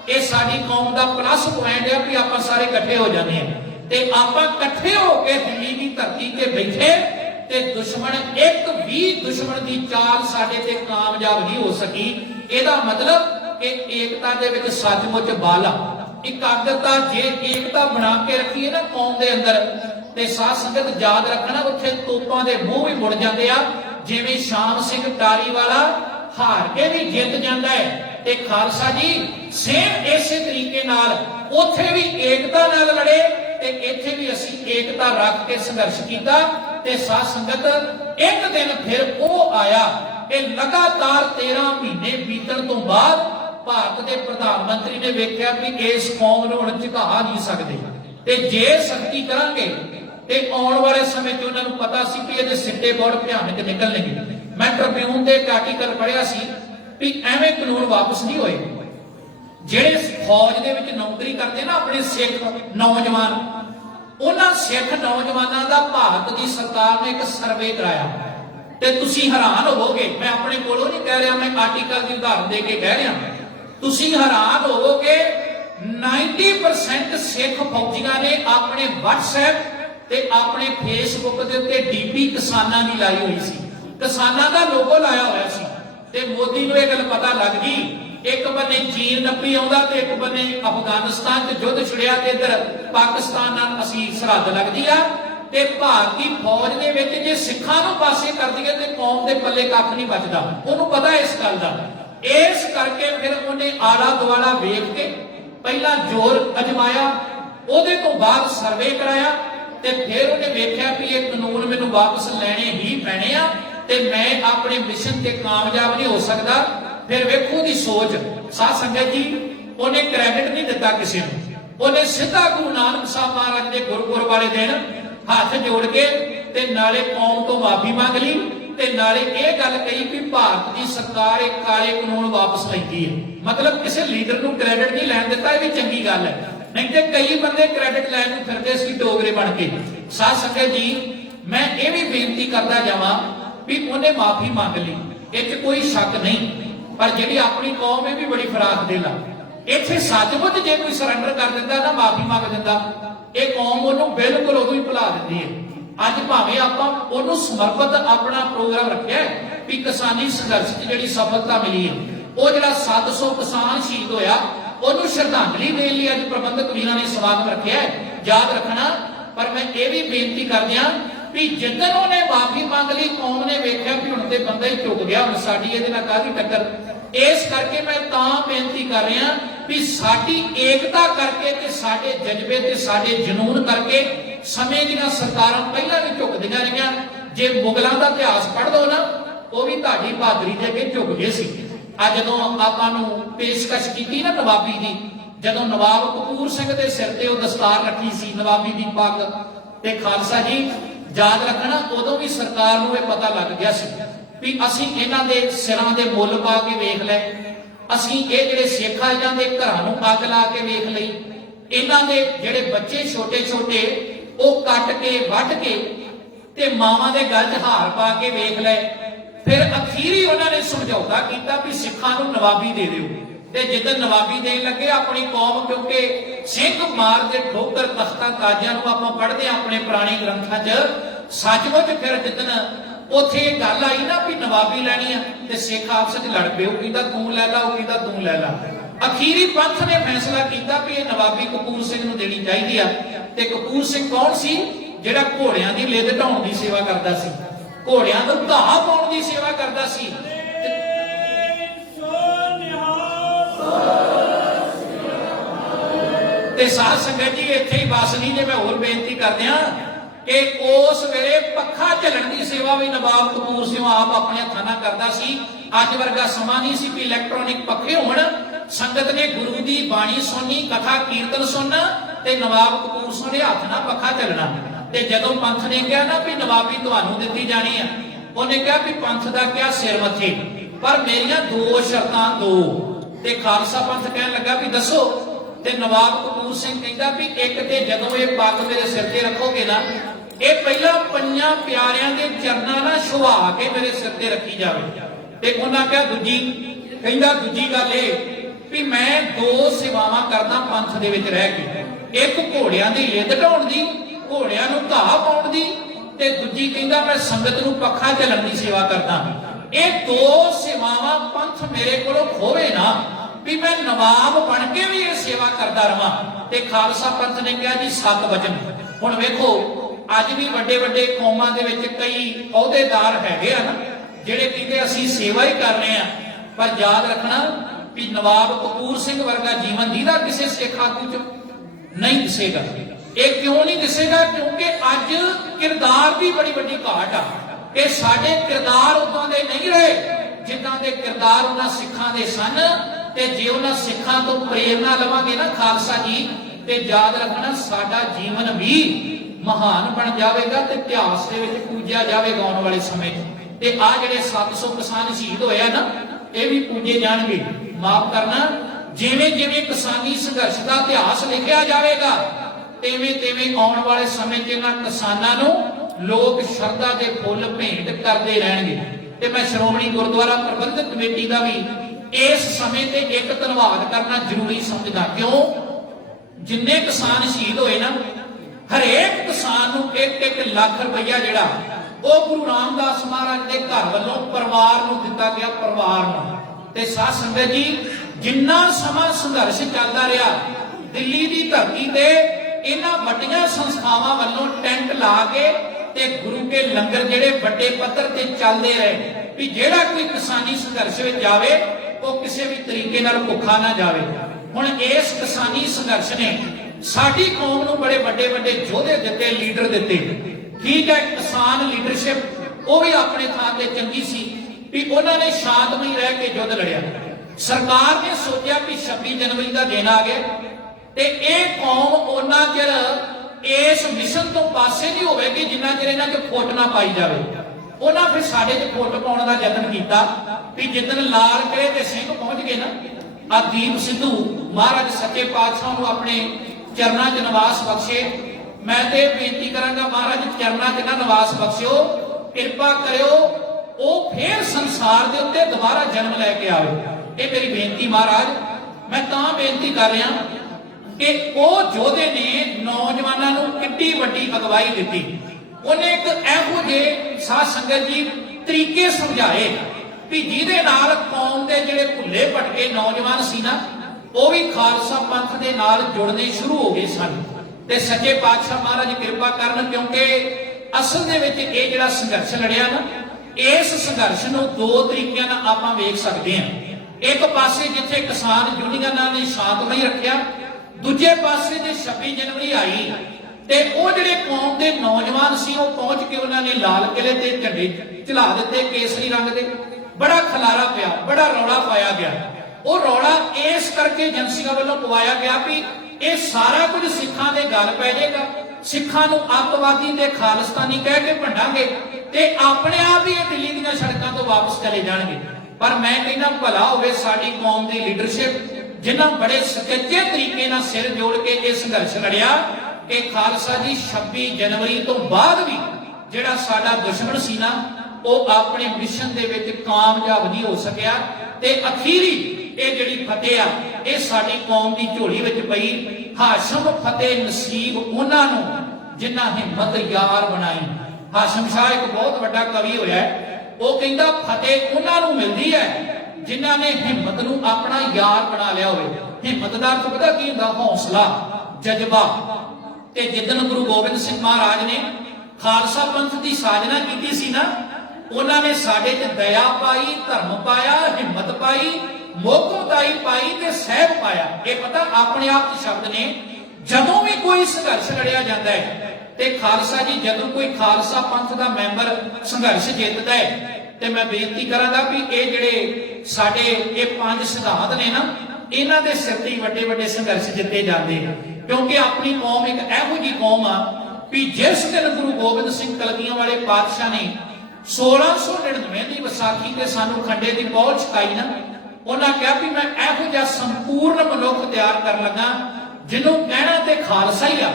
ਇਹ ਸਾਡੀ ਕੌਮ ਦਾ ਪਲੱਸ ਪੁਆਇੰਟ ਹੈ ਵੀ ਆਪਾਂ ਸਾਰੇ ਇਕੱਠੇ ਹੋ ਜਾਂਦੇ ਹਾਂ, ਤੇ ਆਪਾਂ ਇਕੱਠੇ ਹੋ ਕੇ ਦਿੱਲੀ ਦੀ ਧਰਤੀ ਤੇ ਬੈਠੇ, ਤੇ ਦੁਸ਼ਮਣ ਇੱਕ ਵੀ ਦੁਸ਼ਮਣ ਦੀ ਚਾਲ ਸਾਡੇ ਤੇ ਕਾਮਯਾਬ ਨਹੀਂ ਹੋ ਸਕੀ। ਇਹਦਾ ਮਤਲਬ ਕਿ ਏਕਤਾ ਦੇ ਵਿੱਚ ਸੱਚਮੁੱਚ ਬਲ ਆ, ਇਕਾਗਰਤਾ। ਜੇ ਏਕਤਾ ਬਣਾ ਕੇ ਰੱਖੀਏ ਨਾ ਕੌਮ ਦੇ ਅੰਦਰ, ਤੇ ਸਾਧ ਸੰਗਤ ਯਾਦ ਰੱਖਣਾ, ਉੱਥੇ ਤੋਪਾਂ ਦੇ ਮੂੰਹ ਵੀ ਮੁੜ ਜਾਂਦੇ ਆ। ਜਿਵੇਂ ਸ਼ਾਮ ਸਿੰਘ ਟਾਰੀ ਵਾਲਾ ਹਾਰ ਕੇ ਵੀ ਜਿੱਤ ਜਾਂਦਾ ਹੈ, ਤੇ ਖਾਲਸਾ ਜੀ ਸੇਮ ਇਸੇ ਤਰੀਕੇ ਨਾਲ ਉੱਥੇ ਵੀ ਏਕਤਾ ਨਾਲ ਲੜੇ, ਤੇ ਇੱਥੇ ਵੀ ਅਸੀਂ ਏਕਤਾ ਰੱਖ ਕੇ ਸੰਘਰਸ਼ ਕੀਤਾ। ਤੇ ਸਾਧ ਸੰਗਤ ਇੱਕ ਦਿਨ ਫਿਰ ਉਹ ਆਇਆ ਕਿ ਲਗਾਤਾਰ 13 ਮਹੀਨੇ ਬੀਤਣ ਤੋਂ ਬਾਅਦ ਭਾਰਤ ਦੇ ਪ੍ਰਧਾਨ ਮੰਤਰੀ ਨੇ ਵੇਖਿਆ ਵੀ ਇਸ ਕੌਮ ਨੂੰ ਹੁਣ ਝੁਕਾ ਨਹੀਂ ਸਕਦੇ, ਤੇ ਜੇ ਸਖਤੀ ਕਰਾਂਗੇ ਤੇ ਆਉਣ ਵਾਲੇ ਸਮੇਂ 'ਚ ਉਹਨਾਂ ਨੂੰ ਪਤਾ ਸੀ ਕਿ ਇਹਦੇ ਸਿੱਟੇ ਬਹੁਤ ਭਿਆਨਕ ਨਿਕਲਣਗੇ। ਮੈਂ ਟ੍ਰਿਬਿਊਨ ਦੇ ਇੱਕ ਆਰਟੀਕਲ ਪੜ੍ਹਿਆ ਸੀ ਵੀ ਐਵੇਂ ਕਾਨੂੰਨ ਵਾਪਸ ਨਹੀਂ ਹੋਏ। ਜਿਹੜੇ ਫੌਜ ਦੇ ਵਿੱਚ ਨੌਕਰੀ ਕਰਦੇ ਨਾ ਆਪਣੇ ਸਿੱਖ ਨੌਜਵਾਨ, ਉਹਨਾਂ ਸਿੱਖ ਨੌਜਵਾਨਾਂ ਦਾ ਭਾਰਤ ਦੀ ਸਰਕਾਰ ਨੇ ਇੱਕ ਸਰਵੇ ਕਰਾਇਆ, ਤੇ ਤੁਸੀਂ ਹੈਰਾਨ ਹੋਵੋਗੇ, ਮੈਂ ਆਪਣੇ ਕੋਲੋਂ ਨਹੀਂ ਕਹਿ ਰਿਹਾ, ਮੈਂ ਆਰਟੀਕਲ ਦੀ ਉਦਾਹਰਨ ਦੇ ਕੇ ਕਹਿ ਰਿਹਾ, ਤੁਸੀਂ ਹੈਰਾਨ ਹੋਵੋਗੇ 90% ਸਿੱਖ ਫੌਜੀਆਂ ਨੇ ਆਪਣੇ WhatsApp ਤੇ ਆਪਣੇ Facebook ਦੇ ਉੱਤੇ ਡੀਪੀ ਕਿਸਾਨਾਂ ਦੀ ਲਾਈ ਹੋਈ ਸੀ, ਕਿਸਾਨਾਂ ਦਾ ਲੋਗੋ ਲਾਇਆ ਹੋਇਆ ਸੀ। ਤੇ ਮੋਦੀ ਨੂੰ ਇਹ ਗੱਲ ਪਤਾ ਲੱਗ ਗਈ, ਇੱਕ ਬੰਨੇ ਚੀਨ ਨੱਪੀ ਆਉਂਦਾ ਤੇ ਇੱਕ ਬੰਨੇ ਅਫਗਾਨਿਸਤਾਨ 'ਚ ਯੁੱਧ ਛਿੜਿਆ, ਤੇ ਇੱਧਰ ਪਾਕਿਸਤਾਨ ਨਾਲ ਅਸੀਂ ਸਰਹੱਦ ਲੱਗਦੀ ਆ, ਤੇ ਭਾਰਤੀ ਫੌਜ ਦੇ ਵਿੱਚ ਜੇ ਸਿੱਖਾਂ ਨੂੰ ਪਾਸੇ ਕਰ ਦਈਏ ਤੇ ਕੌਮ ਦੇ ਪੱਲੇ ਕੱਖ ਨਹੀਂ ਬਚਦਾ। ਉਹਨੂੰ ਪਤਾ ਇਸ ਗੱਲ ਦਾ, ਇਸ ਕਰਕੇ ਫਿਰ ਉਹਨੇ ਆਲਾ ਦੁਆਲਾ ਵੇਖ ਕੇ ਪਹਿਲਾਂ ਜ਼ੋਰ ਅਜਮਾਇਆ, ਉਹਦੇ ਤੋਂ ਬਾਅਦ ਸਰਵੇ ਕਰਾਇਆ, ਤੇ ਫਿਰ ਉਹਨੇ ਵੇਖਿਆ ਵੀ ਇਹ ਕਾਨੂੰਨ ਮੈਨੂੰ ਵਾਪਸ ਲੈਣੇ ਹੀ ਪੈਣੇ ਆ, ਤੇ ਮੈਂ ਆਪਣੇ ਮਿਸ਼ਨ ਤੇ ਕਾਮਯਾਬ ਨਹੀਂ ਹੋ ਸਕਦਾ। ਫਿਰ ਵੇਖੋ ਦੀ ਸੋਚ ਸਾਧ ਸੰਗਤ ਜੀ, ਉਹਨੇ ਕ੍ਰੈਡਿਟ ਨਹੀਂ ਦਿੱਤਾ ਕਿਸੇ ਨੂੰ, ਉਹਨੇ ਸਿੱਧਾ ਗੁਰੂ ਨਾਨਕ ਸਾਹਿਬ ਮਹਾਰਾਜ ਦੇ ਗੁਰਪੁਰਬ ਵਾਲੇ ਦਿਨ ਹੱਥ ਜੋੜ ਕੇ ਤੇ ਨਾਲੇ ਕੌਮ ਤੋਂ ਮਾਫੀ ਮੰਗ ਲਈ, ਤੇ ਨਾਲੇ ਇਹ ਗੱਲ ਕਹੀ ਕਿ ਭਾਰਤ ਦੀ ਸਰਕਾਰ ਇਹ ਕਾਲੇ ਕਾਨੂੰਨ ਵਾਪਸ ਲੈਂਦੀ ਹੈ। ਮਤਲਬ ਕਿਸੇ ਲੀਡਰ ਨੂੰ ਕ੍ਰੈਡਿਟ ਨਹੀਂ ਲੈਣ ਦਿੱਤਾ, ਇਹ ਵੀ ਚੰਗੀ ਗੱਲ ਹੈ, ਨਹੀਂ ਤੇ ਕਈ ਬੰਦੇ ਕ੍ਰੈਡਿਟ ਲੈਣ ਨੂੰ ਫਿਰਦੇ ਸੀ ਡੋਗਰੇ ਬਣ ਕੇ। ਸਾਧ ਸੰਗਤ ਜੀ, ਮੈਂ ਇਹ ਵੀ ਬੇਨਤੀ ਕਰਦਾ ਜਾਵਾਂ ਵੀ ਉਹਨੇ ਮਾਫੀ ਮੰਗ ਲਈ, ਇਹ 'ਚ ਕੋਈ ਸ਼ੱਕ ਨਹੀਂ, ਪਰ ਜਿਹੜੀ ਆਪਣੀ ਕੌਮ ਇਹ ਵੀ ਬੜੀ ਫਰਾਕ ਦੇ ਲਾ, ਇੱਥੇ ਸੱਚਮੁੱਚ ਜੇ ਕੋਈ ਸਰੈਂਡਰ ਕਰ ਦਿੰਦਾ ਨਾ, ਮਾਫੀ ਮੰਗ ਦਿੰਦਾ, ਇਹ ਕੌਮ ਉਹਨੂੰ ਬਿਲਕੁਲ ਉਦੋਂ ਹੀ ਭੁਲਾ ਦਿੰਦੀ ਹੈ। ਅੱਜ ਭਾਵੇਂ ਆਪਾਂ ਉਹਨੂੰ ਸਮਰਪਿਤ ਆਪਣਾ ਪ੍ਰੋਗਰਾਮ ਰੱਖਿਆ ਵੀ ਕਿਸਾਨੀ ਸੰਘਰਸ਼ 'ਚ ਜਿਹੜੀ ਸਫਲਤਾ ਮਿਲੀ ਹੈ, ਉਹ ਜਿਹੜਾ 700 ਕਿਸਾਨ ਸ਼ਹੀਦ ਹੋਇਆ, ਉਹਨੂੰ ਸ਼ਰਧਾਂਜਲੀ ਦੇਣ ਲਈ ਅੱਜ ਪ੍ਰਬੰਧਕ ਵੀਰਾਂ ਨੇ ਸਮਾਗਮ ਰੱਖਿਆ ਹੈ, ਯਾਦ ਰੱਖਣਾ। ਪਰ ਮੈਂ ਇਹ ਵੀ ਬੇਨਤੀ ਕਰਦਿਆਂ ਵੀ ਜਿੱਦਣ ਉਹਨੇ ਮਾਫੀ ਮੰਗ ਲਈ, ਕੌਮ ਨੇ ਵੇਖਿਆ ਵੀ ਹੁਣ ਤੇ ਬੰਦਾ ਹੀ ਝੁਕ ਗਿਆ, ਹੁਣ ਸਾਡੀ ਇਹਦੇ ਨਾਲ ਕਾਹਦੀ ਟੱਕਰ। ਇਸ ਕਰਕੇ ਮੈਂ ਤਾਂ ਬੇਨਤੀ ਕਰ ਰਿਹਾ ਵੀ ਸਾਡੀ ਏਕਤਾ ਕਰਕੇ ਤੇ ਸਾਡੇ ਜਜ਼ਬੇ ਤੇ ਸਾਡੇ ਜਨੂਨ ਕਰਕੇ ਸਮੇਂ ਦੀਆਂ ਸਰਕਾਰਾਂ ਪਹਿਲਾਂ ਵੀ ਝੁਕਦੀਆਂ ਰਹੀਆਂ। ਜੇ ਮੁਗਲਾਂ ਦਾ ਇਤਿਹਾਸ ਪੜ੍ਹ ਲਓ ਨਾ, ਉਹ ਵੀ ਤੁਹਾਡੀ ਬਹਾਦਰੀ ਦੇ ਅੱਗੇ ਝੁਕ ਗਏ ਸੀ। ਅੱਜ ਜਦੋਂ ਆਪਾਂ ਨੂੰ ਪੇਸ਼ਕਸ਼ ਕੀਤੀ ਨਾ ਨਵਾਬੀ ਦੀ, ਜਦੋਂ ਨਵਾਬ ਕਪੂਰ ਸਿੰਘ ਦੇ ਸਿਰ ਤੇ ਉਹ ਦਸਤਾਰ ਰੱਖੀ ਸੀ ਨਵਾਬੀ ਦੀ ਪੱਗ, ਤੇ ਖਾਲਸਾ ਜੀ ਯਾਦ ਰੱਖਣਾ, ਉਦੋਂ ਵੀ ਸਰਕਾਰ ਨੂੰ ਇਹ ਪਤਾ ਲੱਗ ਗਿਆ ਸੀ ਵੀ ਅਸੀਂ ਇਹਨਾਂ ਦੇ ਸਿਰਾਂ ਦੇ ਮੁੱਲ ਪਾ ਕੇ ਵੇਖ ਲੈ, ਅਸੀਂ ਇਹ ਜਿਹੜੇ ਸਿੱਖ ਆ ਇਹਨਾਂ ਦੇ ਘਰਾਂ ਨੂੰ ਅੱਗ ਲਾ ਕੇ ਵੇਖ ਲਈ, ਇਹਨਾਂ ਦੇ ਜਿਹੜੇ ਬੱਚੇ ਛੋਟੇ ਛੋਟੇ ਉਹ ਕੱਟ ਕੇ ਵੱਢ ਕੇ ਤੇ ਮਾਵਾਂ ਦੇ ਗਲ 'ਚ ਹਾਰ ਪਾ ਕੇ ਵੇਖ ਲੈ। ਫਿਰ ਅਖੀਰੀ ਉਹਨਾਂ ਨੇ ਸਮਝੌਤਾ ਕੀਤਾ ਵੀ ਸਿੱਖਾਂ ਨੂੰ ਨਵਾਬੀ ਦੇ ਦਿਓ, ਤੇ ਜਿੱਦਣ ਨਵਾਬੀ ਦੇਣ ਲੱਗੇ ਆਪਣੀ ਕੌਮ, ਕਿਉਂਕਿ ਸਿੰਘ ਮਾਰ ਦੇ ਠੋਕਰ ਤਖਤਾਂ ਤਾਜਾਂ ਨੂੰ ਆਪਾਂ ਪੜ੍ਹਦੇ ਹਾਂ ਆਪਣੇ ਪੁਰਾਣੇ ਗ੍ਰੰਥਾਂ 'ਚ, ਸੱਚਮੁੱਚ ਫਿਰ ਜਿੱਦਣ ਉੱਥੇ ਇਹ ਗੱਲ ਆਈ ਨਾ ਵੀ ਨਵਾਬੀ ਲੈਣੀ ਆ ਤੇ ਸਿੱਖ ਆਪਸ ਵਿੱਚ ਲੜ ਪਏ, ਉਹ ਕਹਿੰਦਾ ਤੂੰ ਲੈ ਲਾ, ਉਹ ਕਹਿੰਦਾ ਤੂੰ ਲੈ ਲਾ। ਅਖੀਰੀ ਪੰਥ ਨੇ ਫੈਸਲਾ ਕੀਤਾ ਵੀ ਇਹ ਨਵਾਬੀ ਕਪੂਰ ਸਿੰਘ ਨੂੰ ਦੇਣੀ ਚਾਹੀਦੀ ਆ। ਤੇ ਕਪੂਰ ਸਿੰਘ ਕੌਣ ਸੀ? ਜਿਹੜਾ ਘੋੜਿਆਂ ਦੀ ਲਿੱਦ ਢਾਉਣ ਦੀ ਸੇਵਾ ਕਰਦਾ ਸੀ, ਘੋੜਿਆਂ ਨੂੰ ਘਾਹ ਪਾਉਣ ਦੀ ਸੇਵਾ ਕਰਦਾ ਸੀ। ਤੇ ਸਾਧ ਸੰਗਤ ਜੀ ਇੱਥੇ ਹੀ ਬਸ ਨਹੀਂ ਜੇ, ਮੈਂ ਹੋਰ ਬੇਨਤੀ ਕਰਦਿਆਂ ਕਿ ਉਸ ਵੇਲੇ ਪੱਖਾ ਝੱਲਣ ਦੀ ਸੇਵਾ ਵੀ ਨਵਾਬ ਕਪੂਰ ਸਿੰਘ ਆਪ ਆਪਣੇ ਹੱਥਾਂ ਨਾਲ ਕਰਦਾ ਸੀ। ਅੱਜ ਵਰਗਾ ਸਮਾਂ ਨਹੀਂ ਸੀ ਵੀ ਇਲੈਕਟ੍ਰੋਨਿਕ ਪੱਖੇ ਹੋਣ। ਸੰਗਤ ਨੇ ਗੁਰੂ ਦੀ ਬਾਣੀ ਸੁਣਨੀ, ਕਥਾ ਕੀਰਤਨ ਸੁਣਨਾ ਤੇ ਨਵਾਬ ਕਪੂਰ ਸਿੰਘ ਦੇ ਹੱਥ ਨਾਲ ਪੱਖਾ ਝੱਲਣਾ। ਤੇ ਜਦੋਂ ਪੰਥ ਨੇ ਕਿਹਾ ਨਾ ਵੀ ਨਵਾਬੀ ਤੁਹਾਨੂੰ ਦਿੱਤੀ ਜਾਣੀ ਆ, ਉਹਨੇ ਕਿਹਾ ਵੀ ਪੰਥ ਦਾ ਕਿਹਾ ਸਿਰ ਮੱਥੇ, ਪਰ ਮੇਰੀਆਂ ਦੋ ਸ਼ਰਤਾਂ ਦੋ। ਤੇ ਖਾਲਸਾ ਪੰਥ ਕਹਿਣ ਲੱਗਾ ਵੀ ਦੱਸੋ। ਤੇ ਨਵਾਬ ਕਪੂਰ ਸਿੰਘ ਕਹਿੰਦਾ ਵੀ ਇੱਕ ਤੇ ਜਦੋਂ ਇਹ ਪੱਗ ਮੇਰੇ ਸਿਰ ਤੇ ਰੱਖੋਗੇ ਨਾ, ਇਹ ਪਹਿਲਾਂ ਪੰਜਾਂ ਪਿਆਰਿਆਂ ਦੇ ਚਰਨਾਂ ਨਾਲ ਛੁਹਾ ਕੇ ਮੇਰੇ ਸਿਰ ਤੇ ਰੱਖੀ ਜਾਵੇ। ਤੇ ਉਹਨਾਂ ਕਿਹਾ ਦੂਜੀ ਗੱਲ ਇਹ ਵੀ ਮੈਂ ਦੋ ਸੇਵਾਵਾਂ ਕਰਦਾ ਪੰਥ ਦੇ ਵਿੱਚ ਰਹਿ ਕੇ, ਇੱਕ ਘੋੜਿਆਂ ਦੀ ਲਿੱਦ ਢਾਉਣ ਦੀ, ਘੋੜਿਆਂ ਨੂੰ ਘਾਹ ਪਾਉਣ ਦੀ, ਤੇ ਦੂਜੀ ਕਹਿੰਦਾ ਮੈਂ ਸੰਗਤ ਨੂੰ ਪੱਖਾ ਝੱਲਣ ਦੀ ਸੇਵਾ ਕਰਦਾ। ਇਹ ਦੋ ਸੇਵਾਵਾਂ ਪੰਥ ਮੇਰੇ ਕੋਲੋਂ ਖੋਵੇ ਨਾ ਵੀ ਮੈਂ ਨਵਾਬ ਬਣ ਕੇ ਵੀ ਇਹ ਸੇਵਾ ਕਰਦਾ ਰਵਾਂ। ਤੇ ਖਾਲਸਾ ਪੰਥ ਨੇ ਕਿਹਾ ਜੀ 7 ਵਚਨ। ਹੁਣ ਵੇਖੋ ਅੱਜ ਵੀ ਵੱਡੇ ਵੱਡੇ ਕੌਮਾਂ ਦੇ ਵਿੱਚ ਕਈ ਅਹੁਦੇਦਾਰ ਹੈਗੇ ਆ ਨਾ ਜਿਹੜੇ ਕਹਿੰਦੇ ਅਸੀਂ ਸੇਵਾ ਹੀ ਕਰ ਰਹੇ ਆ, ਪਰ ਯਾਦ ਰੱਖਣਾ ਵੀ ਨਵਾਬ ਕਪੂਰ ਸਿੰਘ ਵਰਗਾ ਜੀਵਨ ਦੀਦਾ ਕਿਸੇ ਸਿੱਖ ਆਗੂ ਚ ਨਹੀਂ ਦਿਸੇਗਾ। ਇਹ ਕਿਉਂ ਨਹੀਂ ਦਿਸੇਗਾ? ਕਿਉਂਕਿ ਅੱਜ ਕਿਰਦਾਰ ਦੀ ਬੜੀ ਵੱਡੀ ਘਾਟ ਆ ਕਿ ਸਾਡੇ ਕਿਰਦਾਰ ਉਦਾਂ ਦੇ ਨਹੀਂ ਰਹੇ ਜਿੱਦਾਂ ਦੇ ਕਿਰਦਾਰ ਉਹਨਾਂ ਸਿੱਖਾਂ ਦੇ ਸਨ। ਤੇ ਜੇ ਉਹਨਾਂ ਸਿੱਖਾਂ ਤੋਂ ਪ੍ਰੇਰਨਾ ਲਵਾਂਗੇ ਨਾ ਖਾਲਸਾ ਜੀ, ਤੇ ਯਾਦ ਰੱਖਣਾ ਸਾਡਾ ਜੀਵਨ ਵੀ ਮਹਾਨ ਬਣ ਜਾਵੇਗਾ ਤੇ ਇਤਿਹਾਸ ਦੇ ਵਿੱਚ ਪੂਜਿਆ ਜਾਵੇਗਾ ਆਉਣ ਵਾਲੇ ਸਮੇਂ 'ਚ। ਤੇ ਆ ਜਿਹੜੇ 700 ਕਿਸਾਨ ਸ਼ਹੀਦ ਹੋਏ ਆ ਨਾ, ਇਹ ਵੀ ਪੂਜੇ ਜਾਣਗੇ। ਮਾਫ ਕਰਨਾ, ਜਿਵੇਂ ਜਿਵੇਂ ਕਿਸਾਨੀ ਸੰਘਰਸ਼ ਦਾ ਇਤਿਹਾਸ ਲਿਖਿਆ ਜਾਵੇਗਾ ਤਿਵੇਂ ਤਿਵੇਂ ਆਉਣ ਵਾਲੇ ਸਮੇਂ 'ਚ ਇਹਨਾਂ ਕਿਸਾਨਾਂ ਨੂੰ ਲੋਕ ਸ਼ਰਧਾ ਦੇ ਫੁੱਲ ਭੇਂਟ ਕਰਦੇ ਰਹਿਣਗੇ। ਤੇ ਮੈਂ ਸ਼੍ਰੋਮਣੀ ਗੁਰਦੁਆਰਾ ਪ੍ਰਬੰਧਕ ਕਮੇਟੀ ਦਾ ਵੀ ਇਸ ਸਮੇਂ ਤੇ ਇੱਕ ਧੰਨਵਾਦ ਕਰਨਾ ਜ਼ਰੂਰੀ ਸਮਝਦਾ। ਕਿਉਂ? ਜਿੰਨੇ ਕਿਸਾਨ ਸ਼ਹੀਦ ਹੋਏ ਨਾ, ਹਰੇਕ ਕਿਸਾਨ ਨੂੰ 1-1 ਲੱਖ ਰੁਪਈਆ ਜਿਹੜਾ ਉਹ ਗੁਰੂ ਰਾਮਦਾਸ ਮਹਾਰਾਜ ਦੇ ਘਰ ਵੱਲੋਂ ਪਰਿਵਾਰ ਨੂੰ ਦਿੱਤਾ ਗਿਆ, ਪਰਿਵਾਰ ਨੂੰ। ਤੇ ਸਾਧ ਸੰਗਤ ਜੀ, ਜਿੰਨਾ ਸਮਾਂ ਸੰਘਰਸ਼ ਚੱਲਦਾ ਰਿਹਾ ਦਿੱਲੀ ਦੀ ਧਰਤੀ ਤੇ ਇਹਨਾਂ ਵੱਡੀਆਂ ਸੰਸਥਾਵਾਂ ਵੱਲੋਂ ਟੈਂਟ ਲਾ ਕੇ ਤੇ ਗੁਰੂ ਕੇ ਲੰਗਰ ਜਿਹੜੇ ਵੱਡੇ ਪੱਧਰ ਤੇ ਚੱਲਦੇ ਰਹੇ ਵੀ ਜਿਹੜਾ ਕੋਈ ਕਿਸਾਨੀ ਸੰਘਰਸ਼ ਵਿੱਚ ਜਾਵੇ ਉਹ ਕਿਸੇ ਵੀ ਤਰੀਕੇ ਨਾਲ ਭੁੱਖਾ ਨਾ ਜਾਵੇ। ਹੁਣ ਇਸ ਕਿਸਾਨੀ ਸੰਘਰਸ਼ ਨੇ ਸਾਡੀ ਕੌਮ ਨੂੰ ਬੜੇ ਵੱਡੇ ਵੱਡੇ ਯੋਧੇ ਦਿੱਤੇ, ਲੀਡਰ ਦਿੱਤੇ। ਠੀਕ ਹੈ, ਕਿਸਾਨ ਲੀਡਰਸ਼ਿਪ ਉਹ ਵੀ ਆਪਣੇ ਥਾਂ ਤੇ ਚੰਗੀ ਸੀ ਵੀ ਉਹਨਾਂ ਨੇ ਸ਼ਾਂਤਮਈ ਰਹਿ ਕੇ ਯੁੱਧ ਲੜਿਆ। ਸਰਕਾਰ ਨੇ ਸੋਚਿਆ ਕਿ 26 ਜਨਵਰੀ ਦਾ ਦਿਨ ਆ ਗਿਆ ਤੇ ਇਹ ਕੌਮ ਉਹਨਾਂ ਚਿਰ ਇਸ ਮਿਸ਼ਨ ਤੋਂ ਪਾਸੇ ਨਹੀਂ ਹੋਵੇਗੀ ਜਿੰਨਾ ਚਿਰ ਇਹਨਾਂ 'ਚ ਫੁੱਟ ਨਾ ਪਾਈ ਜਾਵੇ। ਉਹਨਾਂ ਫਿਰ ਸਾਡੇ 'ਚ ਫੁੱਟ ਪਾਉਣ ਦਾ ਯਤਨ ਕੀਤਾ ਵੀ ਜਿੱਦਣ ਲਾਲ ਕਿਲੇ ਤੇ ਸਿੰਘ ਪਹੁੰਚ ਗਏ ਨਾ, ਆ ਦੀਪ ਸਿੱਧੂ ਮਹਾਰਾਜ ਸੱਚੇ ਪਾਤਸ਼ਾਹ ਨੂੰ ਆਪਣੇ ਚਰਨਾਂ 'ਚ ਨਿਵਾਸ ਬਖਸ਼ੇ। ਮੈਂ ਤੇ ਬੇਨਤੀ ਕਰਾਂਗਾ ਮਹਾਰਾਜ ਚਰਨਾਂ 'ਚ ਨਾ ਨਿਵਾਸ ਬਖਸ਼ਿਓ, ਕਿਰਪਾ ਕਰਿਓ ਉਹ ਫੇਰ ਸੰਸਾਰ ਦੇ ਉੱਤੇ ਦੁਬਾਰਾ ਜਨਮ ਲੈ ਕੇ ਆਵੇ। ਇਹ ਮੇਰੀ ਬੇਨਤੀ ਮਹਾਰਾਜ। ਮੈਂ ਤਾਂ ਬੇਨਤੀ ਕਰ ਰਿਹਾ ਕਿ ਉਹ ਯੋਧੇ ਨੇ ਨੌਜਵਾਨਾਂ ਨੂੰ ਕਿੰਨੀ ਵੱਡੀ ਅਗਵਾਈ ਦਿੱਤੀ। ਉਹਨੇ ਇੱਕ ਇਹੋ ਜਿਹੇ ਸਾਧ ਸੰਗਤ ਜੀ ਤਰੀਕੇ ਸਮਝਾਏ ਵੀ ਜਿਹਦੇ ਨਾਲ ਕੌਮ ਦੇ ਜਿਹੜੇ ਭੁੱਲੇ ਭਟਕੇ ਨੌਜਵਾਨ ਸੀ ਨਾ, ਉਹ ਵੀ ਖਾਲਸਾ ਪੰਥ ਦੇ ਨਾਲ ਜੁੜਨੇ ਸ਼ੁਰੂ ਹੋ ਗਏ ਸਨ। ਤੇ ਸੱਚੇ ਪਾਤਸ਼ਾਹ ਮਹਾਰਾਜ ਕਿਰਪਾ ਕਰਨ, ਕਿਉਂਕਿ ਅਸਲ ਦੇ ਵਿੱਚ ਇਹ ਜਿਹੜਾ ਸੰਘਰਸ਼ ਲੜਿਆ ਨਾ, ਇਸ ਸੰਘਰਸ਼ ਨੂੰ ਦੋ ਤਰੀਕਿਆਂ ਨਾਲ ਆਪਾਂ ਵੇਖ ਸਕਦੇ ਹਾਂ। ਇੱਕ ਪਾਸੇ ਜਿੱਥੇ ਕਿਸਾਨ ਯੂਨੀਅਨਾਂ ਨੇ ਸ਼ਾਂਤਮਈ ਰੱਖਿਆ, ਦੂਜੇ ਪਾਸੇ ਜੇ 26 ਜਨਵਰੀ ਆਈ ਤੇ ਉਹ ਜਿਹੜੇ ਕੌਮ ਦੇ ਨੌਜਵਾਨ ਸੀ ਉਹ ਪਹੁੰਚ ਕੇ ਉਹਨਾਂ ਨੇ ਲਾਲ ਕਿਲੇ ਤੇ ਝੰਡੇ ਝੁਲਾ ਦਿੱਤੇ ਕੇਸਰੀ ਰੰਗ ਦੇ। ਬੜਾ ਖਲਾਰਾ ਪਿਆ, ਬੜਾ ਰੌਲਾ ਪਾਇਆ ਗਿਆ। ਉਹ ਰੌਲਾ ਇਸ ਕਰਕੇ ਏਜੰਸੀਆਂ ਵੱਲੋਂ ਪਵਾਇਆ ਗਿਆ ਵੀ ਇਹ ਸਾਰਾ ਕੁਝ ਸਿੱਖਾਂ ਦੇ ਗੱਲ ਪੈ ਜਾਏਗਾ, ਸਿੱਖਾਂ ਨੂੰ ਅੱਤਵਾਦੀ ਤੇ ਖਾਲਿਸਤਾਨੀ ਕਹਿ ਕੇ ਭੰਡਾਂਗੇ ਤੇ ਆਪਣੇ ਆਪ ਹੀ ਇਹ ਦਿੱਲੀ ਦੀਆਂ ਸੜਕਾਂ ਤੋਂ ਵਾਪਸ ਚਲੇ ਜਾਣਗੇ। ਪਰ ਮੈਂ ਕਹਿੰਦਾ ਭਲਾ ਹੋਵੇ ਸਾਡੀ ਕੌਮ ਦੀ ਲੀਡਰਸ਼ਿਪ ਜਿਨ੍ਹਾਂ ਬੜੇ ਸੁਚੱਜੇ ਤਰੀਕੇ ਨਾਲ ਸਿਰ ਜੋੜ ਕੇ ਇਹ ਸੰਘਰਸ਼ ਲੜਿਆ ਕਿ ਖਾਲਸਾ ਜੀ 26 ਜਨਵਰੀ ਤੋਂ ਬਾਅਦ ਵੀ ਜਿਹੜਾ ਸਾਡਾ ਦੁਸ਼ਮਣ ਸੀ ਨਾ, ਉਹ ਆਪਣੇ ਮਿਸ਼ਨ ਦੇ ਵਿੱਚ ਕਾਮਯਾਬ ਨਹੀਂ ਹੋ ਸਕਿਆ। ਤੇ ਅਖੀਰੀ ਇਹ ਜਿਹੜੀ ਫਤਿਹ ਆ ਇਹ ਸਾਡੀ ਕੌਮ ਦੀ ਝੋਲੀ ਵਿੱਚ ਪਈ। ਹਾਸ਼ਮ ਫਤਿਹ ਨਸੀਬ ਉਹਨਾਂ ਨੂੰ ਜਿਨ੍ਹਾਂ ਹਿੰਮਤ ਯਾਰ ਬਣਾਈ। ਹਾਸ਼ਮ ਸ਼ਾਹ ਇੱਕ ਬਹੁਤ ਵੱਡਾ ਕਵੀ ਹੋਇਆ ਹੈ। ਉਹ ਕਹਿੰਦਾ ਫਤਿਹ ਉਹਨਾਂ ਨੂੰ ਮਿਲਦੀ ਹੈ ਜਿਨ੍ਹਾਂ ਨੇ ਹਿੰਮਤ ਨੂੰ ਆਪਣਾ ਯਾਰ ਬਣਾ ਲਿਆ ਹੋਵੇ। ਹਿੰਮਤ ਦਾ ਅਰਥ ਪਤਾ ਕੀ ਹੁੰਦਾ? ਹੌਸਲਾ, ਜਜ਼ਬਾ। ਤੇ ਜਿੱਦਣ ਗੁਰੂ ਗੋਬਿੰਦ ਸਿੰਘ ਮਹਾਰਾਜ ਨੇ ਖਾਲਸਾ ਪੰਥ ਦੀ ਸਾਜਨਾ ਕੀਤੀ ਸੀ ਨਾ, ਉਹਨਾਂ ਨੇ ਸਾਡੇ 'ਚ ਦਇਆ ਪਾਈ, ਧਰਮ ਪਾਇਆ, ਹਿੰਮਤ ਪਾਈ, ਮੋਹਕਮਤਾਈ ਪਾਈ ਤੇ ਸਹਿਬ ਪਾਇਆ। ਇਹ ਪਤਾ ਆਪਣੇ ਆਪ 'ਚ ਸ਼ਬਦ ਨੇ। ਜਦੋਂ ਵੀ ਕੋਈ ਸੰਘਰਸ਼ ਲੜਿਆ ਜਾਂਦਾ ਹੈ ਤੇ ਖਾਲਸਾ ਜੀ, ਜਦੋਂ ਕੋਈ ਖਾਲਸਾ ਪੰਥ ਦਾ ਮੈਂਬਰ ਸੰਘਰਸ਼ ਜਿੱਤਦਾ ਹੈ, ਤੇ ਮੈਂ ਬੇਨਤੀ ਕਰਾਂਗਾ ਵੀ ਇਹ ਜਿਹੜੇ ਸਾਡੇ ਇਹ 5 ਸਿਧਾਂਤ ਨੇ ਨਾ, ਇਹਨਾਂ ਦੇ ਸਿਰ ਤੇ ਵੱਡੇ ਵੱਡੇ ਸੰਘਰਸ਼ ਜਿੱਤੇ ਜਾਂਦੇ। ਕਿਉਂਕਿ ਆਪਣੀ ਕੌਮ ਇੱਕ ਇਹੋ ਜਿਹੀ ਕੌਮ ਆ ਵੀ ਜਿਸ ਦਿਨ ਗੁਰੂ ਗੋਬਿੰਦ ਸਿੰਘ ਕਲਗੀਆਂ ਵਾਲੇ ਪਾਤਸ਼ਾਹ ਨੇ 1699 ਦੀ ਵਿਸਾਖੀ ਤੇ ਸਾਨੂੰ ਖੰਡੇ ਦੀ ਪਹੁੰਚ ਚੁਕਾਈ ਨਾ, ਉਹਨਾਂ ਕਿਹਾ ਵੀ ਮੈਂ ਇਹੋ ਜਿਹਾ ਸੰਪੂਰਨ ਮਨੁੱਖ ਤਿਆਰ ਕਰਨ ਲੱਗਾ ਜਿਹਨੂੰ ਕਹਿਣਾ ਤੇ ਖਾਲਸਾ ਹੀ ਆ,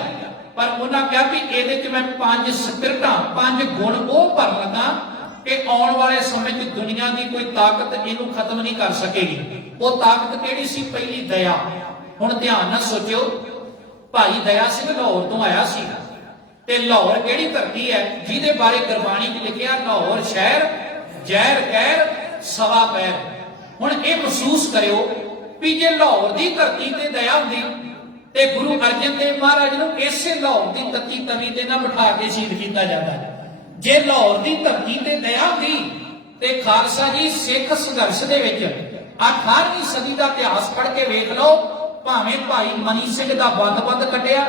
ਪਰ ਉਹਨਾਂ ਕਿਹਾ ਵੀ ਇਹਦੇ 'ਚ ਮੈਂ 5 ਸਪਿਰਟਾਂ, 5 ਗੁਣ ਉਹ ਭਰਨ ਲੱਗਾ ਕਿ ਆਉਣ ਵਾਲੇ ਸਮੇਂ 'ਚ ਦੁਨੀਆ ਦੀ ਕੋਈ ਤਾਕਤ ਇਹਨੂੰ ਖਤਮ ਨਹੀਂ ਕਰ ਸਕੇਗੀ। ਉਹ ਤਾਕਤ ਕਿਹੜੀ ਸੀ? ਪਹਿਲੀ ਦਇਆ। ਹੁਣ ਧਿਆਨ ਨਾਲ ਸੋਚਿਓ, ਭਾਈ ਦਇਆ ਸਿੰਘ ਲਾਹੌਰ ਤੋਂ ਆਇਆ ਸੀ, ਤੇ ਲਾਹੌਰ ਕਿਹੜੀ ਧਰਤੀ ਹੈ ਜਿਹਦੇ ਬਾਰੇ ਗੁਰਬਾਣੀ 'ਚ ਲਿਖਿਆ ਲਾਹੌਰ ਸ਼ਹਿਰ ਜ਼ਹਿਰ ਕਹਿਰ ਸਵਾ ਪੈਰ। ਹੁਣ ਇਹ ਮਹਿਸੂਸ ਕਰਿਓ ਵੀ ਜੇ ਲਾਹੌਰ ਦੀ ਧਰਤੀ ਤੇ ਦਇਆ ਹੁੰਦੀ ਤੇ ਗੁਰੂ ਅਰਜਨ ਦੇਵ ਮਹਾਰਾਜ ਨੂੰ ਇਸੇ ਲਾਹੌਰ ਦੀ ਤੱਤੀ ਤਵੀ ਤੇ ਨਾ ਬਿਠਾ ਕੇ ਸ਼ਹੀਦ ਕੀਤਾ ਜਾਂਦਾ। ਜੇ ਲਾਹੌਰ ਦੀ ਧਰਤੀ ਤੇ ਦਇਆ ਹੁੰਦੀ ਤੇ ਖਾਲਸਾ ਜੀ ਸਿੱਖ ਸੰਘਰਸ਼ ਦੇ ਵਿੱਚ 18ਵੀਂ ਸਦੀ ਦਾ ਇਤਿਹਾਸ ਪੜ੍ਹ ਕੇ ਵੇਖ ਲਓ, ਭਾਵੇਂ ਭਾਈ ਮਨੀ ਸਿੰਘ ਦਾ ਬੰਦ ਕੱਟਿਆ,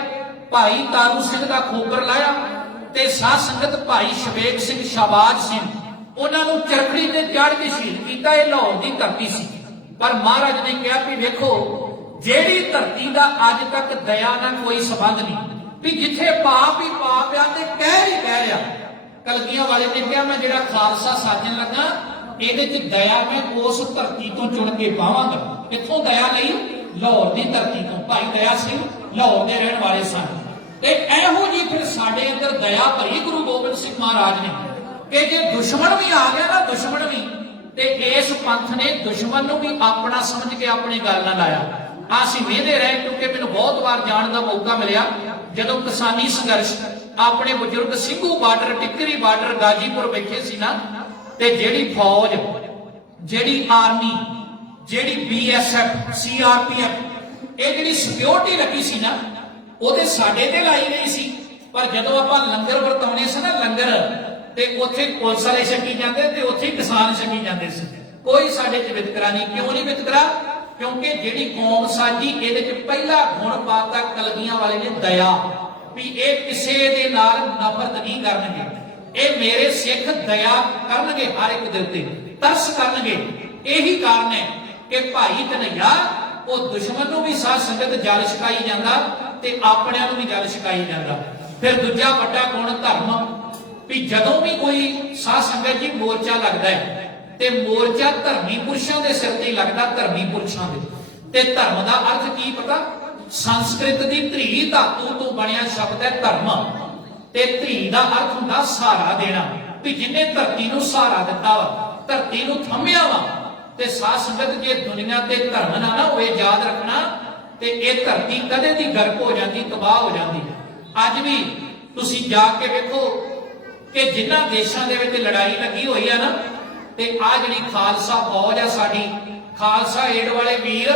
ਭਾਈ ਤਾਰੂ ਸਿੰਘ ਦਾ ਖੋਬਰ ਲਾਇਆ, ਤੇ ਸਾਧ ਸੰਗਤ ਭਾਈ ਸ਼ਵੇਕ ਸਿੰਘ, ਸ਼ਾਬਾਜ ਸਿੰਘ, ਉਹਨਾਂ ਨੂੰ ਚਰਖੜੀ ਤੇ ਚੜ੍ਹ ਕੇ ਸ਼ਹੀਦ ਕੀਤਾ। ਇਹ ਲਾਹੌਰ ਦੀ ਧਰਤੀ ਸੀ। ਪਰ ਮਹਾਰਾਜ ਨੇ ਕਿਹਾ ਵੀ ਵੇਖੋ, ਜਿਹੜੀ ਧਰਤੀ ਦਾ ਅੱਜ ਤੱਕ ਦਇਆ ਨਾਲ ਕੋਈ ਸੰਬੰਧ ਨਹੀਂ, ਵੀ ਜਿੱਥੇ ਪਾਪ ਹੀ ਪਾਪ ਆ ਤੇ ਕਹਿ ਹੀ ਕਹਿ ਰਿਹਾ। ਕਲਗੀਆਂ ਵਾਲੇ ਨੇ ਕਿਹਾ ਮੈਂ ਜਿਹੜਾ ਖਾਲਸਾ ਸਾਜਣ ਲੱਗਾ ਇਹਦੇ 'ਚ ਦਇਆ ਮੈਂ ਉਸ ਧਰਤੀ ਤੋਂ ਚੁਣ ਕੇ ਪਾਵਾਂਗਾ। ਕਿੱਥੋਂ ਦਇਆ ਲਈ? ਲਾਹੌਰ ਦੀ ਧਰਤੀ ਤੋਂ। ਭਾਈ ਦਇਆ ਸਿੰਘ ਲਾਹੌਰ ਦੇ ਰਹਿਣ ਵਾਲੇ ਸਨ। ਤੇ ਇਹੋ ਜਿਹੀ ਫਿਰ ਸਾਡੇ ਅੰਦਰ ਦਇਆ ਭਰੀ ਗੁਰੂ ਗੋਬਿੰਦ ਸਿੰਘ ਮਹਾਰਾਜ ਨੇ ਕਿ ਜੇ ਦੁਸ਼ਮਣ ਵੀ ਆ ਗਿਆ ਨਾ, ਦੁਸ਼ਮਣ ਵੀ, ਤੇ ਇਸ ਪੰਥ ਨੇ ਦੁਸ਼ਮਣ ਨੂੰ ਵੀ ਆਪਣਾ ਸਮਝ ਕੇ ਆਪਣੇ ਗੱਲ ਨਾਲ ਲਾਇਆ। ਅਸੀਂ ਵੇਖਦੇ ਰਹੇ, ਕਿਉਂਕਿ ਮੈਨੂੰ ਬਹੁਤ ਵਾਰ ਜਾਣ ਦਾ ਮੌਕਾ ਮਿਲਿਆ ਜਦੋਂ ਕਿਸਾਨੀ ਸੰਘਰਸ਼ ਆਪਣੇ ਬਜ਼ੁਰਗ ਸਿੰਘੂ ਬਾਰਡਰ, ਟਿੱਕਰੀ ਬਾਰਡਰ, ਗਾਜੀਪੁਰ ਬੈਠੇ ਸੀ ਨਾ, ਤੇ ਜਿਹੜੀ ਫੌਜ, ਜਿਹੜੀ ਆਰਮੀ, ਜਿਹੜੀ BSF, CRPF, ਇਹ ਜਿਹੜੀ ਸਿਕਿਉਰਿਟੀ ਲੱਗੀ ਸੀ ਨਾ, ਉਹਦੇ ਸਾਡੇ ਤੇ ਲਾਈ ਗਈ ਸੀ। ਪਰ ਜਦੋਂ ਆਪਾਂ ਲੰਗਰ ਵਰਤਾਉਣੇ ਸੀ ਨਾ, ਲੰਗਰ, ਤੇ ਉੱਥੇ ਪੁਲਿਸ ਵਾਲੇ ਛਕੀ ਜਾਂਦੇ ਤੇ ਉੱਥੇ ਕਿਸਾਨ ਛਕੀ ਜਾਂਦੇ ਸੀ। ਕੋਈ ਸਾਡੇ 'ਚ ਵਿਤਕਰਾ ਨਹੀਂ। ਕਿਉਂ ਨਹੀਂ ਵਿਤਕਰਾ? ਕਿਉਂਕਿ ਜਿਹੜੀ ਕੌਮ ਸਾਡੀ, ਇਹਦੇ 'ਚ ਪਹਿਲਾ ਗੁਣ ਪਾਤਾ ਕਲਗੀਆਂ ਵਾਲੇ ਨੇ ਦਇਆ, ਵੀ ਇਹ ਕਿਸੇ ਦੇ ਨਾਲ ਨਫ਼ਰਤ ਨਹੀਂ ਕਰਨਗੇ। ਇਹ ਮੇਰੇ ਸਿੱਖ ਦਇਆ ਕਰਨਗੇ, ਹਰ ਇੱਕ ਦੇ ਉੱਤੇ ਤਰਸ ਕਰਨਗੇ। ਇਹੀ ਕਾਰਨ ਹੈ ਕਿ ਭਾਈ ਕਨ੍ਹੱਈਆ ਉਹ ਦੁਸ਼ਮਣ ਨੂੰ ਵੀ ਸਾਧ ਸੰਗਤ ਜਲ ਛਕਾਈ ਜਾਂਦਾ ਤੇ ਆਪਣਿਆਂ ਨੂੰ ਵੀ ਜਲ ਛਕਾਈ ਜਾਂਦਾ। ਫਿਰ ਦੂਜਾ ਵੱਡਾ ਗੁਣ ਧਰਮ, ਵੀ ਜਦੋਂ ਵੀ ਕੋਈ ਸਾਧ ਸੰਗਤ ਜੀ ਮੋਰਚਾ ਲੱਗਦਾ ਹੈ ਤੇ ਮੋਰਚਾ ਧਰਮੀ ਪੁਰਸ਼ਾਂ ਦੇ ਸਿਰ ਤੇ ਲੱਗਦਾ, ਧਰਮੀ ਪੁਰਸ਼ਾਂ ਦੇ। ਤੇ ਧਰਮ ਦਾ ਅਰਥ ਕੀ ਪਤਾ? ਸੰਸਕ੍ਰਿਤ ਦੀ ਧ੍ਰੀ ਧਾਤੂ ਤੋਂ ਬਣਿਆ ਸ਼ਬਦ ਹੈ ਧਰਮ, ਤੇ ਧ੍ਰੀ ਦਾ ਅਰਥ ਹੁੰਦਾ ਸਹਾਰਾ ਦੇਣਾ, ਵੀ ਜਿਹਨੇ ਧਰਤੀ ਨੂੰ ਸਹਾਰਾ ਦਿੱਤਾ ਵਾ, ਧਰਤੀ ਨੂੰ ਥੰਮਿਆ ਵਾ। ਤੇ ਸਾਧ ਸੰਗਤ ਜੇ ਦੁਨੀਆ ਤੇ ਧਰਮ ਨਾ ਹੋਵੇ, ਯਾਦ ਰੱਖਣਾ, ਤੇ ਇਹ ਧਰਤੀ ਕਦੇ ਦੀ ਗਰਕ ਹੋ ਜਾਂਦੀ, ਤਬਾਹ ਹੋ ਜਾਂਦੀ। ਅੱਜ ਵੀ ਤੁਸੀਂ ਜਾ ਕੇ ਵੇਖੋ ਕਿ ਜਿਨ੍ਹਾਂ ਦੇਸ਼ਾਂ ਦੇ ਵਿੱਚ ਲੜਾਈ ਲੱਗੀ ਹੋਈ ਆ ਨਾ, ਤੇ ਆ ਜਿਹੜੀ ਖਾਲਸਾ ਫੌਜ ਆ ਸਾਡੀ, ਖਾਲਸਾ ਏਡ ਵਾਲੇ ਵੀਰ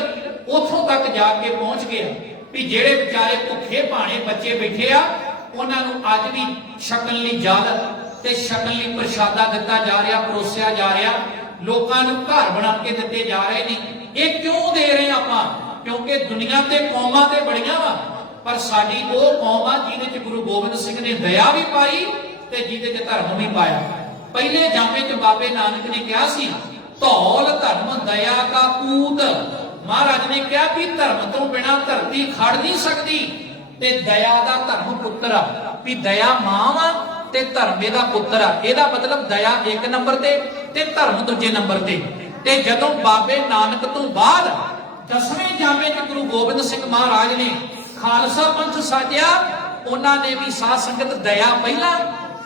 ਉੱਥੋਂ ਤੱਕ ਜਾ ਕੇ ਪਹੁੰਚ ਗਏ ਵੀ ਜਿਹੜੇ ਵਿਚਾਰੇ ਭੁੱਖੇ ਭਾਣੇ ਬੱਚੇ ਬੈਠੇ ਆ, ਉਹਨਾਂ ਨੂੰ ਅੱਜ ਵੀ ਛਕਣ ਲਈ ਜਲ ਤੇ ਛਕਣ ਲਈ ਪ੍ਰਸ਼ਾਦਾ ਦਿੱਤਾ ਜਾ ਰਿਹਾ, ਪਰੋਸਿਆ ਜਾ ਰਿਹਾ। ਲੋਕਾਂ ਨੂੰ ਘਰ ਬਣਾ ਕੇ ਦਿੱਤੇ ਜਾ ਰਹੇ ਨੇ। ਇਹ ਕਿਉਂ ਦੇ ਰਹੇ ਆਪਾਂ? ਕਿਉਂਕਿ ਦੁਨੀਆ ਤੇ ਕੌਮਾਂ ਤੇ ਬੜੀਆਂ ਵਾ, ਪਰ ਸਾਡੀ ਉਹ ਕੌਮ ਆ ਜਿਹਦੇ 'ਚ ਗੁਰੂ ਗੋਬਿੰਦ ਸਿੰਘ ਨੇ ਦਇਆ ਵੀ ਪਾਈ ਤੇ ਜਿਹਦੇ 'ਚ ਧਰਮ ਵੀ ਪਾਇਆ। ਪਹਿਲੇ ਜਾਮੇ 'ਚ ਬਾਬੇ ਨਾਨਕ ਨੇ ਕਿਹਾ ਸੀ, ਧੌਲ ਧਰਮ ਦਇਆ ਕਾ ਪੂਤ। ਮਹਾਰਾਜ ਨੇ ਕਿਹਾ ਵੀ ਧਰਮ ਤੋਂ ਬਿਨਾਂ ਧਰਤੀ ਖੜ ਨਹੀਂ ਸਕਦੀ, ਤੇ ਦਇਆ ਦਾ ਧਰਮ ਪੁੱਤਰ ਆ, ਵੀ ਦਇਆ ਮਾਂ ਵਾ ਤੇ ਧਰਮ ਇਹਦਾ ਪੁੱਤਰ ਆ। ਇਹਦਾ ਮਤਲਬ ਦਇਆ 1 ਨੰਬਰ ਤੇ ਧਰਮ ਦੂਜੇ ਨੰਬਰ ਤੇ। ਤੇ ਜਦੋਂ ਬਾਬੇ ਨਾਨਕ ਤੋਂ ਬਾਅਦ 10ਵੇਂ ਜਾਮੇ 'ਚ ਗੁਰੂ ਗੋਬਿੰਦ ਸਿੰਘ ਮਹਾਰਾਜ ਨੇ ਖਾਲਸਾ ਪੰਥ ਸਾਜਿਆ, ਉਹਨਾਂ ਨੇ ਵੀ ਸਾਧ ਸੰਗਤ ਦਇਆ ਪਹਿਲਾਂ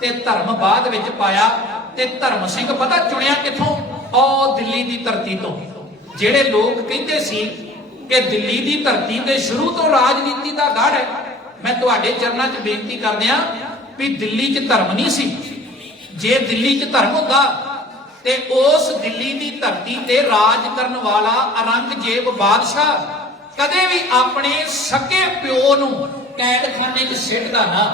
ਤੇ ਧਰਮ ਬਾਅਦ ਵਿੱਚ ਪਾਇਆ। ਤੇ ਧਰਮ ਸਿੰਘ ਪਤਾ ਚੁਣਿਆ ਕਿੱਥੋਂ? ਉਹ ਦਿੱਲੀ ਦੀ ਧਰਤੀ ਤੋਂ। ਜਿਹੜੇ ਲੋਕ ਕਹਿੰਦੇ ਸੀ ਕਿ ਦਿੱਲੀ ਦੀ ਧਰਤੀ ਤੇ ਸ਼ੁਰੂ ਤੋਂ ਰਾਜਨੀਤੀ ਦਾ ਗੜ੍ਹ ਹੈ, ਮੈਂ ਤੁਹਾਡੇ ਚਰਨਾਂ 'ਚ ਬੇਨਤੀ ਕਰਦਿਆਂ ਵੀ ਦਿੱਲੀ 'ਚ ਧਰਮ ਨਹੀਂ ਸੀ, ਜੇ ਦਿੱਲੀ 'ਚ ਧਰਮ ਹੁੰਦਾ ਤੇ ਉਸ ਦਿੱਲੀ ਦੀ ਧਰਤੀ ਤੇ ਰਾਜ ਕਰਨ ਵਾਲਾ ਔਰੰਗਜ਼ੇਬ ਬਾਦਸ਼ਾਹ ਕਦੇ ਵੀ ਆਪਣੇ ਸਕੇ ਪਿਓ ਨੂੰ ਕੈਦਖਾਨੇ 'ਚ ਸਿੱਟਦਾ ਨਾ।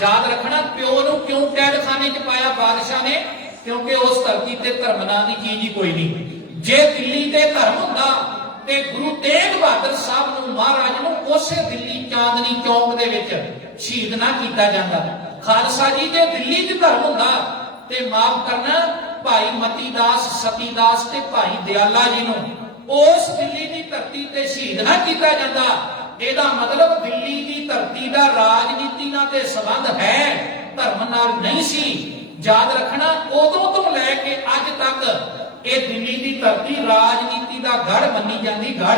ਯਾਦ ਰੱਖਣਾ, ਪਿਓ ਨੂੰ ਕਿਉਂ ਕੈਦਖਾਨੇ 'ਚ ਪਾਇਆ ਬਾਦਸ਼ਾਹ ਨੇ? ਕਿਉਂਕਿ ਉਸ ਧਰਤੀ ਤੇ ਧਰਮ ਨਾਂ ਦੀ ਚੀਜ਼ ਹੀ ਕੋਈ ਨਹੀਂ। ਜੇ ਦਿੱਲੀ ਤੇ ਧਰਮ ਹੁੰਦਾ ਤੇ ਗੁਰੂ ਤੇਗ ਬਹਾਦਰ ਸਾਹਿਬ ਨੂੰ, ਮਹਾਰਾਜ ਨੂੰ ਉਸੇ ਦਿੱਲੀ ਚਾਂਦਨੀ ਚੌਕ ਦੇ ਵਿੱਚ ਸ਼ਹੀਦ ਨਾ ਕੀਤਾ ਜਾਂਦਾ। ਖਾਲਸਾ ਜੀ ਜੇ ਦਿੱਲੀ 'ਚ ਧਰਮ ਹੁੰਦਾ ਤੇ ਮਾਫ ਕਰਨਾ, ਭਾਈ ਮਤੀ ਦਾਸ, ਸਤੀ ਦਾਸ ਤੇ ਭਾਈ ਦਿਆਲਾ ਜੀ ਨੂੰ ਉਸ ਦਿੱਲੀ ਦੀ ਧਰਤੀ ਤੇ ਸ਼ਹੀਦ ਨਾ ਕੀਤਾ ਜਾਂਦਾ। ਇਹਦਾ ਮਤਲਬ ਦਿੱਲੀ ਦੀ ਧਰਤੀ ਦਾ ਰਾਜਨੀਤੀ ਨਾਲ ਤੇ ਸੰਬੰਧ ਹੈ, ਧਰਮ ਨਾਲ ਨਹੀਂ ਸੀ। ਯਾਦ ਰੱਖਣਾ, ਉਦੋਂ ਤੋਂ ਲੈ ਕੇ ਅੱਜ ਤੱਕ ਇਹ ਦਿੱਲੀ ਦੀ ਧਰਤੀ ਰਾਜਨੀਤੀ ਦਾ ਗੜ ਮੰਨੀ ਜਾਂਦੀ। ਗੜ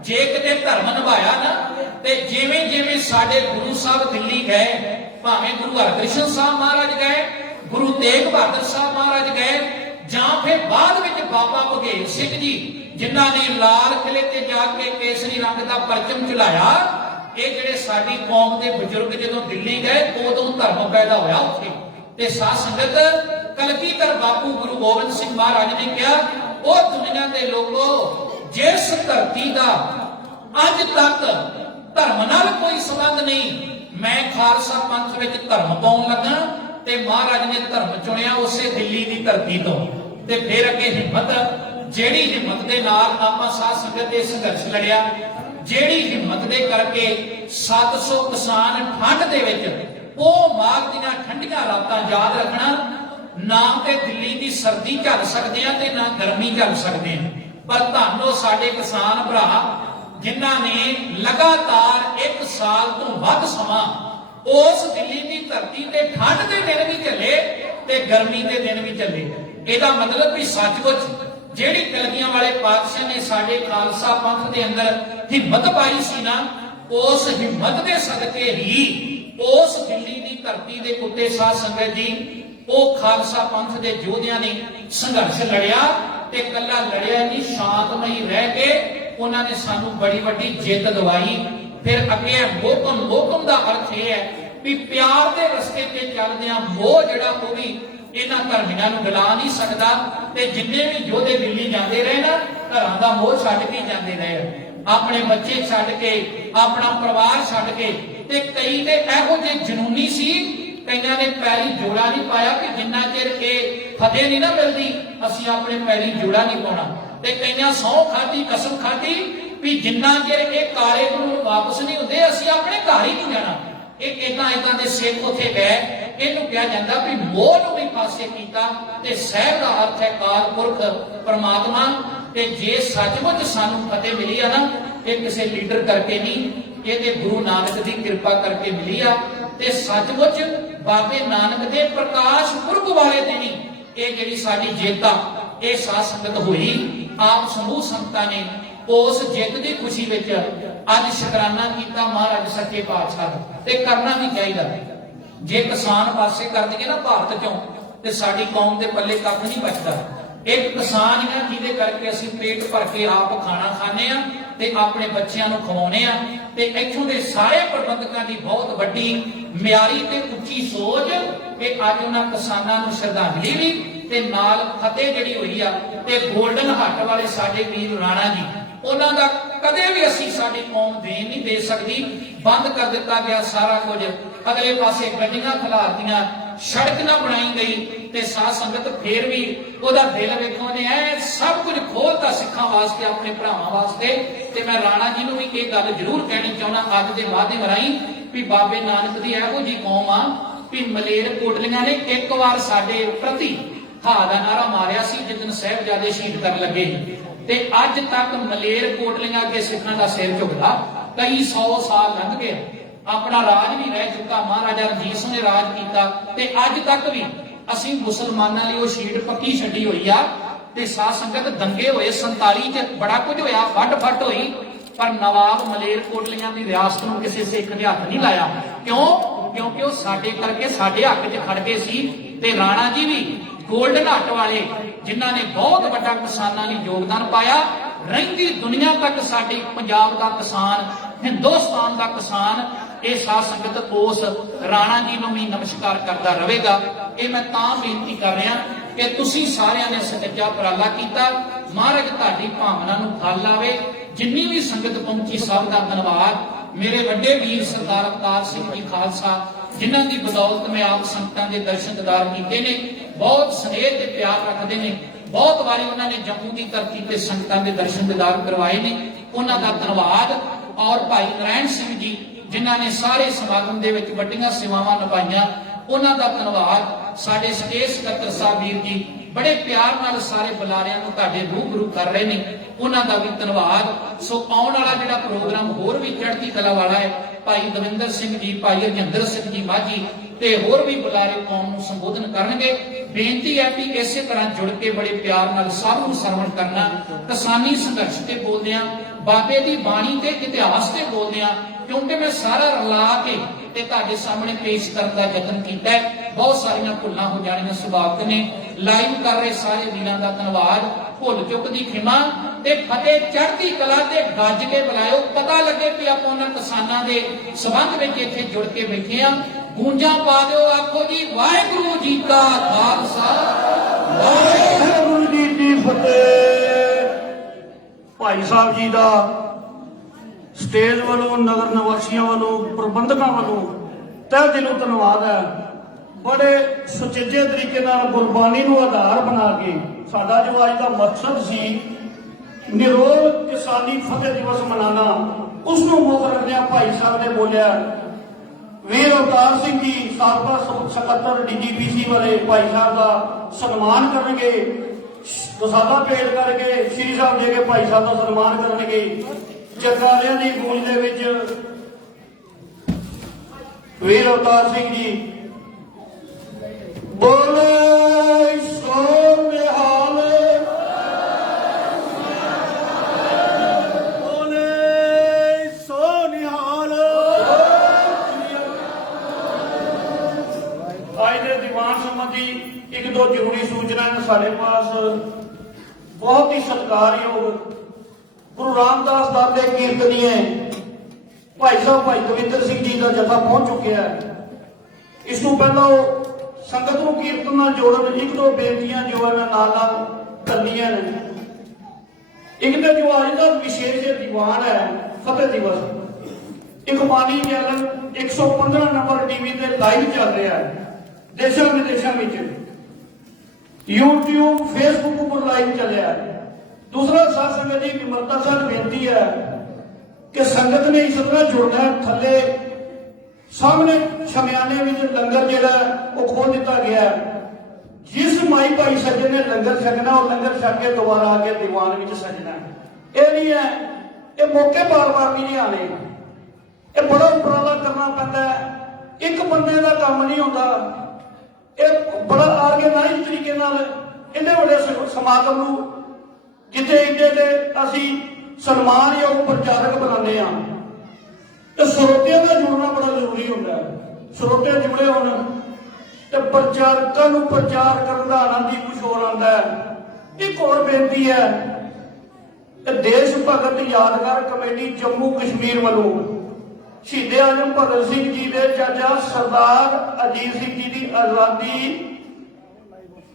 ਜੇ ਕਿਤੇ ਧਰਮ ਨਿਭਾਇਆ ਨਾ, ਤੇ ਜਿਵੇਂ ਜਿਵੇਂ ਸਾਡੇ ਗੁਰੂ ਸਾਹਿਬ ਦਿੱਲੀ ਗਏ, ਭਾਵੇਂ ਗੁਰੂ ਹਰਕ੍ਰਿਸ਼ਨ ਸਾਹਿਬ ਮਹਾਰਾਜ ਗਏ, ਗੁਰੂ ਤੇਗ ਬਹਾਦਰ ਸਾਹਿਬ ਮਹਾਰਾਜ ਗਏ, ਜਾਂ ਫਿਰ ਬਾਅਦ ਵਿੱਚ ਬਾਬਾ ਬਘੇਲ ਸਿੰਘ ਜੀ ਜਿਨ੍ਹਾਂ ਨੇ ਲਾਲ ਕਿਲੇ ਤੇ ਜਾ ਕੇ ਕੇਸਰੀ ਰੰਗ ਦਾ ਪਰਚਮ ਚਲਾਇਆ, ਇਹ ਜਿਹੜੇ ਸਾਡੀ ਕੌਮ ਦੇ ਬਜ਼ੁਰਗ ਜਦੋਂ ਦਿੱਲੀ ਗਏ ਉਦੋਂ ਧਰਮ ਪੈਦਾ ਹੋਇਆ ਉੱਥੇ। ਤੇ ਸਾਧ ਸੰਗਤ, ਕਲਗੀਧਰ ਬਾਪੂ ਗੁਰੂ ਗੋਬਿੰਦ ਸਿੰਘ ਮਹਾਰਾਜ ਨੇ ਕਿਹਾ, ਉਹ ਦੁਨੀਆ ਦੇ ਲੋਕੋ, ਜਿਸ ਧਰਤੀ ਦਾ ਅੱਜ ਤੱਕ ਧਰਮ ਨਾਲ ਕੋਈ ਸੰਬੰਧ ਨਹੀਂ, ਮੈਂ ਖਾਲਸਾ ਪੰਥ ਵਿੱਚ ਧਰਮ ਪਾਉਣ ਲੱਗਾ ਤੇ ਮਹਾਰਾਜ ਨੇ ਧਰਮ ਚੁਣਿਆ ਉਸੇ ਦਿੱਲੀ ਦੀ ਧਰਤੀ ਤੋਂ। ਤੇ ਫਿਰ ਅੱਗੇ ਹਿੰਮਤ, ਜਿਹੜੀ ਹਿੰਮਤ ਦੇ ਨਾਲ ਆਪਾਂ ਸਾਧ ਸੰਗਤ ਦੇ ਸੰਘਰਸ਼ ਲੜਿਆ, ਜਿਹੜੀ ਹਿੰਮਤ ਦੇ ਕਰਕੇ 700 ਕਿਸਾਨ ਠੰਡ ਦੇ ਵਿੱਚ, ਉਹ ਮਾਘ ਦੀਆਂ ਠੰਡੀਆਂ ਰਾਤਾਂ, ਯਾਦ ਰੱਖਣਾ, ਨਾ ਤੇ ਦਿੱਲੀ ਦੀ ਸਰਦੀ ਝੱਲ ਸਕਦੇ ਆ ਤੇ ਨਾ ਗਰਮੀ ਝੱਲ ਸਕਦੇ ਆ, ਪਰ ਤੁਹਾਨੂੰ ਸਾਡੇ ਕਿਸਾਨ ਭਰਾ ਜਿਨ੍ਹਾਂ ਨੇ ਲਗਾਤਾਰ 1 ਸਾਲ ਤੋਂ ਵੱਧ ਸਮਾਂ ਉਸ ਦਿੱਲੀ ਦੀ ਧਰਤੀ ਤੇ ਠੰਡ ਦੇ ਦਿਨ ਵੀ ਚੱਲੇ ਤੇ ਗਰਮੀ ਦੇ ਦਿਨ ਵੀ ਚੱਲੇ। ਇਹਦਾ ਮਤਲਬ ਵੀ ਸੱਚਮੁੱਚ ਜਿਹੜੀ ਕਲਗੀਆਂ ਵਾਲੇ ਪਾਤਸ਼ਾਹ ਨੇ ਸਾਡੇ ਖਾਲਸਾ ਪੰਥ ਦੇ ਅੰਦਰ ਹਿੰਮਤ ਪਾਈ ਸੀ ਨਾ, ਉਸ ਹਿੰਮਤ ਦੇ ਸਦਕੇ ਹੀ ਉਸ ਦਿੱਲੀ ਦੀ ਧਰਤੀ ਦੇ ਉੱਤੇ ਸਾਧ ਸੰਗਤ ਜੀ, ਉਹ ਖਾਲਸਾ ਪੰਥ ਦੇ ਯੋਧਿਆਂ ਨੇ ਸੰਘਰਸ਼ ਲੜਿਆ ਤੇ ਕੱਲਾ ਲੜਿਆ ਨਹੀਂ, ਸ਼ਾਂਤਮਈ ਰਹਿ ਕੇ ਉਹਨਾਂ ਨੇ ਸਾਨੂੰ ਬੜੀ ਵੱਡੀ ਜਿੱਤ ਦਿਵਾਈ। ਫਿਰ ਅੱਗੇ ਮੋਹਕਮ ਦਾ ਅਰਥ ਇਹ ਹੈ ਵੀ ਪਿਆਰ ਦੇ ਰਸਤੇ ਤੇ ਚੱਲਦਿਆਂ ਮੋਹ ਜਿਹੜਾ ਉਹ ਵੀ ਇਹਨਾਂ ਧਰਮੀਆਂ ਨੂੰ ਗਲਾ ਨਹੀਂ ਸਕਦਾ। ਤੇ ਜਿੰਨੇ ਵੀ ਯੋਧੇ ਦਿੱਲੀ ਜਾਂਦੇ ਰਹੇ ਨਾ, ਘਰਾਂ ਦਾ ਮੋਹ ਛੱਡ ਕੇ ਜਾਂਦੇ ਰਹੇ, ਆਪਣੇ ਬੱਚੇ ਛੱਡ ਕੇ, ਆਪਣਾ ਪਰਿਵਾਰ ਛੱਡ ਕੇ। ਤੇ ਕਈ ਤੇ ਇਹੋ ਜਿਹੇ ਜਨੂਨੀ ਸੀ, ਕਈਆਂ ਨੇ ਪੈਰੀ ਜੋੜਾ ਨਹੀਂ ਪਾਇਆ ਕਿ ਜਿੰਨਾ ਚਿਰ ਇਹ ਫਤਿਹ ਨਹੀਂ ਨਾ ਮਿਲਦੀ ਅਸੀਂ ਆਪਣੇ ਪੈਰੀ ਜੋੜਾ ਨਹੀਂ ਪਾਉਣਾ। ਤੇ ਕਈਆਂ ਸਹੁੰ ਖਾਧੀ, ਕਸਮ ਖਾਧੀ ਵੀ ਜਿੰਨਾ ਚਿਰ ਇਹ ਕਾਲੇ ਕਾਨੂੰਨ ਵਾਪਸ ਨਹੀਂ ਹੁੰਦੇ ਅਸੀਂ ਆਪਣੇ ਘਰ ਹੀ ਨਹੀਂ ਜਾਣਾ। ਇਹ ਇਦਾਂ ਦੇ ਸਿੱਖ ਉੱਥੇ ਗਏ। ਇਹਨੂੰ ਕਿਹਾ ਜਾਂਦਾ ਵੀ ਮੋਹ ਨੂੰ ਵੀ ਪਾਸੇ ਕੀਤਾ ਤੇ ਸਹਿਬ ਦਾ ਅਰਥ ਹੈ ਕਾਲ ਪੁਰਖ ਪਰਮਾਤਮਾ। ਤੇ ਜੇ ਸੱਚਮੁੱਚ ਸਾਨੂੰ ਫਤਿਹ ਮਿਲੀ ਆ ਨਾ, ਇਹ ਕਿਸੇ ਲੀਡਰ ਕਰਕੇ ਨਹੀਂ, ਇਹ ਤੇ ਗੁਰੂ ਨਾਨਕ ਦੀ ਕਿਰਪਾ ਕਰਕੇ ਮਿਲੀ ਆ। ਤੇ ਸੱਚਮੁੱਚ ਬਾਬੇ ਨਾਨਕ ਦੇ ਪ੍ਰਕਾਸ਼ ਪੁਰਬ ਵਾਲੇ ਦਿਨ ਹੀ ਇਹ ਜਿਹੜੀ ਸਾਡੀ ਜਿੱਤ ਆ, ਇਹ ਸਾਧ ਸੰਗਤ ਹੋਈ। ਆਪ ਸਮੂਹ ਸੰਗਤਾਂ ਨੇ ਉਸ ਜਿੱਤ ਦੀ ਖੁਸ਼ੀ ਵਿੱਚ ਅੱਜ ਸ਼ੁਕਰਾਨਾ ਕੀਤਾ ਮਹਾਰਾਜ ਸੱਚੇ ਪਾਤਸ਼ਾਹ ਦਾ। ਤੇ ਕਰਨਾ ਵੀ ਚਾਹੀਦਾ। ਜੇ ਕਿਸਾਨ ਪਾਸੇ ਕਰ ਦਈਏ ਨਾ ਭਾਰਤ ਚੋਂ, ਤੇ ਸਾਡੀ ਕੌਮ ਦੇ ਪੱਲੇ ਕੱਖ ਨਹੀਂ ਬਚਦਾ। ਇੱਕ ਕਿਸਾਨ ਹੀ ਨਾ ਜਿਹਦੇ ਕਰਕੇ ਅਸੀਂ ਪੇਟ ਭਰ ਕੇ ਆਪ ਖਾਣਾ ਖਾਂਦੇ ਆ ਤੇ ਆਪਣੇ ਬੱਚਿਆਂ ਨੂੰ ਖਵਾਉਣੇ ਆ। ਤੇ ਇੱਥੋਂ ਦੇ ਸਾਰੇ ਪ੍ਰਬੰਧਕਾਂ ਦੀ ਬਹੁਤ ਵੱਡੀ ਮਿਆਰੀ ਤੇ ਉੱਚੀ ਸੋਚ ਕਿ ਅੱਜ ਉਹਨਾਂ ਕਿਸਾਨਾਂ ਨੂੰ ਸ਼ਰਧਾਂਜਲੀ ਵੀ ਤੇ ਨਾਲ ਫਤਿਹ ਜਿਹੜੀ ਹੋਈ ਆ। ਤੇ ਗੋਲਡਨ ਹੱਟ ਵਾਲੇ ਸਾਡੇ ਵੀਰ ਰਾਣਾ ਜੀ, ਉਹਨਾਂ ਦਾ ਕਦੇ ਵੀ ਅਸੀਂ ਸਾਡੀ ਕੌਮ ਦੇਣ ਨਹੀਂ ਦੇ ਸਕਦੀ। ਬੰਦ ਕਰ ਦਿੱਤਾ ਗਿਆ ਸਾਰਾ ਕੁਝ, ਅਗਲੇ ਪਾਸੇ ਗੱਡੀਆਂ ਖਿਲਾਰਤੀਆਂ, ਸੜਕ ਨਾ ਬਣਾਈ ਗਈ। ਤੇ ਸਾਧ ਸੰਗਤ ਫੇਰ ਵੀ ਉਹਦਾ ਦਿਲ ਵੇਖੋ ਨੇ ਐ ਸਭ ਕੁਝ ਖੋਲਤਾ ਸਿੱਖਾਂ ਵਾਸਤੇ, ਆਪਣੇ ਭਰਾਵਾਂ ਵਾਸਤੇ। ਤੇ ਮੈਂ ਰਾਣਾ ਜੀ ਨੂੰ ਵੀ ਇਹ ਗੱਲ ਜ਼ਰੂਰ ਕਹਿਣੀ ਚਾਹੁੰਦਾ ਅੱਜ ਦੇ ਮਾਧਿਅਮ ਰਾਹੀਂ ਵੀ ਬਾਬੇ ਨਾਨਕ ਦੀ ਇਹੋ ਜਿਹੀ ਕੌਮ ਆ ਵੀ ਮਲੇਰ ਕੋਟਲੀਆਂ ਨੇ ਇੱਕ ਵਾਰ ਸਾਡੇ ਪ੍ਰਤੀ ਹਾਂ ਦਾ ਨਾਰਾ ਮਾਰਿਆ ਸੀ ਜਿੱਦਨ ਸਾਹਿਬਜ਼ਾਦੇ ਸ਼ਹੀਦ ਕਰਨ ਲੱਗੇ। ਤੇ ਅੱਜ ਤੱਕ ਮਲੇਰ ਕੋਟਲੀਆਂ ਅੱਗੇ ਸਿੱਖਾਂ ਦਾ ਸਿਰ ਝੁਕਦਾ। ਕਈ 100 ਸਾਲ ਲੰਘ ਗਏ, ਆਪਣਾ ਰਾਜ ਵੀ ਰਹਿ ਚੁੱਕਾ, ਮਹਾਰਾਜਾ ਰਣਜੀਤ ਸਿੰਘ ਨੇ ਰਾਜ ਕੀਤਾ। ਤੇ ਅੱਜ ਤੱਕ ਵੀ ਅਸੀਂ ਮੁਸਲਮਾਨਾਂ ਲਈ ਉਹ ਸ਼ੀਟ ਪੱਕੀ ਛੱਡੀ ਹੋਈ ਆ। ਤੇ ਸਾਧ ਸੰਗਤ ਦੰਗੇ ਹੋਏ 47 ਚ, ਬੜਾ ਕੁਝ ਹੋਇਆ, ਫੱਟ ਹੋਈ, ਪਰ ਨਵਾਬ ਮਲੇਰ ਕੋਟਲੀਆਂ ਦੀ ਰਿਆਸਤ ਨੂੰ ਕਿਸੇ ਸਿੱਖ ਨੇ ਹੱਥ ਨਹੀਂ ਲਾਇਆ। ਕਿਉਂ? ਕਿਉਂਕਿ ਉਹ ਸਾਡੇ ਕਰਕੇ ਸਾਡੇ ਹੱਕ 'ਚ ਖੜ ਗਏ ਸੀ। ਤੇ ਰਾਣਾ ਜੀ ਵੀ ਗੋਲਡਨ ਹੱਟ ਵਾਲੇ ਜਿਨ੍ਹਾਂ ਨੇ ਬਹੁਤ ਵੱਡਾ ਕਿਸਾਨਾਂ ਲਈ ਯੋਗਦਾਨ ਪਾਇਆ। ਰਹਿੰਦੀ ਦੁਨੀਆ ਤੱਕ ਸਾਡੇ ਪੰਜਾਬ ਦਾ ਕਿਸਾਨ, ਹਿੰਦੁਸਤਾਨ ਦਾ ਕਿਸਾਨ ਇਹ ਸਾਧ ਸੰਗਤ ਉਸ ਰਾਣਾ ਜੀ ਨੂੰ ਵੀ ਨਮਸਕਾਰ ਕਰਦਾ ਰਹੇਗਾ। ਇਹ ਮੈਂ ਤਾਂ ਬੇਨਤੀ ਕਰ ਰਿਹਾ ਕਿ ਤੁਸੀਂ ਸਾਰਿਆਂ ਨੇ ਸੱਚਾ ਉਪਰਾਲਾ ਕੀਤਾ। ਮਹਾਰਾਜ ਤੁਹਾਡੀ ਭਾਵਨਾ ਨੂੰ ਫਲ ਲਾਵੇ। ਜਿੰਨੀ ਵੀ ਸੰਗਤ ਪਹੁੰਚੀ ਸਭ ਦਾ ਧੰਨਵਾਦ। ਮੇਰੇ ਵੱਡੇ ਵੀਰ ਸਰਦਾਰ ਅਵਤਾਰ ਸਿੰਘ ਜੀ ਖਾਲਸਾ, ਜਿਨ੍ਹਾਂ ਦੀ ਬਦੌਲਤ ਮੈਂ ਆਪ ਸੰਗਤਾਂ ਦੇ ਦਰਸ਼ਨ ਦੀਦਾਰ ਕੀਤੇ ਨੇ, ਬਹੁਤ ਸਨੇਹ ਤੇ ਪਿਆਰ ਰੱਖਦੇ ਨੇ। ਬਹੁਤ ਵਾਰੀ ਉਹਨਾਂ ਨੇ ਜੰਮੂ ਦੀ ਧਰਤੀ ਤੇ ਸੰਗਤਾਂ ਦੇ ਦਰਸ਼ਨ ਦੀਦਾਰ ਕਰਵਾਏ ਨੇ, ਉਹਨਾਂ ਦਾ ਧੰਨਵਾਦ। ਔਰ ਭਾਈ ਨਰਾਇਣ ਸਿੰਘ ਜੀ, ਜਿਨ੍ਹਾਂ ਨੇ ਸਾਰੇ ਸਮਾਗਮ ਦੇ ਵਿੱਚ ਵੱਡੀਆਂ ਸੇਵਾਵਾਂ ਨਿਭਾਈਆਂ, ਉਹਨਾਂ ਦਾ ਧੰਨਵਾਦ। ਸਾਡੇ ਸਟੇਜ ਸਕੱਤਰ ਸਾਹਿਬ ਵੀਰ ਜੀ ਬੜੇ ਪਿਆਰ ਨਾਲ ਸਾਰੇ ਬੁਲਾਰਿਆਂ ਨੂੰ ਤੁਹਾਡੇ ਰੂਬਰੂ ਕਰ ਰਹੇ ਨੇ, ਉਹਨਾਂ ਦਾ ਵੀ ਧੰਨਵਾਦ। ਸੋ ਆਉਣ ਵਾਲਾ ਜਿਹੜਾ ਪ੍ਰੋਗਰਾਮ ਹੋਰ ਵੀ ਚੜ੍ਹਦੀ ਕਲਾ ਵਾਲਾ ਹੈ। ਭਾਈ ਦਵਿੰਦਰ ਸਿੰਘ ਜੀ, ਭਾਈ ਰਜਿੰਦਰ ਸਿੰਘ ਜੀ ਮਾਝੀ ਤੇ ਹੋਰ ਵੀ ਬੁਲਾਰੇ ਕੌਮ ਨੂੰ ਸੰਬੋਧਨ ਕਰਨਗੇ। ਬੇਨਤੀ ਹੈ ਕਿ ਇਸੇ ਤਰ੍ਹਾਂ ਜੁੜ ਕੇ ਬੜੇ ਪਿਆਰ ਨਾਲ ਸਭ ਨੂੰ ਸਰਵਣ ਕਰਨਾ। ਕਿਸਾਨੀ ਸੰਘਰਸ਼ ਤੇ ਬੋਲਦੇ ਆ, ਬਾਬੇ ਦੀ ਬਾਣੀ ਤੇ ਇਤਿਹਾਸ ਤੇ ਬੋਲਦੇ ਆ, ਕਿਉਂਕਿ ਮੈਂ ਸਾਰਾ ਰਲਾ ਕੇ ਤੇ ਤੁਹਾਡੇ ਸਾਹਮਣੇ ਪੇਸ਼ ਕਰਨ ਦਾ ਯਤਨ ਕੀਤਾ ਹੈ। ਬਹੁਤ ਸਾਰੀਆਂ ਭੁੱਲਾਂ ਹੋ ਜਾਣੀਆਂ ਸੁਭਾਵਿਕ ਨੇ। ਲਾਈਵ ਕਰ ਰਹੇ ਸਾਰੇ ਵੀਰਾਂ ਦਾ ਧੰਨਵਾਦ। ਭੁੱਲ ਚੁੱਕ ਦੀ ਖਿਮਾ ਤੇ ਫਤਿਹ ਚੜ੍ਹਦੀ ਕਲਾ ਤੇ ਗੱਜ ਕੇ ਬੁਲਾਇਓ। ਪਤਾ ਲੱਗੇ ਕਿ ਆਪਾਂ ਉਹਨਾਂ ਕਿਸਾਨਾਂ ਦੇ ਸੰਬੰਧ ਵਿੱਚ ਇੱਥੇ ਜੁੜ ਕੇ ਬੈਠੇ ਆ। ਗੂੰਜਾਂ ਪਾ ਦਿਓ, ਆਖੋ ਜੀ ਵਾਹਿਗੁਰੂ ਜੀ ਕਾ ਖਾਲਸਾ, ਵਾਹਿਗੁਰੂ ਜੀ ਕੀ ਫਤਿਹ। ਭਾਈ ਸਾਹਿਬ ਜੀ ਦਾ ਸਟੇਜ ਵੱਲੋਂ, ਨਗਰ ਨਿਵਾਸੀਆਂ ਵੱਲੋਂ, ਪ੍ਰਬੰਧਕਾਂ ਵੱਲੋਂ ਤਹਿ ਦਿਲੋਂ ਧੰਨਵਾਦ ਹੈ। ਬੜੇ ਸੁਚੱਜੇ ਤਰੀਕੇ ਨਾਲ ਗੁਰਬਾਣੀ ਨੂੰ ਆਧਾਰ ਬਣਾ ਕੇ ਸਾਡਾ ਜੋ ਅੱਜ ਦਾ ਮਕਸਦ ਸੀ ਨਿਰੋਲ ਕਿਸਾਨੀ ਫਤਿਹ ਦਿਵਸ ਮਨਾਉਣਾ, ਉਸ ਨੂੰ ਮੁੱਖ ਰੱਖਦਿਆਂ ਭਾਈ ਸਾਹਿਬ ਨੇ ਬੋਲਿਆ। ਵੀਰ ਅਵਤਾਰ ਸਿੰਘ ਜੀ ਸਾਬਕਾ ਸਕੱਤਰ DGPC ਵਾਲੇ ਭਾਈ ਸਾਹਿਬ ਦਾ ਸਨਮਾਨ ਕਰਨਗੇ। ਪ੍ਰਸਾਦਾ ਭੇਟ ਕਰਕੇ ਸ੍ਰੀ ਸਾਹਿਬ ਦੇ ਕੇ ਭਾਈ ਸਾਹਿਬ ਦਾ ਸਨਮਾਨ ਕਰਨਗੇ। ਜਗਾਰਿਆਂ ਦੀ ਗੂੰਜ ਦੇ ਵਿੱਚ ਵੀਰ ਅਵਤਾਰ ਸਿੰਘ ਜੀ ਬੋਲੇ ਸੋ ਨਿਹਾਲ, ਬੋਲੇ ਸੋ ਨਿਹਾਲ। ਅੱਜ ਦੇ ਦੀਵਾਨ ਸੰਬੰਧੀ ਇੱਕ ਦੋ ਜ਼ਰੂਰੀ ਸੂਚਨਾਵਾਂ ਸਾਡੇ ਪਾਸ। ਬਹੁਤ ਹੀ ਸਤਿਕਾਰਯੋਗ ਗੁਰੂ ਰਾਮਦਾਸ ਦਰ ਦੇ ਕੀਰਤਨੀਏ ਭਾਈ ਸਾਹਿਬ ਭਾਈ ਦਵਿੰਦਰ ਸਿੰਘ ਜੀ ਦਾ ਜਥਾ ਪਹੁੰਚ ਚੁੱਕਿਆ ਹੈ। ਇਸ ਤੋਂ ਪਹਿਲਾਂ ਉਹ ਸੰਗਤ ਨੂੰ ਕੀਰਤਨ ਨਾਲ ਜੋੜਨ ਇੱਕ ਦੋ ਬੇਨਤੀਆਂ ਜੋ ਹੈ ਮੈਂ ਨਾਲ ਕਰਨੀਆਂ ਨੇ। ਇੱਕ ਤਾਂ ਜੋ ਅੱਜ ਦਾ ਵਿਸ਼ੇਸ਼ ਦੀਵਾਨ ਹੈ ਫਤਿਹ ਦਿਵਸ, ਇੱਕ ਬਾਣੀ ਚੈਨਲ 115 ਨੰਬਰ TV ਤੇ ਲਾਈਵ ਚੱਲ ਰਿਹਾ ਹੈ ਦੇਸ਼ਾਂ ਵਿਦੇਸ਼ਾਂ ਵਿੱਚ। YouTube Facebook ਉੱਪਰ ਲਾਈਵ ਚੱਲਿਆ ਹੈ। ਦੂਸਰਾ ਸਾਧ ਸੰਗਤ ਦੀ ਨਿਮਰਤਾ ਨਾਲ ਬੇਨਤੀ ਹੈ ਕਿ ਸੰਗਤ ਨੇ ਇਸ ਤਰ੍ਹਾਂ ਜੁੜਨਾ ਹੈ। ਥੱਲੇ ਸਾਹਮਣੇ ਸ਼ਮਿਆਨੇ ਵਿੱਚ ਲੰਗਰ ਜਿਹੜਾ ਉਹ ਖੋਲ ਦਿੱਤਾ ਗਿਆ। ਜਿਸ ਮਾਈ ਭਾਈ ਸੱਜਣ ਨੇ ਲੰਗਰ ਛਕਣਾ ਉਹ ਲੰਗਰ ਛਕ ਕੇ ਦੁਬਾਰਾ ਆ ਕੇ ਦੀਵਾਨ ਵਿੱਚ ਸਜਣਾ। ਇਹ ਨਹੀਂ ਹੈ, ਇਹ ਮੌਕੇ ਬਾਰ-ਬਾਰ ਨਹੀਂ ਆਣੇ। ਇਹ ਬੜਾ ਉਪਰਾਲਾ ਕਰਨਾ ਪੈਂਦਾ ਹੈ। ਇੱਕ ਬੰਦੇ ਦਾ ਕੰਮ ਨਹੀਂ ਹੁੰਦਾ। ਇਹ ਬੜਾ ਆਰਗੇਨਾਈਜ਼ ਤਰੀਕੇ ਨਾਲ ਇੰਨੇ ਵੱਡੇ ਸਮਾਗਮ ਨੂੰ, ਜਿੱਥੇ ਇੰਨੇ ਦੇ ਅਸੀਂ ਸਨਮਾਨਯੋਗ ਪ੍ਰਚਾਰਕ ਬਣਾਉਂਦੇ ਆ, ਤੇ ਸਰੋਤਿਆਂ ਦਾ ਜੁੜਨਾ ਬੜਾ ਜ਼ਰੂਰੀ ਹੁੰਦਾ ਹੈ। ਸਰੋਤੇ ਜੁੜੇ ਹੋਣ ਤੇ ਪ੍ਰਚਾਰਕਾਂ ਨੂੰ ਪ੍ਰਚਾਰ ਕਰਨ ਦਾ ਆਨੰਦ ਹੀ ਕੁਝ ਹੋਰ ਆਉਂਦਾ ਹੈ। ਇੱਕ ਹੋਰ ਬੇਨਤੀ ਹੈ ਕਿ ਦੇਸ਼ ਭਗਤ ਯਾਦਗਾਰ ਕਮੇਟੀ ਜੰਮੂ ਕਸ਼ਮੀਰ ਵੱਲੋਂ ਸ਼ਹੀਦ ਆਜ਼ਮ ਭਗਤ ਸਿੰਘ ਜੀ ਦੇ ਚਾਚਾ ਸਰਦਾਰ ਅਜੀਤ ਸਿੰਘ ਜੀ ਦੀ ਆਜ਼ਾਦੀ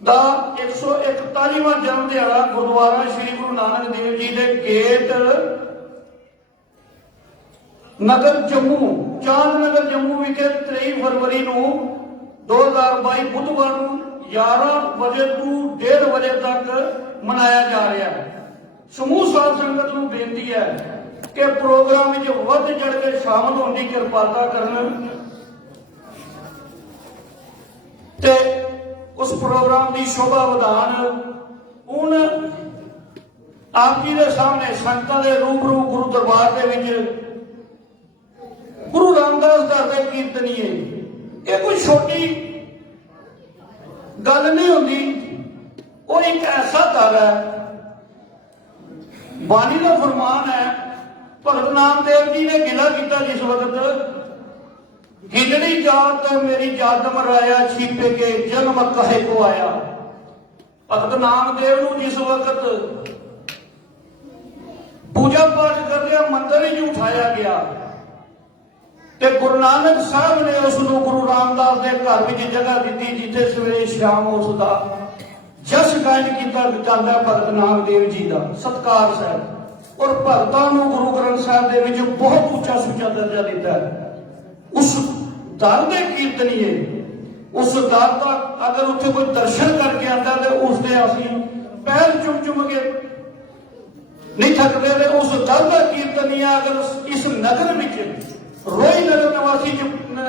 ਦਾ 141ਵਾਂ ਜਨਮ ਦਿਹਾੜਾ ਗੁਰਦੁਆਰਾ ਸ੍ਰੀ ਗੁਰੂ ਨਾਨਕ ਦੇਵ ਜੀ ਦੇ ਗੇਟ ਨਗਰ ਜੰਮੂ, ਚਾਂਦ ਨਗਰ ਜੰਮੂ ਵਿਖੇ 23 ਫਰਵਰੀ ਨੂੰ 2022 ਬੁੱਧਵਾਰ ਨੂੰ 11 ਵਜੇ ਤੋਂ 1:30 ਵਜੇ ਤੱਕ ਮਨਾਇਆ ਜਾ ਰਿਹਾ ਹੈ। ਸਮੂਹ ਸਾਧ ਸੰਗਤ ਨੂੰ ਬੇਨਤੀ ਹੈ ਕਿ ਪ੍ਰੋਗਰਾਮ ਵਿੱਚ ਵੱਧ ਚੜ ਕੇ ਸ਼ਾਮਲ ਹੋਣ ਦੀ ਕਿਰਪਾਲਤਾ ਕਰਨ ਤੇ ਉਸ ਪ੍ਰੋਗਰਾਮ ਦੀ ਸ਼ੋਭਾ ਵਧਾਉਣ। ਹੁਣ ਆਪ ਜੀ ਦੇ ਸਾਹਮਣੇ ਸੰਗਤਾਂ ਦੇ ਰੂਬਰੂ ਗੁਰੂ ਦਰਬਾਰ ਦੇ ਵਿੱਚ ਗੁਰੂ ਰਾਮਦਾਸ ਦਰ ਦੇ ਕੀਰਤਨੀਏ, ਇਹ ਕੋਈ ਛੋਟੀ ਗੱਲ ਨਹੀਂ ਹੁੰਦੀ। ਉਹ ਇੱਕ ਐਸਾ ਦਰ ਹੈ, ਬਾਣੀ ਦਾ ਫਰਮਾਨ ਹੈ। ਭਗਤ ਨਾਮਦੇਵ ਜੀ ਨੇ ਗਿਲਾ ਕੀਤਾ ਜਿਸ ਵਕਤ, ਹਿੰਦੜੀ ਜਾਤ ਮੇਰੀ ਜਾਤ ਮਰਾਇਆ ਛੀਪੇ ਕੇ ਜਨਮ ਕਹੇ ਕੋ ਆਇਆ। ਭਗਤ ਨਾਮਦੇਵ ਨੂੰ ਜਿਸ ਵਕਤ ਪੂਜਾ ਪਾਠ ਕਰਦਿਆਂ ਮੰਦਰ ਵਿੱਚ ਉਠਾਇਆ ਗਿਆ ਤੇ ਗੁਰੂ ਨਾਨਕ ਸਾਹਿਬ ਨੇ ਉਸ ਨੂੰ ਗੁਰੂ ਰਾਮਦਾਸ ਦੇ ਘਰ ਵਿੱਚ ਜਗ੍ਹਾ ਦਿੱਤੀ, ਜਿੱਥੇ ਸਵੇਰੇ ਸ਼ਾਮ ਉਸ ਦਾ ਜਸ ਗਾਇਨ ਕੀਤਾ ਜਾਂਦਾ ਭਗਤ ਨਾਮਦੇਵ ਜੀ ਦਾ ਸਤਕਾਰ ਸਾਹਿਬ। ਔਰ ਭਗਤਾਂ ਨੂੰ ਗੁਰੂ ਗ੍ਰੰਥ ਸਾਹਿਬ ਦੇ ਵਿੱਚ ਬਹੁਤ ਉੱਚਾ ਸੁੱਚਾ ਦਰਜਾ ਦਿੱਤਾ ਹੈ। ਉਸ ਦਰ ਦੇ ਕੀਰਤਨੀਏ, ਉਸ ਦਰ ਦਾ ਅਗਰ ਉੱਥੇ ਕੋਈ ਦਰਸ਼ਨ ਕਰਕੇ ਆਉਂਦਾ ਤੇ ਉਸ ਦੇ ਅਸੀਂ ਪੈਰ ਚੁੰਮ ਕੇ ਨਹੀਂ ਥੱਕਦੇ। ਤੇ ਉਸ ਦਰ ਦਾ ਕੀਰਤਨੀਆ ਅਗਰ ਇਸ ਨਗਰ ਵਿੱਚ ਰੋਈ ਨਗਰ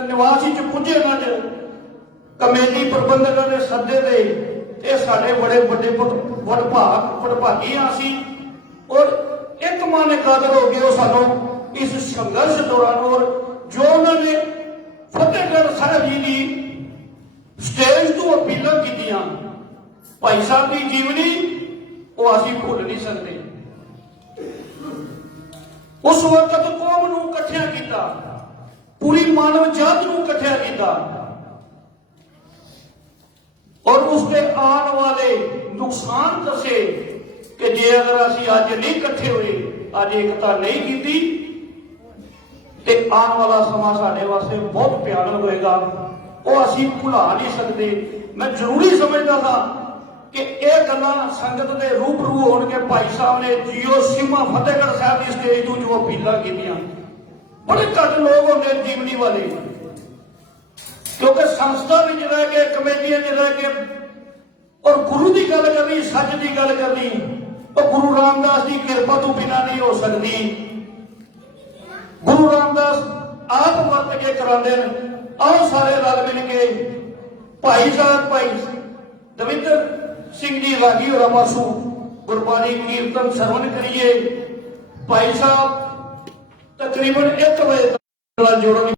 ਨਿਵਾਸੀ ਚ ਪੁੱਜੇ ਨਾ ਕਮੇਟੀ ਪ੍ਰਬੰਧਕਾਂ ਦੇ ਸੱਦੇ ਦੇ, ਇਹ ਸਾਡੇ ਬੜੇ ਵੱਡੇ ਵਡਭਾਗੀ ਆ ਅਸੀਂ। ਔਰ ਇੱਕ ਮਨ ਕਾਦਰ ਹੋ ਗਏ ਉਹ ਸਾਨੂੰ ਇਸ ਸੰਘਰਸ਼ ਦੌਰਾਨ। ਔਰ ਜੋ ਉਹਨਾਂ ਨੇ ਫਤਿਹਗੜ੍ਹ ਸਾਹਿਬ ਜੀ ਦੀ ਸਟੇਜ ਤੋਂ ਅਪੀਲਾਂ ਕੀਤੀਆਂ, ਭਾਈ ਸਾਹਿਬ ਦੀ ਜੀਵਨੀ, ਉਹ ਅਸੀਂ ਭੁੱਲ ਨਹੀਂ ਸਕਦੇ। ਉਸ ਵਕਤ ਕੌਮ ਨੂੰ ਇਕੱਠਿਆ ਕੀਤਾ, ਪੂਰੀ ਮਾਨਵ ਜਾਤ ਨੂੰ ਇਕੱਠਿਆ ਕੀਤਾ ਔਰ ਉਸਦੇ ਆਉਣ ਵਾਲੇ ਨੁਕਸਾਨ ਦੱਸੇ ਕਿ ਜੇ ਅਗਰ ਅਸੀਂ ਅੱਜ ਨਹੀਂ ਇਕੱਠੇ ਹੋਏ, ਅੱਜ ਏਕਤਾ ਨਹੀਂ ਕੀਤੀ, ਤੇ ਆਉਣ ਵਾਲਾ ਸਮਾਂ ਸਾਡੇ ਵਾਸਤੇ ਬਹੁਤ ਭਿਆਨਕ ਹੋਏਗਾ। ਉਹ ਅਸੀਂ ਭੁਲਾ ਨਹੀਂ ਸਕਦੇ। ਮੈਂ ਜ਼ਰੂਰੀ ਸਮਝਦਾ ਹਾਂ ਕਿ ਇਹ ਗੱਲਾਂ ਸੰਗਤ ਦੇ ਰੂਬਰੂ ਹੋਣ ਕੇ ਭਾਈ ਸਾਹਿਬ ਨੇ ਜੀਓ ਸੀਮਾ ਫਤਿਹਗੜ੍ਹ ਸਾਹਿਬ ਦੀ ਸਟੇਜ ਤੋਂ ਜੋ ਅਪੀਲਾਂ ਕੀਤੀਆਂ, ਬੜੇ ਘੱਟ ਲੋਕ ਹੁੰਦੇ ਜੀਵਨੀ ਵਾਲੇ, ਕਿਉਂਕਿ ਸੰਸਥਾ ਵਿੱਚ ਰਹਿ ਕੇ, ਕਮੇਟੀਆਂ 'ਚ ਰਹਿ ਕੇ ਔਰ ਗੁਰੂ ਦੀ ਗੱਲ ਕਰਨੀ, ਸੱਚ ਦੀ ਗੱਲ ਕਰਨੀ, ਉਹ ਗੁਰੂ ਰਾਮਦਾਸ ਦੀ ਕਿਰਪਾ ਤੋਂ ਬਿਨਾਂ ਨਹੀਂ ਹੋ ਸਕਦੀ। ਗੁਰੂ ਰਾਮਦਾਸ ਆਪ ਵਰਤ ਕੇ ਕਰਾਉਂਦੇ ਨੇ। ਆਓ ਸਾਰੇ ਰਲ ਮਿਲ ਕੇ ਭਾਈ ਸਾਹਿਬ, ਭਾਈ ਦਵਿੰਦਰ ਸਿੰਘ ਜੀ ਰਾਗੀ ਹੋਰਾਂ ਪਾਸੋਂ ਗੁਰਬਾਣੀ ਕੀਰਤਨ ਸਰਵਣ ਕਰੀਏ। ਭਾਈ ਸਾਹਿਬ ਤਕਰੀਬਨ 1 ਵਜੇ ਨਾਲ ਜੋੜਨ